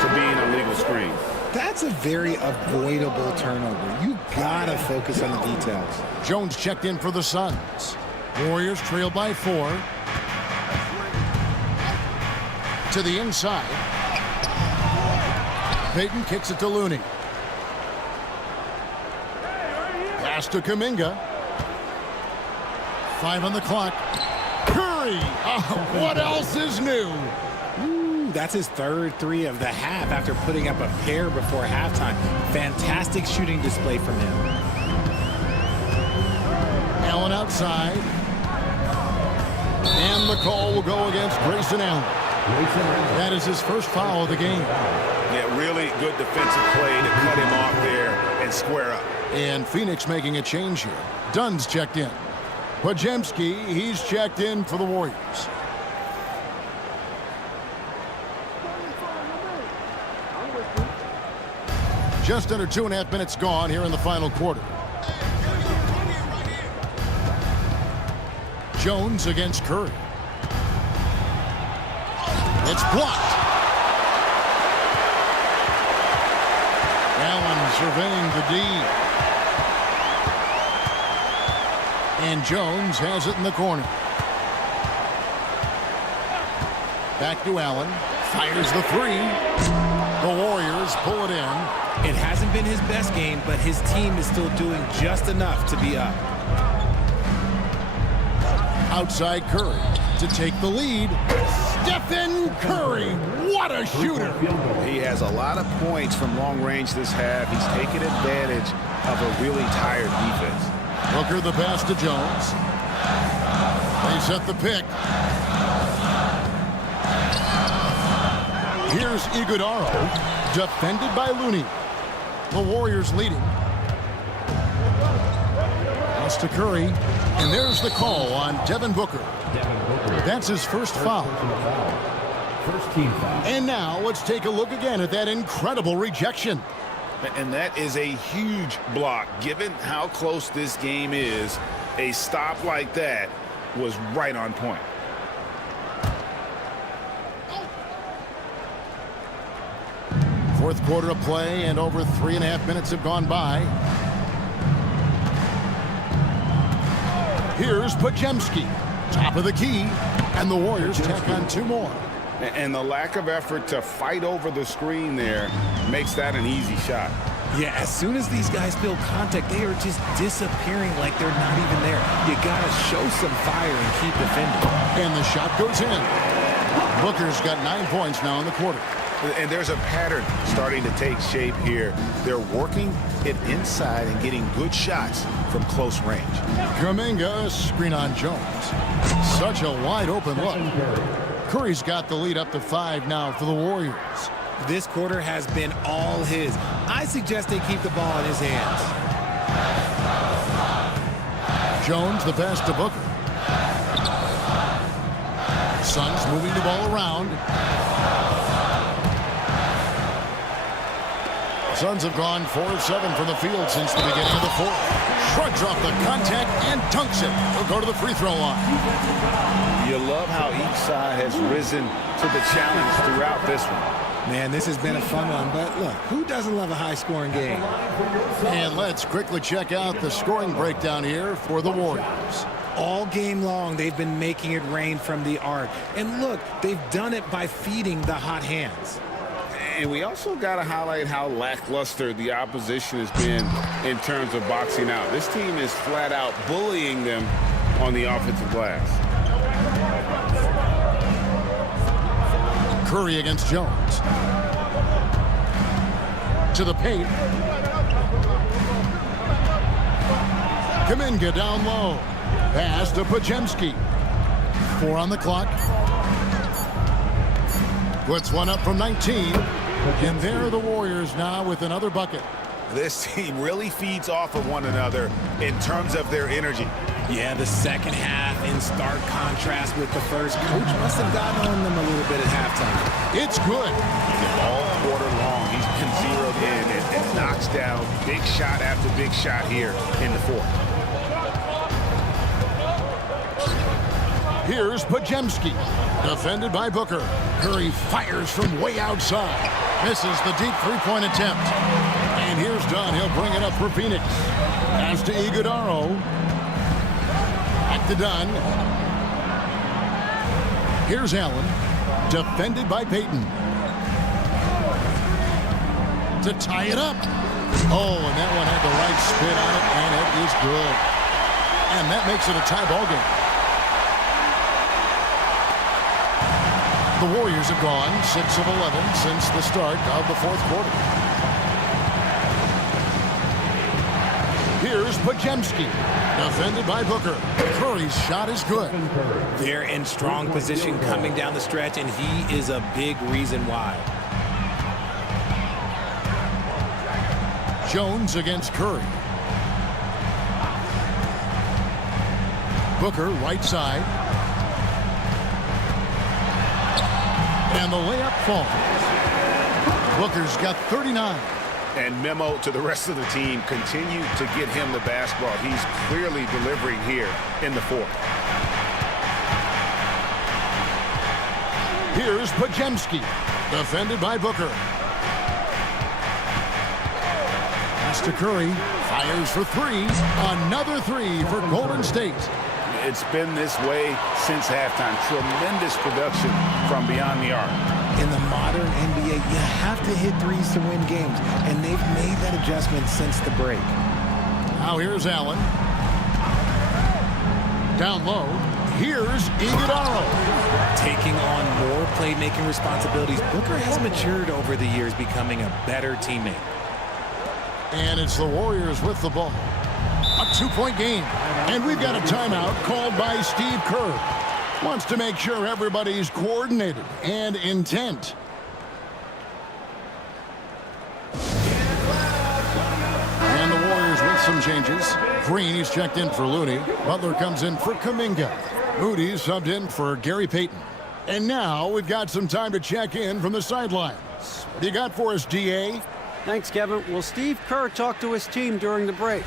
to being a legal screen. That's a very avoidable turnover. You gotta focus on the details. Jones checked in for the Suns. Warriors trail by 4. To the inside. Payton kicks it to Looney. Pass to Kuminga. 5 on the clock. Curry! Oh, what else is new? Ooh, that's his third 3 of the half after putting up a pair before halftime. Fantastic shooting display from him. Allen outside. And the call will go against Grayson Allen. That is his first foul of the game. Yeah, really good defensive play to cut him off there and square up. And Phoenix making a change here. Dunn's checked in. Podziemski, he's checked in for the Warriors. Just under 2.5 minutes gone here in the final quarter. Jones against Curry. It's blocked. Allen surveying the D. And Jones has it in the corner. Back to Allen. Fires the 3. The Warriors pull it in. It hasn't been his best game, but his team is still doing just enough to be up. Outside Curry to take the lead. Stephen Curry, what a shooter. He has a lot of points from long range this half. He's taken advantage of a really tired defense. Booker the pass to Jones. They set the pick. Here's Iguodaro, defended by Looney. The Warriors leading. Pass to Curry, and there's the call on Devin Booker. That's his first foul. First team foul. And now let's take a look again at that incredible rejection. And that is a huge block. Given how close this game is, a stop like that was right on point. Fourth quarter of play, and over 3.5 minutes have gone by. Here's Podziemski, top of the key, and the Warriors tack on 2 more. And the lack of effort to fight over the screen there makes that an easy shot. Yeah, as soon as these guys feel contact, they are just disappearing like they're not even there. You got to show some fire and keep defending. And the shot goes in. Booker's got 9 points now in the quarter. And there's a pattern starting to take shape here. They're working it inside and getting good shots from close range. Kuminga, screen on Jones. Such a wide open look. Curry's got the lead up to 5 now for the Warriors. This quarter has been all his. I suggest they keep the ball in his hands. Jones, the pass to Booker. Suns moving the ball around. Suns have gone 4 of 7 from the field since the beginning of the fourth. Shrugs off the contact and dunks it. He'll go to the free throw line. You love how each side has risen to the challenge throughout this one. Man, this has been a fun one, but look, who doesn't love a high-scoring game? And let's quickly check out the scoring breakdown here for the Warriors. All game long, they've been making it rain from the arc. And look, they've done it by feeding the hot hands. And we also got to highlight how lackluster the opposition has been in terms of boxing out. This team is flat out bullying them on the offensive glass. Curry against Jones. To the paint. Kuminga down low. Pass to Podziemski. 4 on the clock. Puts one up from 19. And there are the Warriors now with another bucket. This team really feeds off of one another in terms of their energy. Yeah, the second half in stark contrast with the first. Coach must have gotten on them a little bit at halftime. It's good. All quarter long, he's been zeroed in and knocks down big shot after big shot here in the fourth. Here's Podziemski, defended by Booker. Curry fires from way outside. Misses the deep three-point attempt. And here's Dunn. He'll bring it up for Phoenix. Pass to Iguodaro. Back to Dunn. Here's Allen, defended by Payton. To tie it up. Oh, and that one had the right spin on it, and it is good. And that makes it a tie ball game. The Warriors have gone 6 of 11 since the start of the fourth quarter. Here's Podziemski, defended by Booker. Curry's shot is good. They're in strong position coming down the stretch, and he is a big reason why. Jones against Curry. Booker, right side. And the layup falls. Booker's got 39. And memo to the rest of the team, continue to get him the basketball. He's clearly delivering here in the fourth. Here's Podziemski, defended by Booker. Pass to Curry, fires for 3. Another 3 for Golden State. It's been this way since halftime. Tremendous production from beyond the arc. In the modern NBA, you have to hit threes to win games, and they've made that adjustment since the break. Now here's Allen. Down low. Here's Iguodala. Taking on more playmaking responsibilities, Booker has matured over the years, becoming a better teammate. And it's the Warriors with the ball. A 2-point game. And we've got a timeout called by Steve Kerr. Wants to make sure everybody's coordinated and intent. And the Warriors with some changes. Green, he's checked in for Looney. Butler comes in for Kuminga. Moody's subbed in for Gary Payton. And now we've got some time to check in from the sidelines. What do you got for us, DA? Thanks, Kevin. Well, Steve Kerr talked to his team during the break.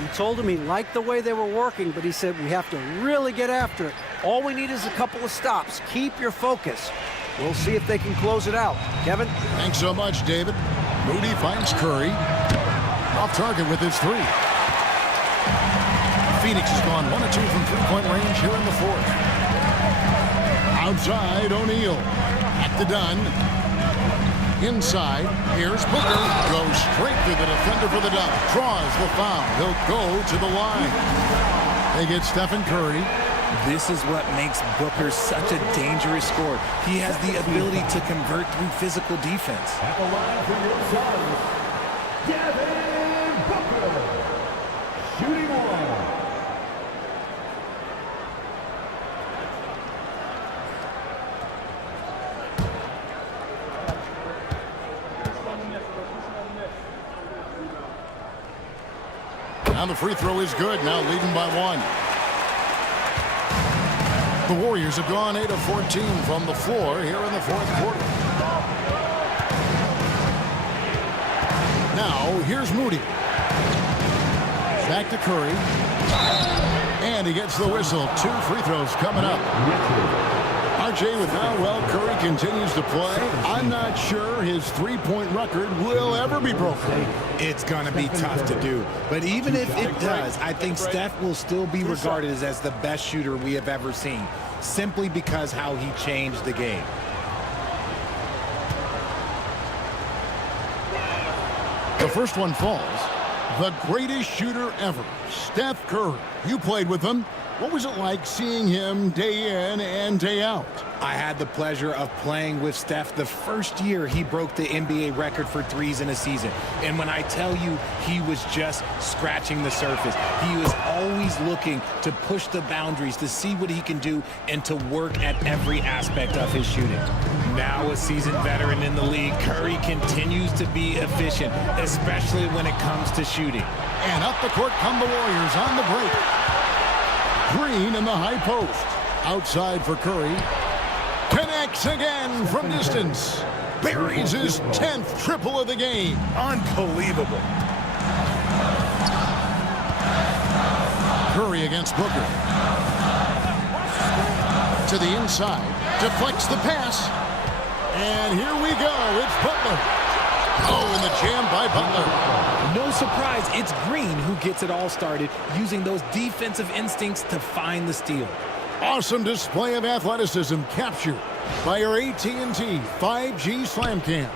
He told him he liked the way they were working, but he said we have to really get after it. All we need is a couple of stops. Keep your focus. We'll see if they can close it out. Kevin? Thanks so much, David. Moody finds Curry. Off target with his three. Phoenix has gone 1 of 2 from three-point range here in the fourth. Outside, O'Neal. At the Dunn. Inside, here's Booker. Goes straight through the defender for the dunk. Draws the foul. He'll go to the line. They get Stephen Curry. This is what makes Booker such a dangerous scorer. He has the ability to convert through physical defense. At the line for your Suns, Devin Booker. Shooting one. Now the free throw is good. Now leading by 1. The Warriors have gone 8 of 14 from the floor here in the fourth quarter. Now here's Moody. Back to Curry. And he gets the whistle. 2 free throws coming up. RJ, with how well Curry continues to play, I'm not sure his three-point record will ever be broken. It's going to be tough to do. But even if it does, I think Steph will still be regarded as the best shooter we have ever seen, simply because how he changed the game. The first one falls. The greatest shooter ever, Steph Curry. You played with him. What was it like seeing him day in and day out? I had the pleasure of playing with Steph the first year he broke the NBA record for threes in a season. And when I tell you he was just scratching the surface, he was always looking to push the boundaries, to see what he can do, and to work at every aspect of his shooting. Now a seasoned veteran in the league, Curry continues to be efficient, especially when it comes to shooting. And up the court come the Warriors on the break. Green in the high post. Outside for Curry. Connects again from distance. Buries his 10th triple of the game. Unbelievable. Curry against Booker. To the inside. Deflects the pass. And here we go. It's Butler. Oh, and the jam by Butler. No surprise, it's Green who gets it all started, using those defensive instincts to find the steal. Awesome display of athleticism captured by your AT&T 5G Slam Cam.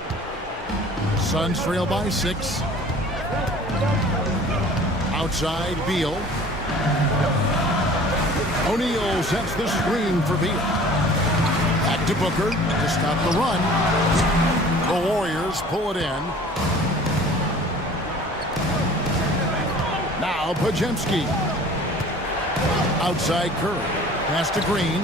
Suns trail by 6. Outside, Beal. O'Neal sets the screen for Beal. Back to Booker to stop the run. The Warriors pull it in. Now Pajemski. Outside Curry. Pass to Green.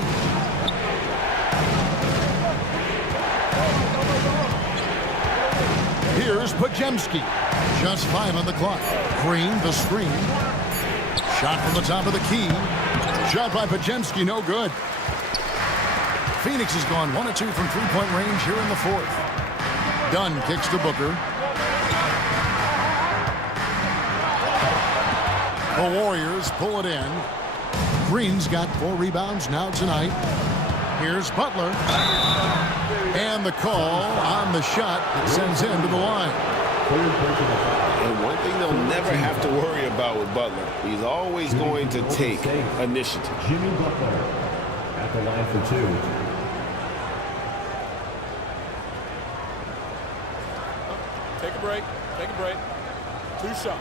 Here's Pajemski. Just 5 on the clock. Green, the screen. Shot from the top of the key. Shot by Pajemski, no good. Phoenix has gone 1 of 2 from three-point range here in the fourth. Dunn kicks to Booker. The Warriors pull it in. Green's got 4 rebounds now tonight. Here's Butler. And the call on the shot that sends him to the line. And one thing they'll never have to worry about with Butler, he's always going to take initiative. Jimmy Butler at the line for 2. Take a break. Take a break. 2 shots.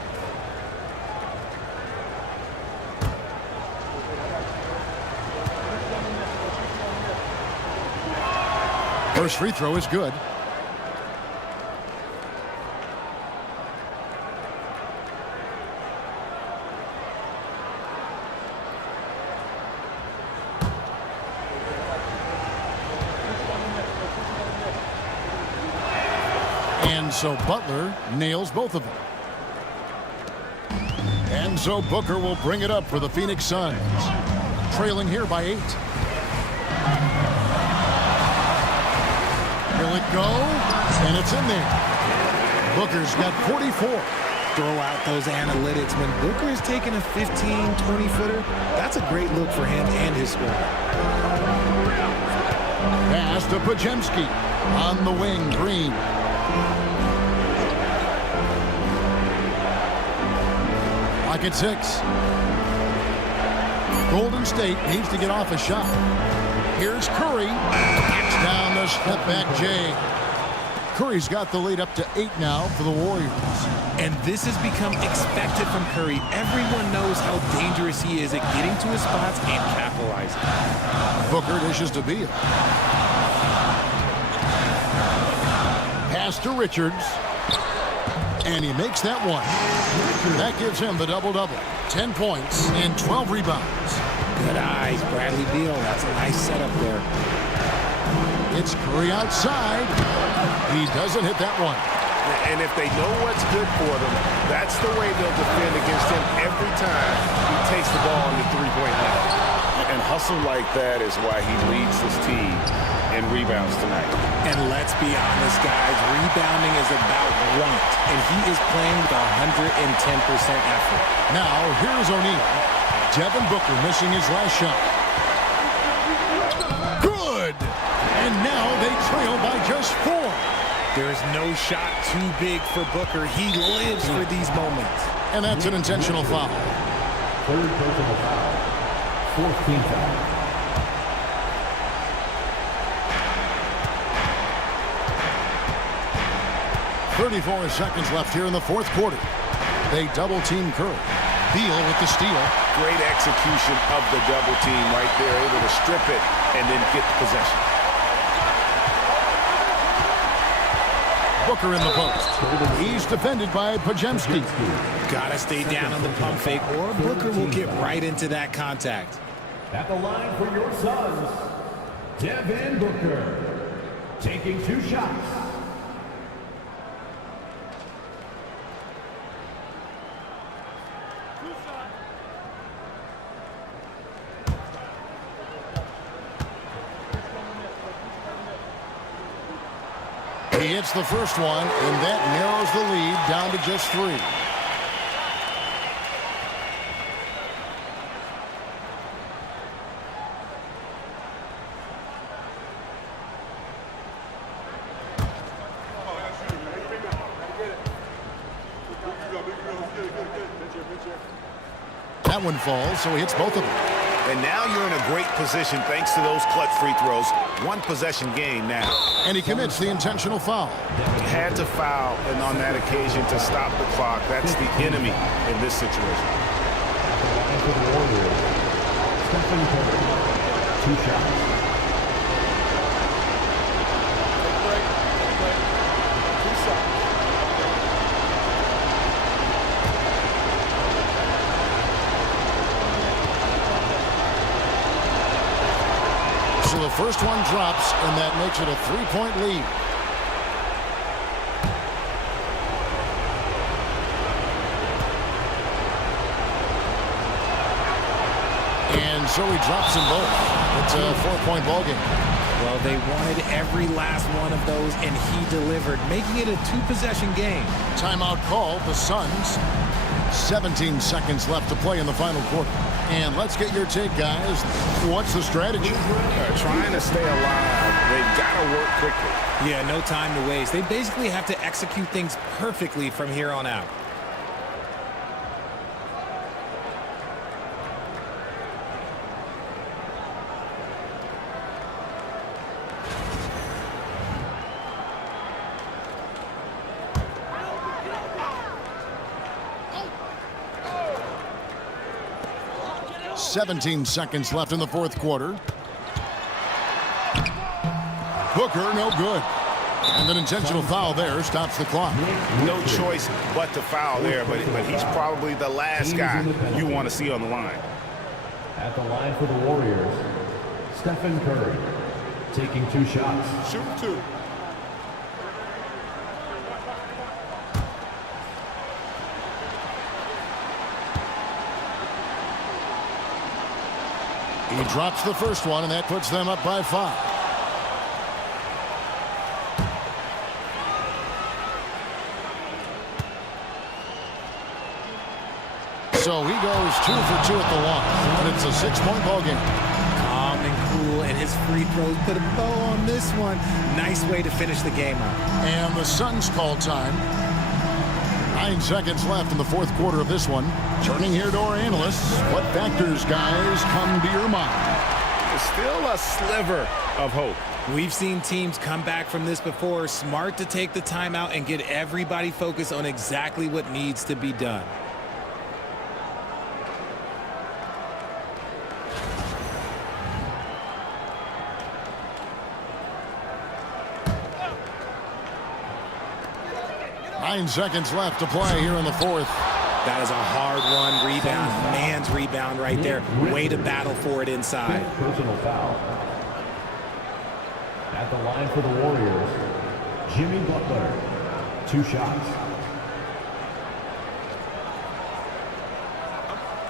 First free throw is good. And so Butler nails both of them. And so Booker will bring it up for the Phoenix Suns. Trailing here by 8. Will it go? And it's in there. Booker's got 44. Throw out those analytics. When Booker is taking a 15, 20-footer, that's a great look for him and his score. Pass to Pajemski. On the wing, Green. Lock at 6. Golden State needs to get off a shot. Here's Curry. Knocks down the step back Jay. Curry's got the lead up to 8 now for the Warriors. And this has become expected from Curry. Everyone knows how dangerous he is at getting to his spots and capitalizing. Booker dishes to Beal. Pass to Richards. And he makes that one. That gives him the double-double. 10 points and 12 rebounds. Good eyes, Bradley Beal. That's a nice setup there. It's Curry outside. He doesn't hit that one. And if they know what's good for them, that's the way they'll defend against him every time he takes the ball in the three-point line. And hustle like that is why he leads his team in rebounds tonight. And let's be honest, guys, rebounding is about want, and he is playing with 110% effort. Now, here's O'Neal. Devin Booker missing his last shot. Good! And now they trail by just 4. There's no shot too big for Booker. He lives for these moments. And that's an intentional foul. Third personal foul. 4th team foul. .34 seconds left here in the 4th quarter. They double-team Curry. Beal with the steal. Great execution of the double team right there, able to strip it and then get the possession. Booker in the post. He's defended by Pajemski. Gotta stay down on the pump fake, or Booker will get right into that contact. At the line for your Suns, Devin Booker, taking 2 shots. He hits the first one, and that narrows the lead down to just 3. That one falls, so he hits both of them. And now you're in a great position thanks to those clutch free throws. 1 possession game now. And he commits the intentional foul. Had to foul, and on that occasion to stop the clock. That's the enemy in this situation. For the Warriors, Stephen Curry, 2 shots. So the first one drops, and that makes it a 3-point lead. And so he drops them both. It's a 4-point ball game. Well, they wanted every last one of those, and he delivered, making it a 2-possession game. Timeout called, the Suns. 17 seconds left to play in the final quarter. And let's get your take, guys. What's the strategy? Trying to stay alive. They've got to work quickly. Yeah, no time to waste. They basically have to execute things perfectly from here on out. ...17 seconds left in the 4th quarter. Booker, no good. And an intentional foul there stops the clock. No choice but to foul there, but he's probably the last guy you want to see on the line. At the line for the Warriors, Stephen Curry, taking 2 shots. Shoot 2. He drops the first one, and that puts them up by 5. So he goes 2 for 2 at the line, and it's a 6-point ball game. Calm and cool, and his free throws put a bow on this one. Nice way to finish the game up. And the Suns call time. 9 seconds left in the fourth quarter of this one. Turning here to our analysts. What factors, guys, come to your mind? There's still a sliver of hope. We've seen teams come back from this before. Smart to take the timeout and get everybody focused on exactly what needs to be done. Nine seconds left to play here in the fourth. That is a hard-won rebound. Man's rebound right there. Way to battle for it inside. Personal foul. At the line for the Warriors, Jimmy Butler, 2 shots.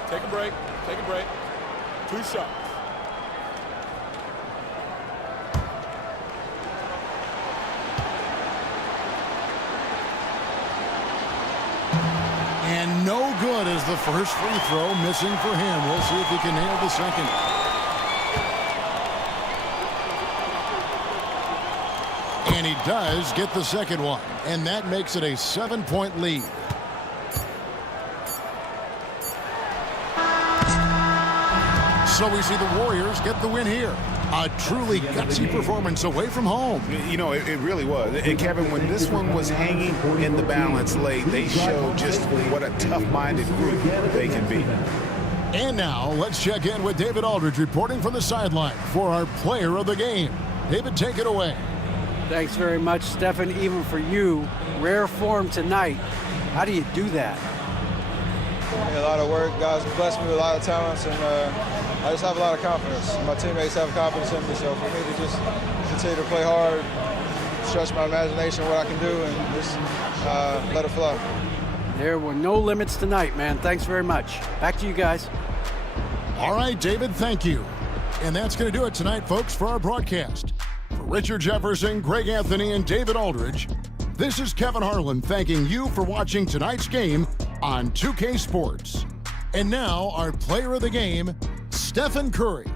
Take a break. Take a break. 2 shots. And no good as the first free throw missing for him. We'll see if he can nail the second. And he does get the second one. And that makes it a 7-point lead. So we see the Warriors get the win here. A truly gutsy performance away from home. You know, it really was. And Kevin, when this one was hanging in the balance late, they showed just what a tough-minded group they can be. And now let's check in with David Aldridge reporting from the sideline for our player of the game. David, take it away. Thanks very much, Stephen. Even for you, rare form tonight. How do you do that? A lot of work. Guys blessed me with a lot of talents, and I just have a lot of confidence. My teammates have confidence in me, so for me to just continue to play hard, stretch my imagination, what I can do, and just let it flow. There were no limits tonight, man. Thanks very much. Back to you guys. All right, David, thank you. And that's going to do it tonight, folks, for our broadcast. For Richard Jefferson, Greg Anthony, and David Aldridge, this is Kevin Harlan thanking you for watching tonight's game on 2K Sports. And now, our player of the game, Stephen Curry.